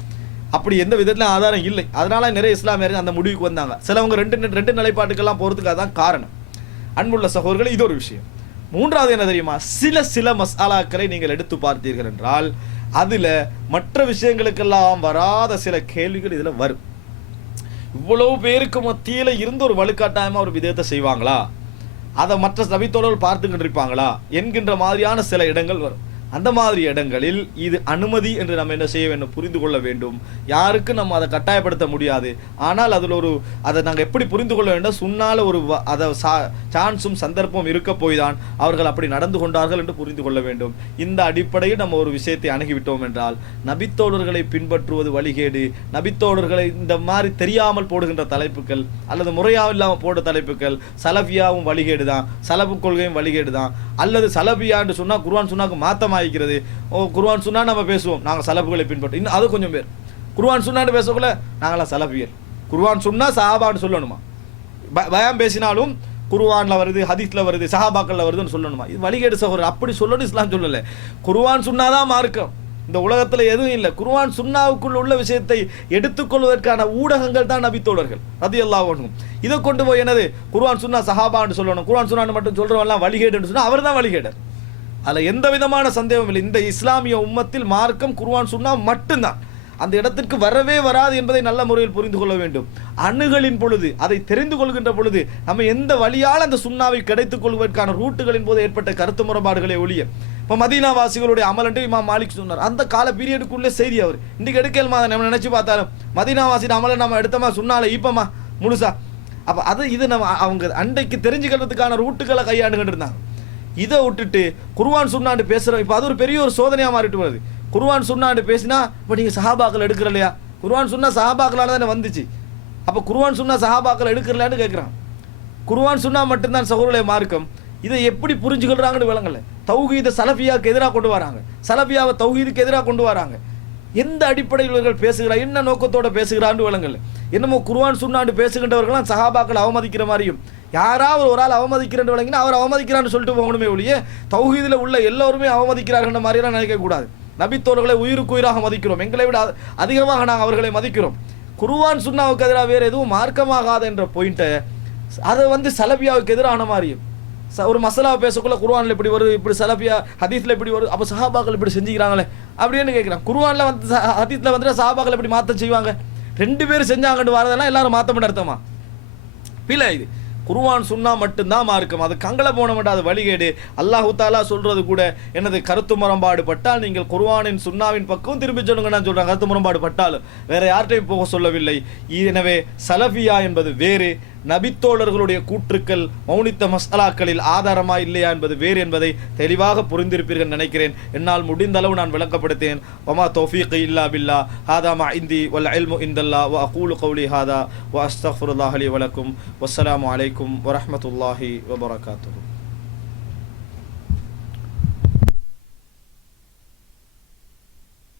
அப்படி எந்த விதத்திலும் ஆதாரம் இல்லை. அதனால நிறைய இஸ்லாமியர்கள் அந்த முடிவுக்கு வந்தாங்க. சிலவங்க ரெண்டு நிலைப்பாட்டுக்கெல்லாம் போகிறதுக்கு அதான் காரணம். அன்புள்ள சகோதரர்களே, இது ஒரு விஷயம். மூன்றாவது என்ன தெரியுமா, சில மசாலாக்களை நீங்கள் எடுத்து பார்த்தீர்கள் என்றால் அதுல மற்ற விஷயங்களுக்கெல்லாம் வராத சில கேள்விகள் இதுல வரும். இவ்வளவு பேருக்கு மத்தியில இருந்து ஒரு வலுக்காட்டாயமா ஒரு விதத்தை செய்வாங்களா, அதை மற்ற நபித்தோழர்கள் பார்த்துக்கிட்டு இருப்பாங்களா என்கின்ற மாதிரியான சில இடங்கள் வரும். அந்த மாதிரி இடங்களில் இது அனுமதி என்று நம்ம என்ன செய்ய வேண்டும், புரிந்து கொள்ள வேண்டும். யாருக்கும் நம்ம அதை கட்டாயப்படுத்த முடியாது. ஆனால் அதில் அதை நாங்கள் எப்படி புரிந்து கொள்ள வேண்டும், சுன்னால அதை சான்ஸும் சந்தர்ப்பம் இருக்க போய் தான் அவர்கள் அப்படி நடந்து கொண்டார்கள் என்று புரிந்து கொள்ள வேண்டும். இந்த அடிப்படையில் நம்ம ஒரு விஷயத்தை அணுகிவிட்டோம் என்றால் நபித்தோழர்களை பின்பற்றுவது வழிகேடு, நபித்தோழர்களை இந்த மாதிரி தெரியாமல் போடுகின்ற தலைப்புகள் அல்லது முறையாக இல்லாமல் போடுற தலைப்புகள், சலபியாவும் வழிகேடு தான், சலபு கொள்கையும் வழிகேடு தான். அல்லது சலபியா என்று சொன்னால் குர்ஆன் சுன்னாக்கு மாத்தமாக இருக்கிறது. குர்ஆன் சுன்னா நம்ம பேசுவோம், நாங்கள் சலப்புகளை பின்பற்றோம். இன்னும் அது கொஞ்சம் பேர் குர்ஆன் சுன்னான்னு பேசக்குள்ள நாங்களாம் சலபியர், குர்ஆன் சுன்னா சஹாபான்னு சொல்லணுமா, பயான் பேசினாலும் குர்ஆன்ல வருது, ஹதீஸ்ல வருது, சஹாபாக்கள்ல வருதுன்னு சொல்லணுமா? இது வழிகேடு சகோதரர். அப்படி சொல்லணும் இஸ்லாம் சொல்லல. குர்ஆன் சுன்னாதான் மார்க்கம். இந்த உலகத்துல எதுவும் இல்லை. குர்ஆன் சுன்னாவுக்குள் உள்ள விஷயத்தை எடுத்துக்கொள்வதற்கான ஊடகங்கள் தான் நபித்தோழர்கள் ரலியல்லாஹு அன்ஹும். இதை கொண்டு போய் என்னது குர்ஆன் சுன்னா சஹாபான்னு சொல்லணும், குர்ஆன் சுன்னான்னு மட்டும் சொல்றவெல்லாம் வழிகேடுன்னு சொன்னா அவர் தான் வழிகேடர். அதில் எந்த விதமான சந்தேகம் இல்லை. இந்த இஸ்லாமிய உம்மத்தில் மார்க்கம் குர்ஆன் சுன்னா மட்டும்தான். அந்த இடத்திற்கு வரவே வராது என்பதை நல்ல முறையில் புரிந்து கொள்ள வேண்டும். அணுகளின் பொழுது, அதை தெரிந்து கொள்கின்ற பொழுது நம்ம எந்த வழியால் அந்த சுன்னாவை கிடைத்துக் கொள்வதற்கான ரூட்டுகளின் போது ஏற்பட்ட கருத்து முறைப்பாடுகளை ஒழிய. இப்போ மதீனா வாசிகளுடைய அமல் என்று இமாம் மாலிக் சொன்னார். அந்த கால பீரியடுக்குள்ளே செய்தி அவர் இன்றைக்கு எடுக்கலுமா, நம்ம நினைச்சு பார்த்தாலும் மதீனா வாசியின் அமலை நம்ம எடுத்தோமா, சுன்னால ஈப்பமா முழுசா. அப்போ இது நம்ம அவங்க அன்றைக்கு தெரிஞ்சுக்கிறதுக்கான ரூட்டுகளை கையாண்டுகிட்டு இருந்தாங்க. இதை விட்டுட்டு குர்ஆன் சுன்னாண்டு பேசுகிறோம். இப்போ அது ஒரு பெரிய ஒரு சோதனையாக மாறிட்டு வருது. குர்ஆன் சுன்னாண்டு பேசினா இப்போ நீங்கள் சஹாபாக்கள் எடுக்கிற இல்லையா, குர்ஆன் சுன்னா சஹாபாக்களால் தானே வந்துச்சு. அப்போ குர்ஆன் சுன்னா சஹாபாக்கள் எடுக்கிறலான்னு கேட்குறான். குர்ஆன் சுன்னா மட்டும்தான் சகோதரர்களே மார்க்கம். இதை எப்படி புரிஞ்சுக்கொள்றாங்கன்னு விளங்கல. தௌஹீதை சலஃபியாவுக்கு எதிராக கொண்டு வராங்க, சலஃபியாவை தௌஹீதுக்கு எதிராக கொண்டு வராங்க. எந்த அடிப்படையில் இவர்கள் பேசுகிறார், என்ன நோக்கத்தோட பேசுகிறான்னு விளங்கல. என்னமோ குர்ஆன் சுன்னாண்டு பேசுகின்றவர்களாம் சஹாபாக்கள் அவமதிக்கிற மாதிரியும், யாராவது ஒரு ஆள் அவமதிக்கிறேன்னு விளங்கினா அவர் அவமதிக்கிறான்னு சொல்லிட்டு போகணுமே ஒழிய தௌஹீதில் உள்ள எல்லோருமே அவமதிக்கிறார்கள் மாதிரியெல்லாம் நினைக்கக்கூடாது. நபித்தோர்களை உயிருக்கு உயிராக மதிக்கிறோம், எங்களை விட அதிகமாக நாங்கள் அவர்களை மதிக்கிறோம். குர்ஆன் சுன்னாவுக்கு எதிராக வேறு எதுவும் மார்க்கமாகாத என்ற பாயிண்ட்டை அதை சலபியாவுக்கு எதிரான மாதிரியும். ஒரு மசாலாவை பேசக்குள்ள குர்ஆன்ல இப்படி வருது, இப்படி சலபியா ஹதீஸ்ல இப்படி வருது, அப்போ சஹாபாக்கள் இப்படி செஞ்சுக்கிறாங்களே அப்படின்னு கேட்குறான். குர்ஆன்ல ஹதீஸ்ல வந்துட்டு சஹாபாக்கள் இப்படி மாற்ற செய்வாங்க, 2 பேர் செஞ்சாங்கன்னு வரதெல்லாம் எல்லாரும் மாற்ற அர்த்தமா? பிள்ளை இது குர்ஆன் சுன்னா மட்டும்தான் மார்க்கம். அது கங்கல போனவன்டா, அது வழிகேடு. அல்லாஹு தாலா சொல்றது கூட என்னது, கருத்து முரண்பாடு பட்டால் நீங்கள் குர்ஆனின் சுன்னாவின் பக்கம் திரும்பி சொல்லுங்க நான் சொல்றேன். கருத்து முரண்பாடு பட்டாலும் வேற யார்கிட்டையும் போக சொல்லவில்லை. எனவே சலஃபியா என்பது வேறு, நபித்தோழர்களுடைய கூற்றுக்கள் மௌனித்த மசாலாக்களில் ஆதாரமா இல்லையா என்பது வேறு என்பதை தெளிவாக புரிந்திருப்பீர்கள் நினைக்கிறேன். என்னால் முடிந்த அளவு நான் விளக்கப்படுத்தேன். வமா தௌஃபீக் இல்லா பில்லா ஹாதா மா இந்தி வல் இல்மு இந்தல்லாஹ் வ அகூலு கௌலி ஹாதா வ அஸ்தக்ஃபிருல்லாஹ் லி வ லக்கும். வஸ்ஸலாமு அலைக்கும் வ ரஹ்மத்துல்லாஹி வ பரகாத்துஹு.